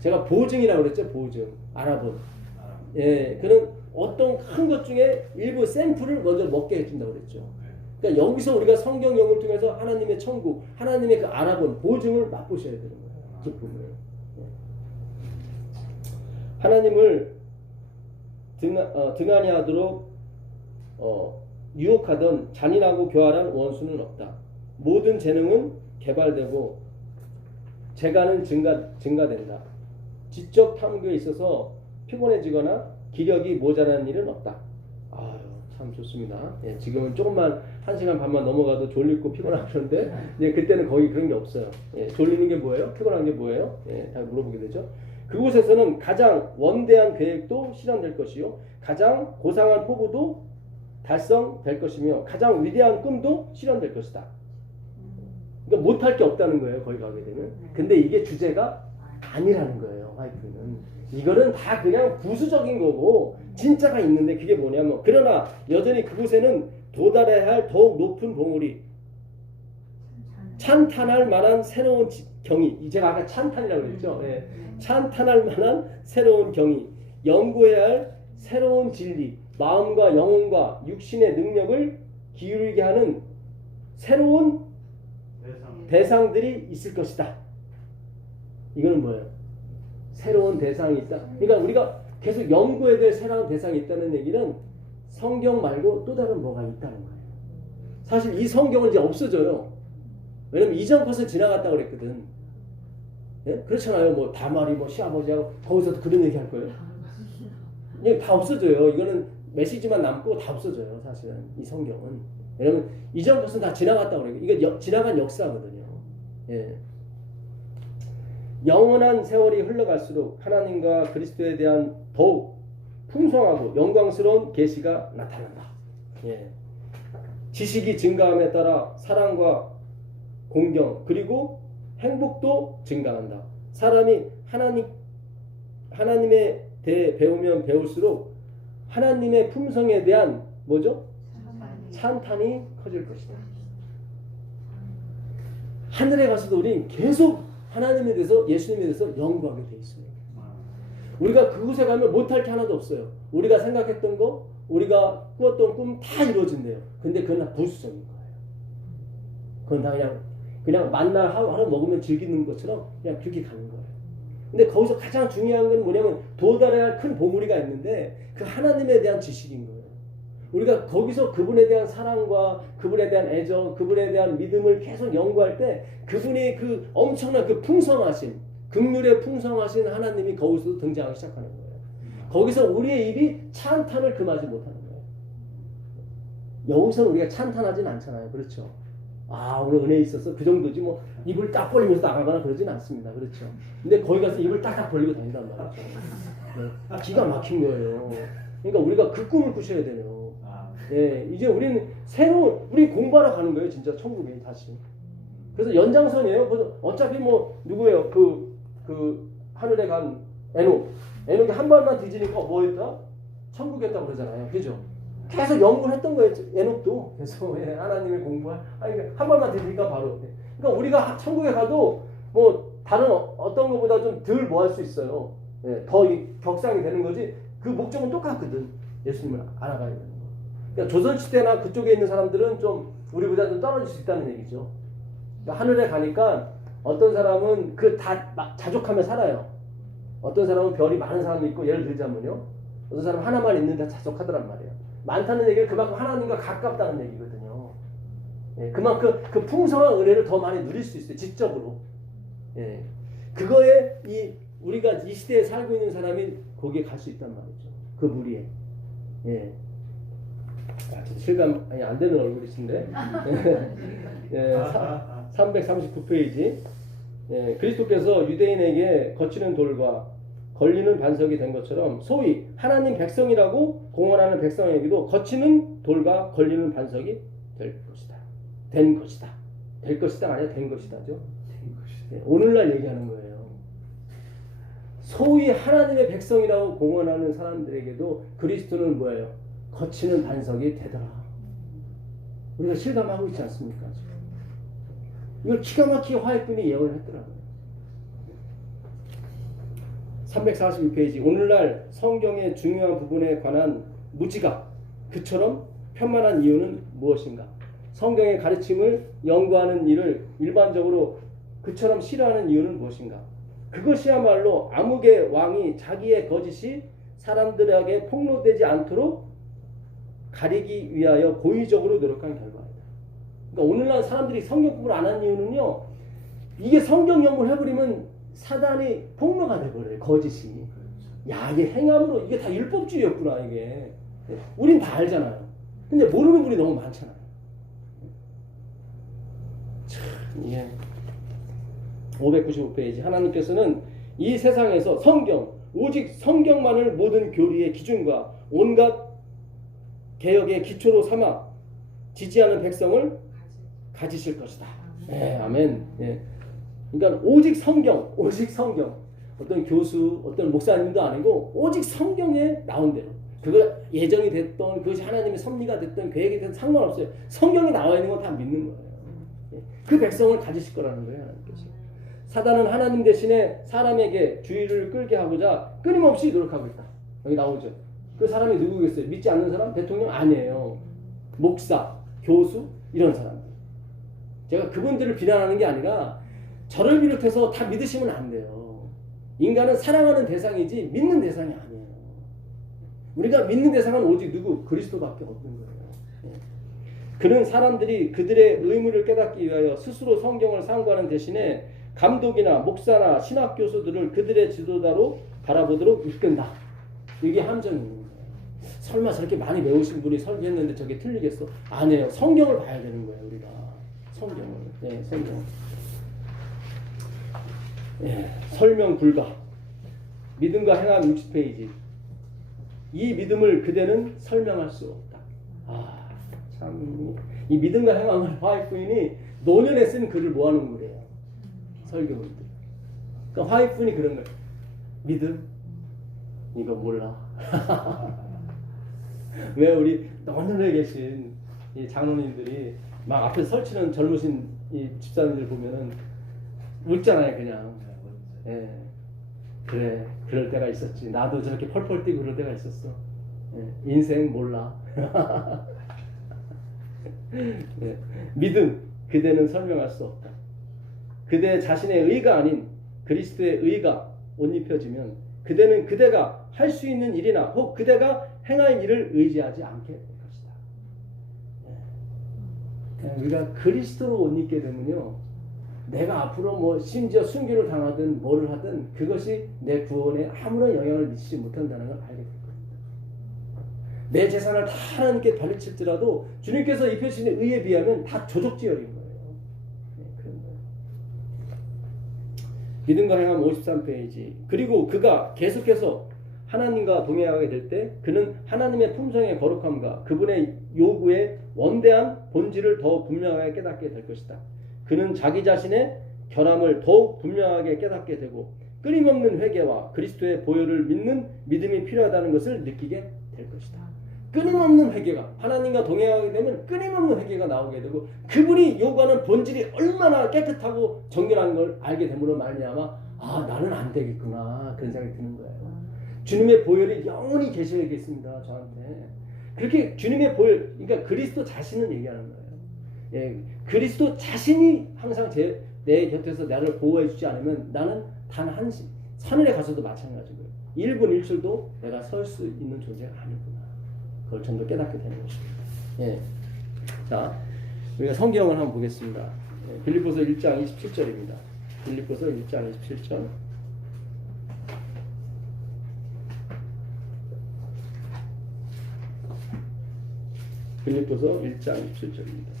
제가 보증이라고 그랬죠, 보증. 아랍은. 예, 그런 어떤 큰 것 중에 일부 샘플을 먼저 먹게 해준다고 그랬죠. 그러니까 여기서 우리가 성경 연구를 통해서 하나님의 천국, 하나님의 그 아랍은 보증을 맛보셔야 되는 거예요. 기쁨을. 예. 하나님을 등한히 하도록 유혹하던 잔인하고 교활한 원수는 없다. 모든 재능은 개발되고 재간은 증가된다. 지적 탐구에 있어서 피곤해지거나 기력이 모자란 일은 없다. 아유, 참 좋습니다. 예, 지금은 조금만 1시간 반만 넘어가도 졸리고 피곤하고 그런데 예, 그때는 거의 그런 게 없어요. 예, 졸리는 게 뭐예요? 피곤한 게 뭐예요? 예, 다 물어보게 되죠. 그곳에서는 가장 원대한 계획도 실현될 것이요, 가장 고상한 포부도 달성될 것이며 가장 위대한 꿈도 실현될 것이다. 그러니까 못할 게 없다는 거예요. 거기 가게 되면. 근데 이게 주제가 아니라는 거예요. 하여튼은 이거는 다 그냥 부수적인 거고 진짜가 있는데, 그게 뭐냐면, 그러나 여전히 그곳에는 도달해야 할 더욱 높은 봉우리, 찬탄할 만한 새로운 경이, 제가 아까 찬탄이라고 그랬죠. 예. 찬탄할 만한 새로운 경이, 연구해야 할 새로운 진리, 마음과 영혼과 육신의 능력을 기울이게 하는 새로운 대상들이 있을 것이다. 이거는 뭐예요? 새로운 대상이 있다. 그러니까 우리가 계속 연구해야 될 새로운 대상이 있다는 얘기는 성경 말고 또 다른 뭐가 있다는 거예요. 사실 이 성경은 이제 없어져요. 왜냐면 이전 것은 지나갔다고 그랬거든. 예? 그렇잖아요. 뭐 다말이 뭐 시아버지하고 거기서도 그런 얘기 할 거예요. 그냥 다 없어져요. 이거는 메시지만 남고 다 없어져요. 사실은 이 성경은. 왜냐면 이전 것은 다 지나갔다고 그래요. 이거 지나간 역사거든요. 예. 영원한 세월이 흘러갈수록 하나님과 그리스도에 대한 더욱 풍성하고 영광스러운 계시가 나타난다. 예. 지식이 증가함에 따라 사랑과 공경 그리고 행복도 증가한다. 사람이 하나님에 대해 배우면 배울수록 하나님의 품성에 대한 뭐죠? 찬탄이 커질 것이다. 하늘에 가서도 우리 계속 하나님에 대해서, 예수님에 대해서 연구하게 돼 있어요. 우리가 그곳에 가면 못할 게 하나도 없어요. 우리가 생각했던 거, 우리가 꾸었던 꿈 다 이루어진대요. 근데 그건 다 부수적인 거예요. 그건 다 그냥 만날 하루 먹으면 즐기는 것처럼 그냥 그렇게 가는 거예요. 근데 거기서 가장 중요한 건 뭐냐면 도달해야 할 큰 보물이가 있는데 그 하나님에 대한 지식인 거예요. 우리가 거기서 그분에 대한 사랑과 그분에 대한 애정, 그분에 대한 믿음을 계속 연구할 때 그분이 그 엄청난 그 풍성하신 긍휼에 풍성하신 하나님이 거기서도 등장하기 시작하는 거예요. 거기서 우리의 입이 찬탄을 금하지 못하는 거예요. 여기서는 우리가 찬탄하진 않잖아요. 그렇죠? 아, 오늘 은혜 있어서 그 정도지 뭐 입을 딱 벌리면서 나가거나 그러진 않습니다. 그렇죠? 근데 거기 가서 입을 딱딱 벌리고 다닌단 말이죠. 네. 기가 막힌 거예요. 그러니까 우리가 그 꿈을 꾸셔야 돼요. 예, 이제 우리는 새로운 우리 공부하러 가는 거예요. 진짜 천국에 다시. 그래서 연장선이에요. 그래서 어차피 뭐 누구예요? 그 하늘에 간 에녹이 한 발만 뒤지니까 뭐였다? 천국이었다고 그러잖아요. 그죠? 계속 연구를 했던 거예요. 에녹도 계속 하나님의 공부할 한 발만 뒤지니까 바로. 그러니까 우리가 천국에 가도 뭐 다른 어떤 것보다 좀 덜 뭐 할 수 있어요. 예, 더 격상이 되는 거지. 그 목적은 똑같거든. 예수님을 알아가야 되는 거. 그러니까 조선시대나 그쪽에 있는 사람들은 좀 우리보다 좀 떨어질 수 있다는 얘기죠. 그러니까 하늘에 가니까 어떤 사람은 그 다 자족하며 살아요. 어떤 사람은 별이 많은 사람이 있고, 예를 들자면요. 어떤 사람은 하나만 있는데 자족하더란 말이에요. 많다는 얘기는 그만큼 하나님과 가깝다는 얘기거든요. 예, 그만큼 그 풍성한 은혜를 더 많이 누릴 수 있어요. 지적으로. 예, 그거에 우리가 이 시대에 살고 있는 사람이 거기에 갈 수 있단 말이죠. 그 무리에. 예. 실감이 안 되는 얼굴이신데. 예, 339페이지. 예, 그리스도께서 유대인에게 거치는 돌과 걸리는 반석이 된 것처럼 소위 하나님 백성이라고 공언하는 백성에게도 거치는 돌과 걸리는 반석이 될 것이다. 된 것이다. 될 것이다 아니라 된 것이다죠. 예, 오늘날 얘기하는 거예요. 소위 하나님의 백성이라고 공언하는 사람들에게도 그리스도는 뭐예요? 거치는 반석이 되더라. 우리가 실감하고 있지 않습니까? 이걸 기가 막히게 화해꾼이 예언을 했더라고요. 342페이지. 오늘날 성경의 중요한 부분에 관한 무지각, 그처럼 편만한 이유는 무엇인가? 성경의 가르침을 연구하는 일을 일반적으로 그처럼 싫어하는 이유는 무엇인가? 그것이야말로 암흑의 왕이 자기의 거짓이 사람들에게 폭로되지 않도록 가리기 위하여 고의적으로 노력한 결과입니다. 그러니까 오늘날 사람들이 성경 공부를 안 하는 이유는요, 이게 성경 연구를 해버리면 사단이 폭로가 돼버려요. 거짓이. 야, 이게 행함으로 이게 다 율법주의였구나 이게. 우린 다 알잖아요. 근데 모르는 분이 너무 많잖아요. 참, 예. 595페이지. 하나님께서는 이 세상에서 오직 성경만을 모든 교리의 기준과 온갖 개혁의 기초로 삼아 지지하는 백성을 가지실 것이다. 네, 아멘. 예. 그러니까 오직 성경. 어떤 교수, 어떤 목사님도 아니고 오직 성경에 나온 대로. 그거 예정이 됐던, 그것이 하나님의 섭리가 됐던, 계획이 됐던 상관없어요. 성경에 나와 있는 건 다 믿는 거예요. 예. 그 백성을 가지실 거라는 거예요, 하나님께서. 사단은 하나님 대신에 사람에게 주의를 끌게 하고자 끊임없이 노력하고 있다. 여기 나오죠. 그 사람이 누구겠어요? 믿지 않는 사람? 대통령? 아니에요. 목사, 교수, 이런 사람들. 제가 그분들을 비난하는 게 아니라 저를 비롯해서 다 믿으시면 안 돼요. 인간은 사랑하는 대상이지 믿는 대상이 아니에요. 우리가 믿는 대상은 오직 누구? 그리스도밖에 없는 거예요. 그런 사람들이 그들의 의무를 깨닫기 위하여 스스로 성경을 상고하는 대신에 감독이나 목사나 신학 교수들을 그들의 지도자로 바라보도록 이끈다. 이게 함정이 있는 거예요. 설마 저렇게 많이 배우신 분이 설교했는데 저게 틀리겠어? 아니에요. 성경을 봐야 되는 거예요, 우리가. 성경을. 네, 성경. 네, 설명 불가. 믿음과 행함 60페이지. 이 믿음을 그대는 설명할 수 없다. 아, 참. 이 믿음과 행함을 화해꾼이 노년에 쓴 글을 모아놓은 거래요. 설교문들. 그러니까 화해꾼이 그런 거예요. 믿음? 이거 몰라. 왜 우리 노년에 계신 이 장로님들이 막 앞에 설치는 젊으신 이 집사님들 보면은 웃잖아요, 그냥. 예. 그래, 그럴 때가 있었지. 나도 저렇게 펄펄 뛰고 그럴 때가 있었어. 예, 인생 몰라. 예, 믿음, 그대는 설명할 수 없다. 그대 자신의 의가 아닌 그리스도의 의가 옷 입혀지면 그대는 그대가 할 수 있는 일이나 혹 그대가 행할 일을 의지하지 않게 될 것이다. 예. 우리가 그리스도로 옷 입게 되면요, 내가 앞으로 뭐 심지어 순교를 당하든 뭐를 하든 그것이 내 구원에 아무런 영향을 미치지 못한다는 걸 알게 될 겁니다. 내 재산을 다 하나님께 발리칠지라도 주님께서 입혀주신 의에 비하면 다 조족지혈인 거예요. 네, 그런 거예요. 믿음과 행함 53페이지. 그리고 그가 계속해서 하나님과 동행하게 될 때 그는 하나님의 품성의 거룩함과 그분의 요구의 원대한 본질을 더 분명하게 깨닫게 될 것이다. 그는 자기 자신의 결함을 더욱 분명하게 깨닫게 되고 끊임없는 회개와 그리스도의 보혈을 믿는 믿음이 필요하다는 것을 느끼게 될 것이다. 끊임없는 회개가, 하나님과 동행하게 되면 끊임없는 회개가 나오게 되고 그분이 요구하는 본질이 얼마나 깨끗하고 정결한 걸 알게 됨으로 말미암아 아, 나는 안 되겠구나, 그런 생각이 드는 거예요. 주님의 보혈이 영원히 계셔야겠습니다, 저한테. 그렇게 주님의 보혈, 그러니까 그리스도 자신을 얘기하는 거예요. 예, 그리스도 자신이 항상 내 곁에서 나를 보호해 주지 않으면 나는 단 한시 하늘에 가서도 마찬가지고요. 1분 1초도 내가 설 수 있는 존재가 아니구나. 그걸 좀 더 깨닫게 되는 것입니다. 예. 자, 우리가 성경을 한번 보겠습니다. 예, 빌립보서 1장 27절입니다. 빌립보서 1장 27절. 빌립보서 1장 27절입니다.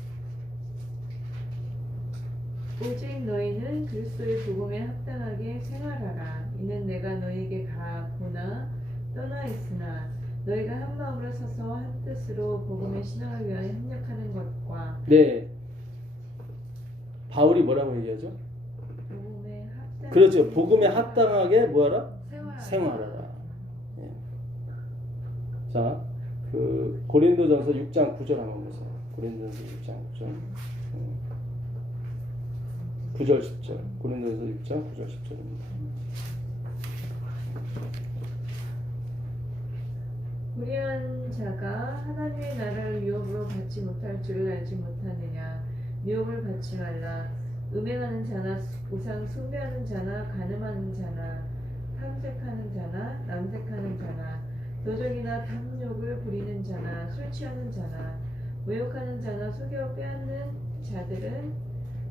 오직 너희는 그리스도의 복음에 합당하게 생활하라. 이는 내가 너희에게 가보나 떠나 있으나 너희가 한 마음으로 서서 한 뜻으로 복음의 신앙을 위하여 협력하는 것과 네. 바울이 뭐라고 얘기하죠? 복음에 합당. 그렇죠. 복음에 합당하게 뭐하라? 생활하라. 예. 자, 그 고린도전서 6장 9절 한번 보세요. 고린도전서 6장 9절. 9절 10절. 고린도전서 6장 9절 10절입니다. 불의한 자가 하나님의 나라를 유업으로 받지 못할 줄을 알지 못하느냐. 유업을 받지 말라. 음행하는 자나 우상 숭배하는 자나 간음하는 자나 탐색하는 자나 남색하는 자나 도적이나 탐욕을 부리는 자나 술 취하는 자나 모욕하는 자나 속여 빼앗는 자들은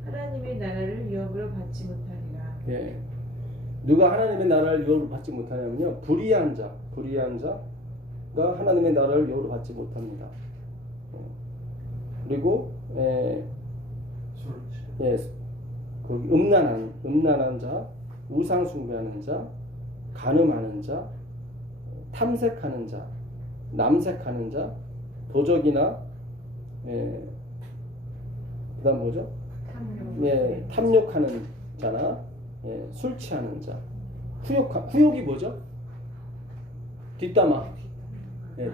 하나님의 나라를 유업으로 받지 못하리라. 예. 누가 하나님의 나라를 유업으로 받지 못하냐면요. 불의한 자가 하나님의 나라를 유업으로 받지 못합니다. 그리고 거기 음란한 자, 우상 숭배하는 자, 간음하는 자, 탐색하는 자, 남색하는 자, 도적이나 그다음 뭐죠? 탐욕하는 자나 술 취하는 자, 후욕이 뭐죠? 뒷담화,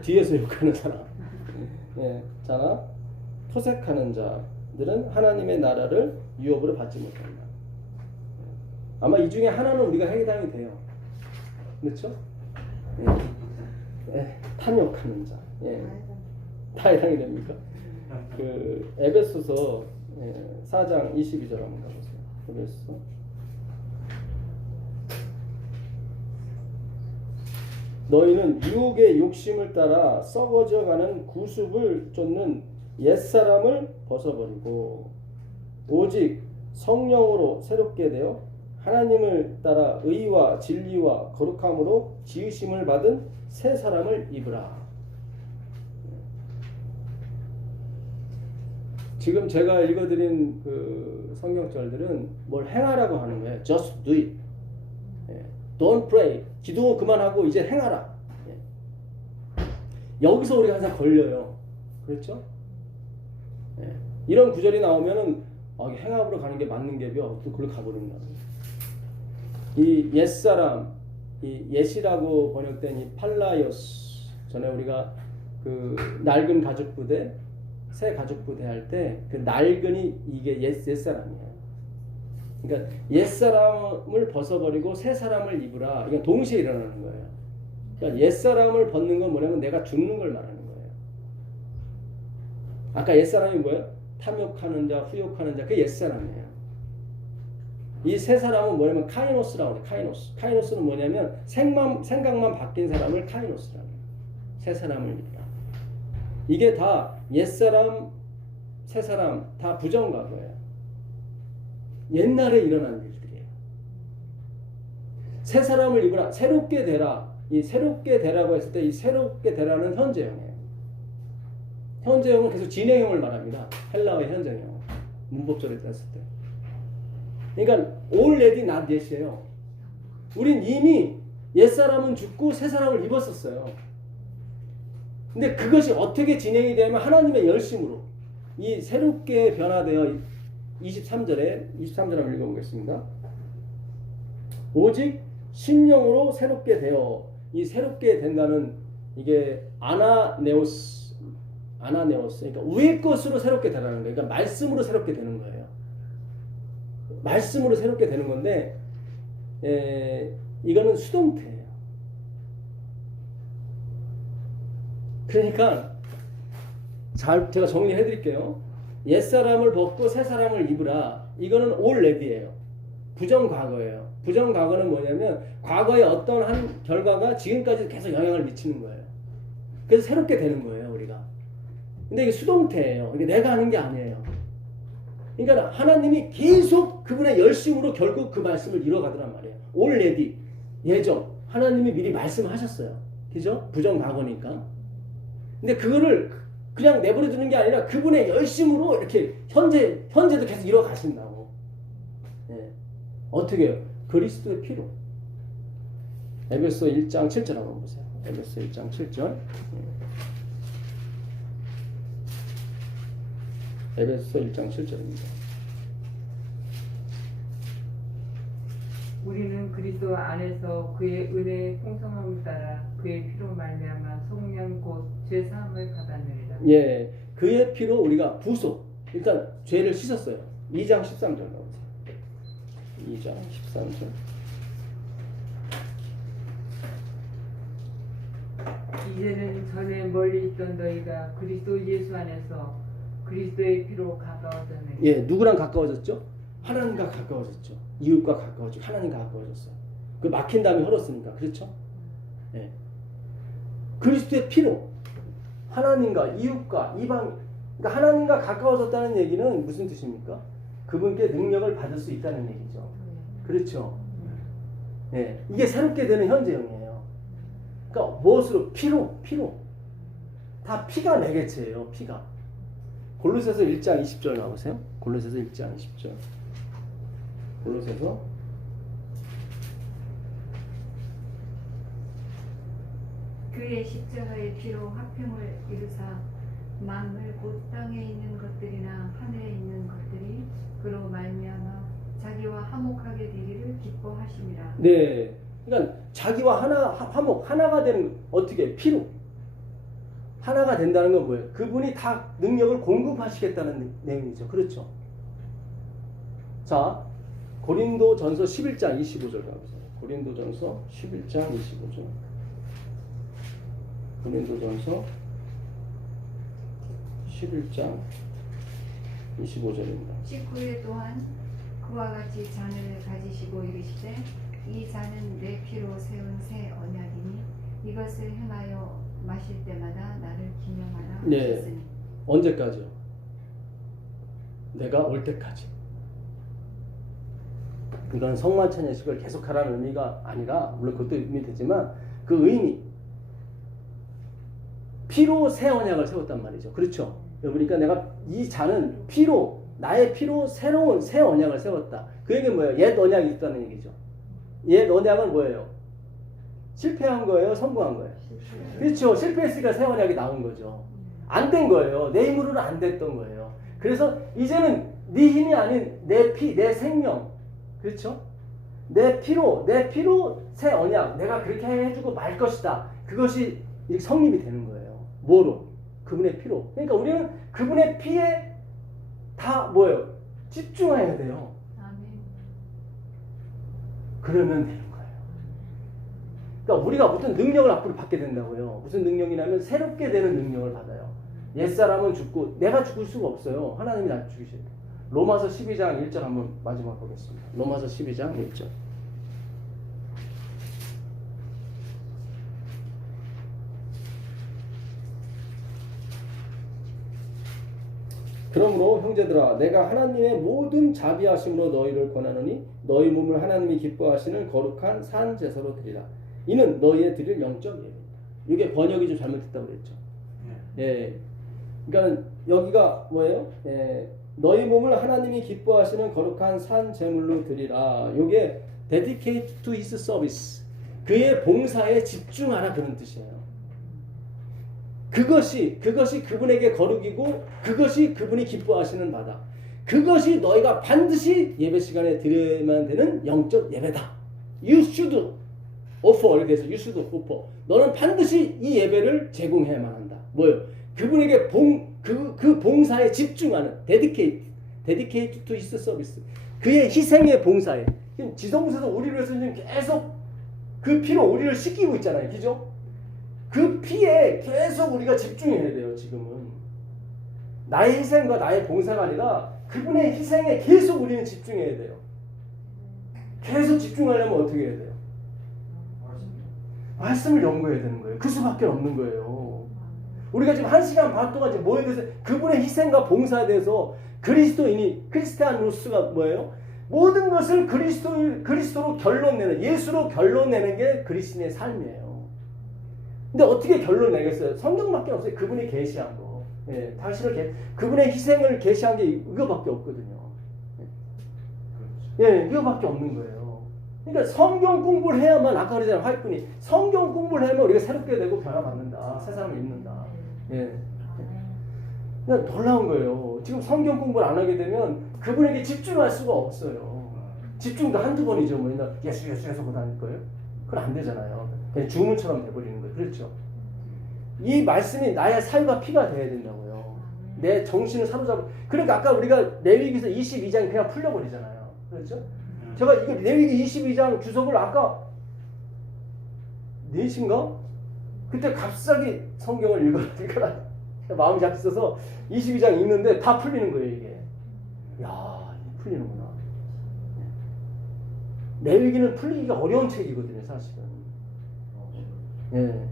뒤에서 욕하는 사람, 자나 토색하는 자들은 하나님의 나라를 유업으로 받지 못한다. 아마 이 중에 하나는 우리가 해당이 돼요. 그렇죠? 탐욕하는 자, 다 해당이 됩니까? 그 에베소서 4장 22절 한번 가보세요. 에베소서. 너희는 유혹의 욕심을 따라 썩어져가는 구습을 쫓는 옛사람을 벗어버리고 오직 성령으로 새롭게 되어 하나님을 따라 의와 진리와 거룩함으로 지으심을 받은 새 사람을 입으라. 지금 제가 읽어드린 그 성경절들은 뭘 행하라고 하는 거예요. Just do it. Don't pray. 기도 그만하고 이제 행하라. 여기서 우리가 항상 걸려요. 그렇죠? 이런 구절이 나오면은 행합으로 가는 게 맞는 게요. 또 그걸 가버린다. 이 옛사람, 이 옛이라고 번역된 이 팔라이오스, 전에 우리가 그 낡은 가죽 부대, 새 가죽 부대 할 때 그 낡은이 이게 옛사람이에요. 그러니까 옛사람을 벗어버리고 새 사람을 입으라. 이건 동시에 일어나는 거예요. 그러니까 옛사람을 벗는 건 뭐냐면 내가 죽는 걸 말하는 거예요. 아까 옛사람이 뭐예요? 탐욕하는 자, 후욕하는 자, 그게 옛사람이에요. 이 새 사람은 뭐냐면 카이노스라고 해요. 카이노스. 카이노스는 뭐냐면 생각만 바뀐 사람을 카이노스라고 해요. 새 사람을 입다. 이게 다 옛사람, 새 사람 다 부정과거예요. 옛날에 일어난 일들이에요. 새 사람을 입으라. 새롭게 되라. 이 새롭게 되라고 했을 때 이 새롭게 되라는 현재형이에요. 현재형은 계속 진행형을 말합니다. 헬라어의 현재형. 문법적으로 땄을 때. 그러니까 already not yet이에요. 우린 이미 옛사람은 죽고 새 사람을 입었었어요. 근데 그것이 어떻게 진행이 되면 하나님의 열심으로 이 새롭게 변화되어 23절에 한번 읽어보겠습니다. 오직 심령으로 새롭게 되어 이 새롭게 된다는 이게 아나네오스 그러니까 위의 것으로 새롭게 되라는 거예요. 그러니까 말씀으로 새롭게 되는 거예요. 말씀으로 새롭게 되는 건데 이거는 수동태예요. 그러니까 제가 정리해 드릴게요. 옛사람을 벗고 새사람을 입으라. 이거는 already예요. 부정과거예요. 부정과거는 뭐냐면 과거의 어떤 한 결과가 지금까지 계속 영향을 미치는 거예요. 그래서 새롭게 되는 거예요, 우리가. 근데 이게 수동태예요. 이게 내가 하는 게 아니에요. 그러니까 하나님이 계속 그분의 열심으로 결국 그 말씀을 이뤄가더란 말이에요. already, 예정. 하나님이 미리 말씀하셨어요. 그죠? 부정과거니까. 근데 그거를 그냥 내버려 두는 게 아니라 그분의 열심으로 이렇게 현재도 계속 이뤄가신다고. 네. 어떻게 해요? 그리스도의 피로. 에베소 1장 7절 한번 보세요. 에베소 1장 7절. 에베소 1장 7절입니다. 우리는 그리스도 안에서 그의 은혜의 풍성함을 따라 그의 피로 말미암아 속량 곧 죄사함을 받았느니라. 예, 그의 피로 우리가 부속. 일단 죄를 씻었어요. 2장 13절 나오세요. 2장 13절. 이제는 전에 멀리 있던 너희가 그리스도 예수 안에서 그리스도의 피로 가까워졌느니라. 예, 누구랑 가까워졌죠? 하나님과 가까워졌죠. 이웃과 가까워지고 하나님과 가까워졌어요. 그 막힌 담이 흘렀으니까. 그렇죠? 예. 그리스도의 피로 하나님과 이웃과 이방, 그러니까 하나님과 가까워졌다는 얘기는 무슨 뜻입니까? 그분께 능력을 받을 수 있다는 얘기죠. 그렇죠? 예. 이게 새롭게 되는 현재형이에요. 그러니까 무엇으로? 피로. 다 피가 매개체예요. 피가. 골로새서 1장 20절 나오세요. 골로새서 1장 20절. 골로새서 그의 십자가의 피로 화평을 이루사 만물 곧 땅에 있는 것들이나 하늘에 있는 것들이 그로 말미암아 자기와 화목하게 되기를 기뻐하심이라. 네, 그러니까 자기와 하나가 되는 어떻게 피로 하나가 된다는 건 뭐예요? 그분이 다 능력을 공급하시겠다는 내용이죠. 그렇죠? 자, 고린도전서 11장 25절 가보세요. 고린도전서 11장 25절. 고린도전서 11장 25절입니다. 19일 또한 그와 같이 잔을 가지시고 이르시되 이 잔은 내 피로 세운 새 언약이니 이것을 행하여 마실 때마다 나를 기념하라 하셨으니. 네. 언제까지요? 내가 올 때까지. 이건 성만찬예식을 계속하라는 의미가 아니라, 물론 그것도 의미 되지만 그 의미, 피로 새 언약을 세웠단 말이죠. 그렇죠? 그러니까 내가 이 잔은 피로, 나의 피로 새로운 새 언약을 세웠다. 그 얘기는 뭐예요? 옛 언약이 있다는 얘기죠. 옛 언약은 뭐예요? 실패한 거예요? 성공한 거예요? 그렇죠. 실패했으니까 새 언약이 나온 거죠. 안 된 거예요. 내 힘으로는 안 됐던 거예요. 그래서 이제는 네 힘이 아닌 내 피, 내 생명, 그렇죠? 내 피로 새 언약, 내가 그렇게 해주고 말 것이다. 그것이 이렇게 성립이 되는 거예요. 뭐로? 그분의 피로. 그러니까 우리는 그분의 피에 다 뭐예요? 집중해야 돼요. 아멘. 그러면 되는 거예요. 그러니까 우리가 어떤 능력을 앞으로 받게 된다고요. 무슨 능력이냐면 새롭게 되는 능력을 받아요. 옛사람은 죽고 내가 죽을 수가 없어요. 하나님이 나 죽이셔야 돼요. 로마서 12장 1절 한번 마지막 보겠습니다. 로마서 12장 1절. 그러므로 형제들아 내가 하나님의 모든 자비하심으로 너희를 권하노니 너희 몸을 하나님이 기뻐하시는 거룩한 산 제사로 드리라. 이는 너희의 드릴 영적 예배이다. 이게 번역이 좀 잘못됐다고 그랬죠. 예. 그러니까 여기가 뭐예요? 예. 너희 몸을 하나님이 기뻐하시는 거룩한 산 제물로 드리라. 이게 dedicate to his service. 그의 봉사에 집중하라 그런 뜻이에요. 그것이 그분에게 거룩이고 그것이 그분이 기뻐하시는 바다. 그것이 너희가 반드시 예배 시간에 드려야만 되는 영적 예배다. You should offer. 이렇게 해서 you should offer. 너는 반드시 이 예배를 제공해야만 한다. 뭐예요? 그분에게 그 봉사에 집중하는 dedicate to his service. 그의 희생의 봉사에. 지금 지성부에서 우리를 위해서 지금 계속 그 피로 우리를 씻기고 있잖아요. 그죠? 그 피에 계속 우리가 집중해야 돼요. 지금은 나의 희생과 나의 봉사가 아니라 그분의 희생에 계속 우리는 집중해야 돼요. 계속 집중하려면 어떻게 해야 돼요? 말씀을 연구해야 되는 거예요. 그 수밖에 없는 거예요. 우리가 지금 1시간 반 동안 지금 뭐에 대해서 그분의 희생과 봉사에 대해서 크리스티아누스가 뭐예요? 모든 것을 그리스도로 결론내는, 예수로 결론내는 게 그리스도인의 삶이에요. 근데 어떻게 결론 내겠어요? 성경밖에 없어요. 그분이 계시한 거. 예, 그분의 희생을 계시한 게 이거밖에 없거든요. 예, 이거밖에 없는 거예요. 그러니까 성경 공부를 해야만, 아까 그러잖아요. 화이트분이 성경 공부를 해야만 우리가 새롭게 되고 변화받는다. 새 사람을 입는다. 예. 그냥 놀라운 거예요. 지금 성경 공부를 안 하게 되면 그분에게 집중할 수가 없어요. 집중도 한두 번이죠. 뭐 예수 하고 다닐 거예요? 그건 안 되잖아요. 그냥 주문처럼 돼버리는 거예요. 그렇죠? 이 말씀이 나의 살과 피가 돼야 된다고요. 내 정신을 사로잡고. 그러니까 아까 우리가 레위기서 22장이 그냥 풀려버리잖아요. 그렇죠? 제가 이거 레위기 22장 주석을 아까 4시인가? 그때 갑자기 성경을 읽어라. 마음이 잡히 있어서 22장 읽는데 다 풀리는 거예요, 이게. 야, 이게 풀리는구나. 레위기는 풀리기가 어려운 책이거든요, 사실은. 예.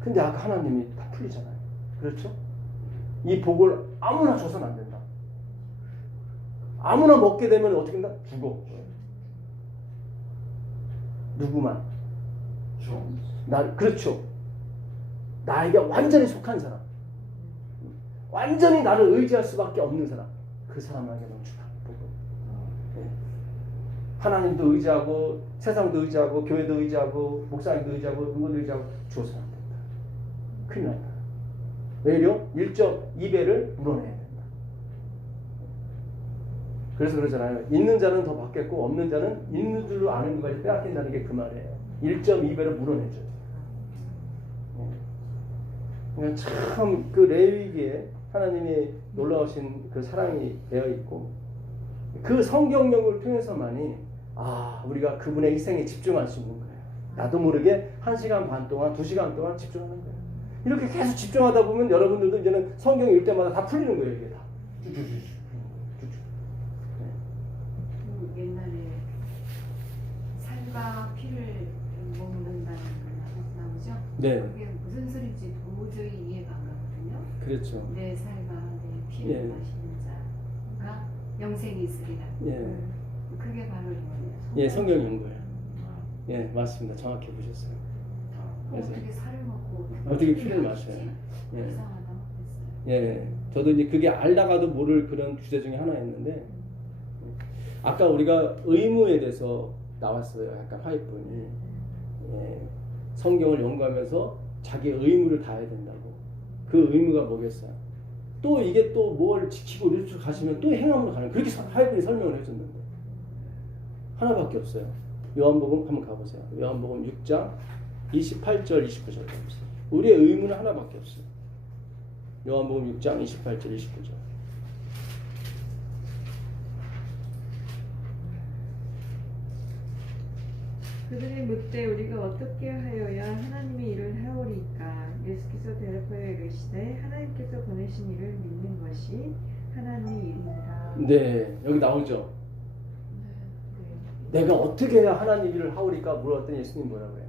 근데 아까 하나님이 다 풀리잖아요. 그렇죠? 이 복을 아무나 줘서는 안 된다. 아무나 먹게 되면 어떻게 된다? 죽어. 누구만? 그렇죠. 나에게 완전히 속한 사람. 완전히 나를 의지할 수밖에 없는 사람. 그 사람에게만 주라. 복을. 예. 하나님도 의지하고 세상도 의지하고 교회도 의지하고 목사님도 의지하고 누구도 의지하고 줘서는 안 된다. 큰일 난다. 왜요? 1.2배를 물어내야 된다. 그래서 그러잖아요. 있는 자는 더 받겠고 없는 자는 있는 줄로 아는 것까지 빼앗긴다는 게 그 말이에요. 1.2배를 물어내죠. 참 그 레위기에 하나님이 놀라우신 그 사랑이 되어 있고 그 성경력을 통해서만이 우리가 그분의 희생에 집중할 수 있는 거예요. 나도 모르게 1시간 반 동안 2시간 동안 집중하는 거예요. 이렇게 계속 집중하다 보면 여러분들도 이제는 성경 읽을 때마다 다 풀리는 거예요. 이게 다. 옛날에 살과 피를 먹는다는 거 나오죠? 네. 그게 무슨 소리인지 도저히 이해가 안 가거든요. 그렇죠. 내 살과 내 피를 예. 마시는 자가 영생이 있으리라. 예. 그게 바로 이거예요. 예, 성경 연구예요. 예, 맞습니다. 정확히 보셨어요. 그래서 어떻게 살을 먹고 어떻게 피를 마셔요? 예. 이상하다고 했어요. 예, 저도 이제 그게 알다가도 모를 그런 주제 중에 하나였는데 아까 우리가 의무에 대해서 나왔어요. 약간 화이트분이 성경을 연구하면서 자기의 의무를 다해야 된다고. 그 의무가 뭐겠어요? 또 이게 또 뭘 지키고 이렇게 가시면 또 행함으로 가는 그렇게 화이트분이 설명을 해줬는데 하나밖에 없어요. 요한복음 한번 가보세요. 요한복음 6장 28절 29절 가보세요. 우리의 의무는 하나밖에 없어요. 요한복음 6장 28절 29절. 그들이 묻되 우리가 어떻게 하여야 하나님의 일을 하오리까? 예수께서 대답하여 이르시되 하나님께서 보내신 일을 믿는 것이 하나님의 일이니라. 네, 여기 나오죠. 내가 어떻게 해야 하나님 일을 하오리까 물었더니 예수님 뭐라고 해요?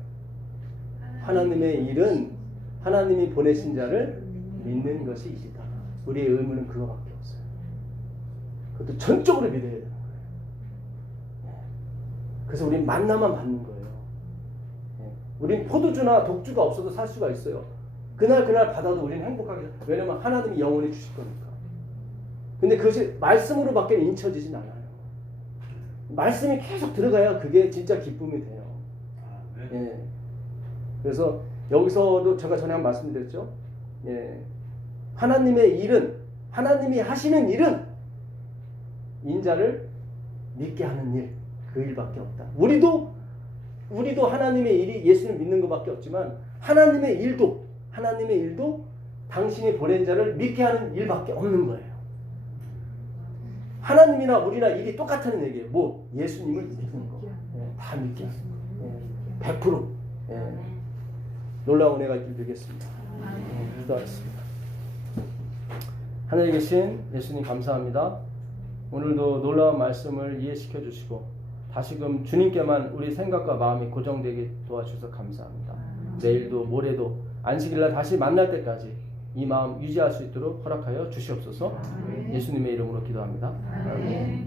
하나님의 일은 하나님이 보내신 자를 믿는 것이 이시다. 우리의 의무는 그거밖에 없어요. 그것도 전적으로 믿어야 되는 거예요. 그래서 우린 만나만 받는 거예요. 우린 포도주나 독주가 없어도 살 수가 있어요. 그날 받아도 우리는 행복하게. 왜냐면 하나님이 영원히 주실 거니까. 근데 그것이 말씀으로밖에 인쳐지진 않아요. 말씀이 계속 들어가야 그게 진짜 기쁨이 돼요. 예. 그래서 여기서도 제가 전에 한 말씀드렸죠. 예. 하나님의 일은, 하나님이 하시는 일은 인자를 믿게 하는 일, 그 일밖에 없다. 우리도 하나님의 일이 예수를 믿는 것밖에 없지만 하나님의 일도 당신이 보낸 자를 믿게 하는 일밖에 없는 거예요. 하나님이나 우리나 일이 똑같다는 얘기예요. 뭐 예수님을 믿는 거, 다 믿게 하는 100%. 놀라운 은혜가 있길 빌겠습니다. 기도하겠습니다. 하늘에 계신 예수님 감사합니다. 오늘도 놀라운 말씀을 이해시켜 주시고 다시금 주님께만 우리 생각과 마음이 고정되게 도와주셔서 감사합니다. 내일도 모레도 안식일날 다시 만날 때까지 이 마음 유지할 수 있도록 허락하여 주시옵소서. 예수님의 이름으로 기도합니다. 감사합니다.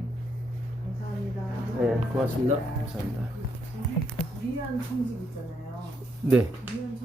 네, 고맙습니다. 감사합니다. 위안 청직 있잖아요. 네. 위안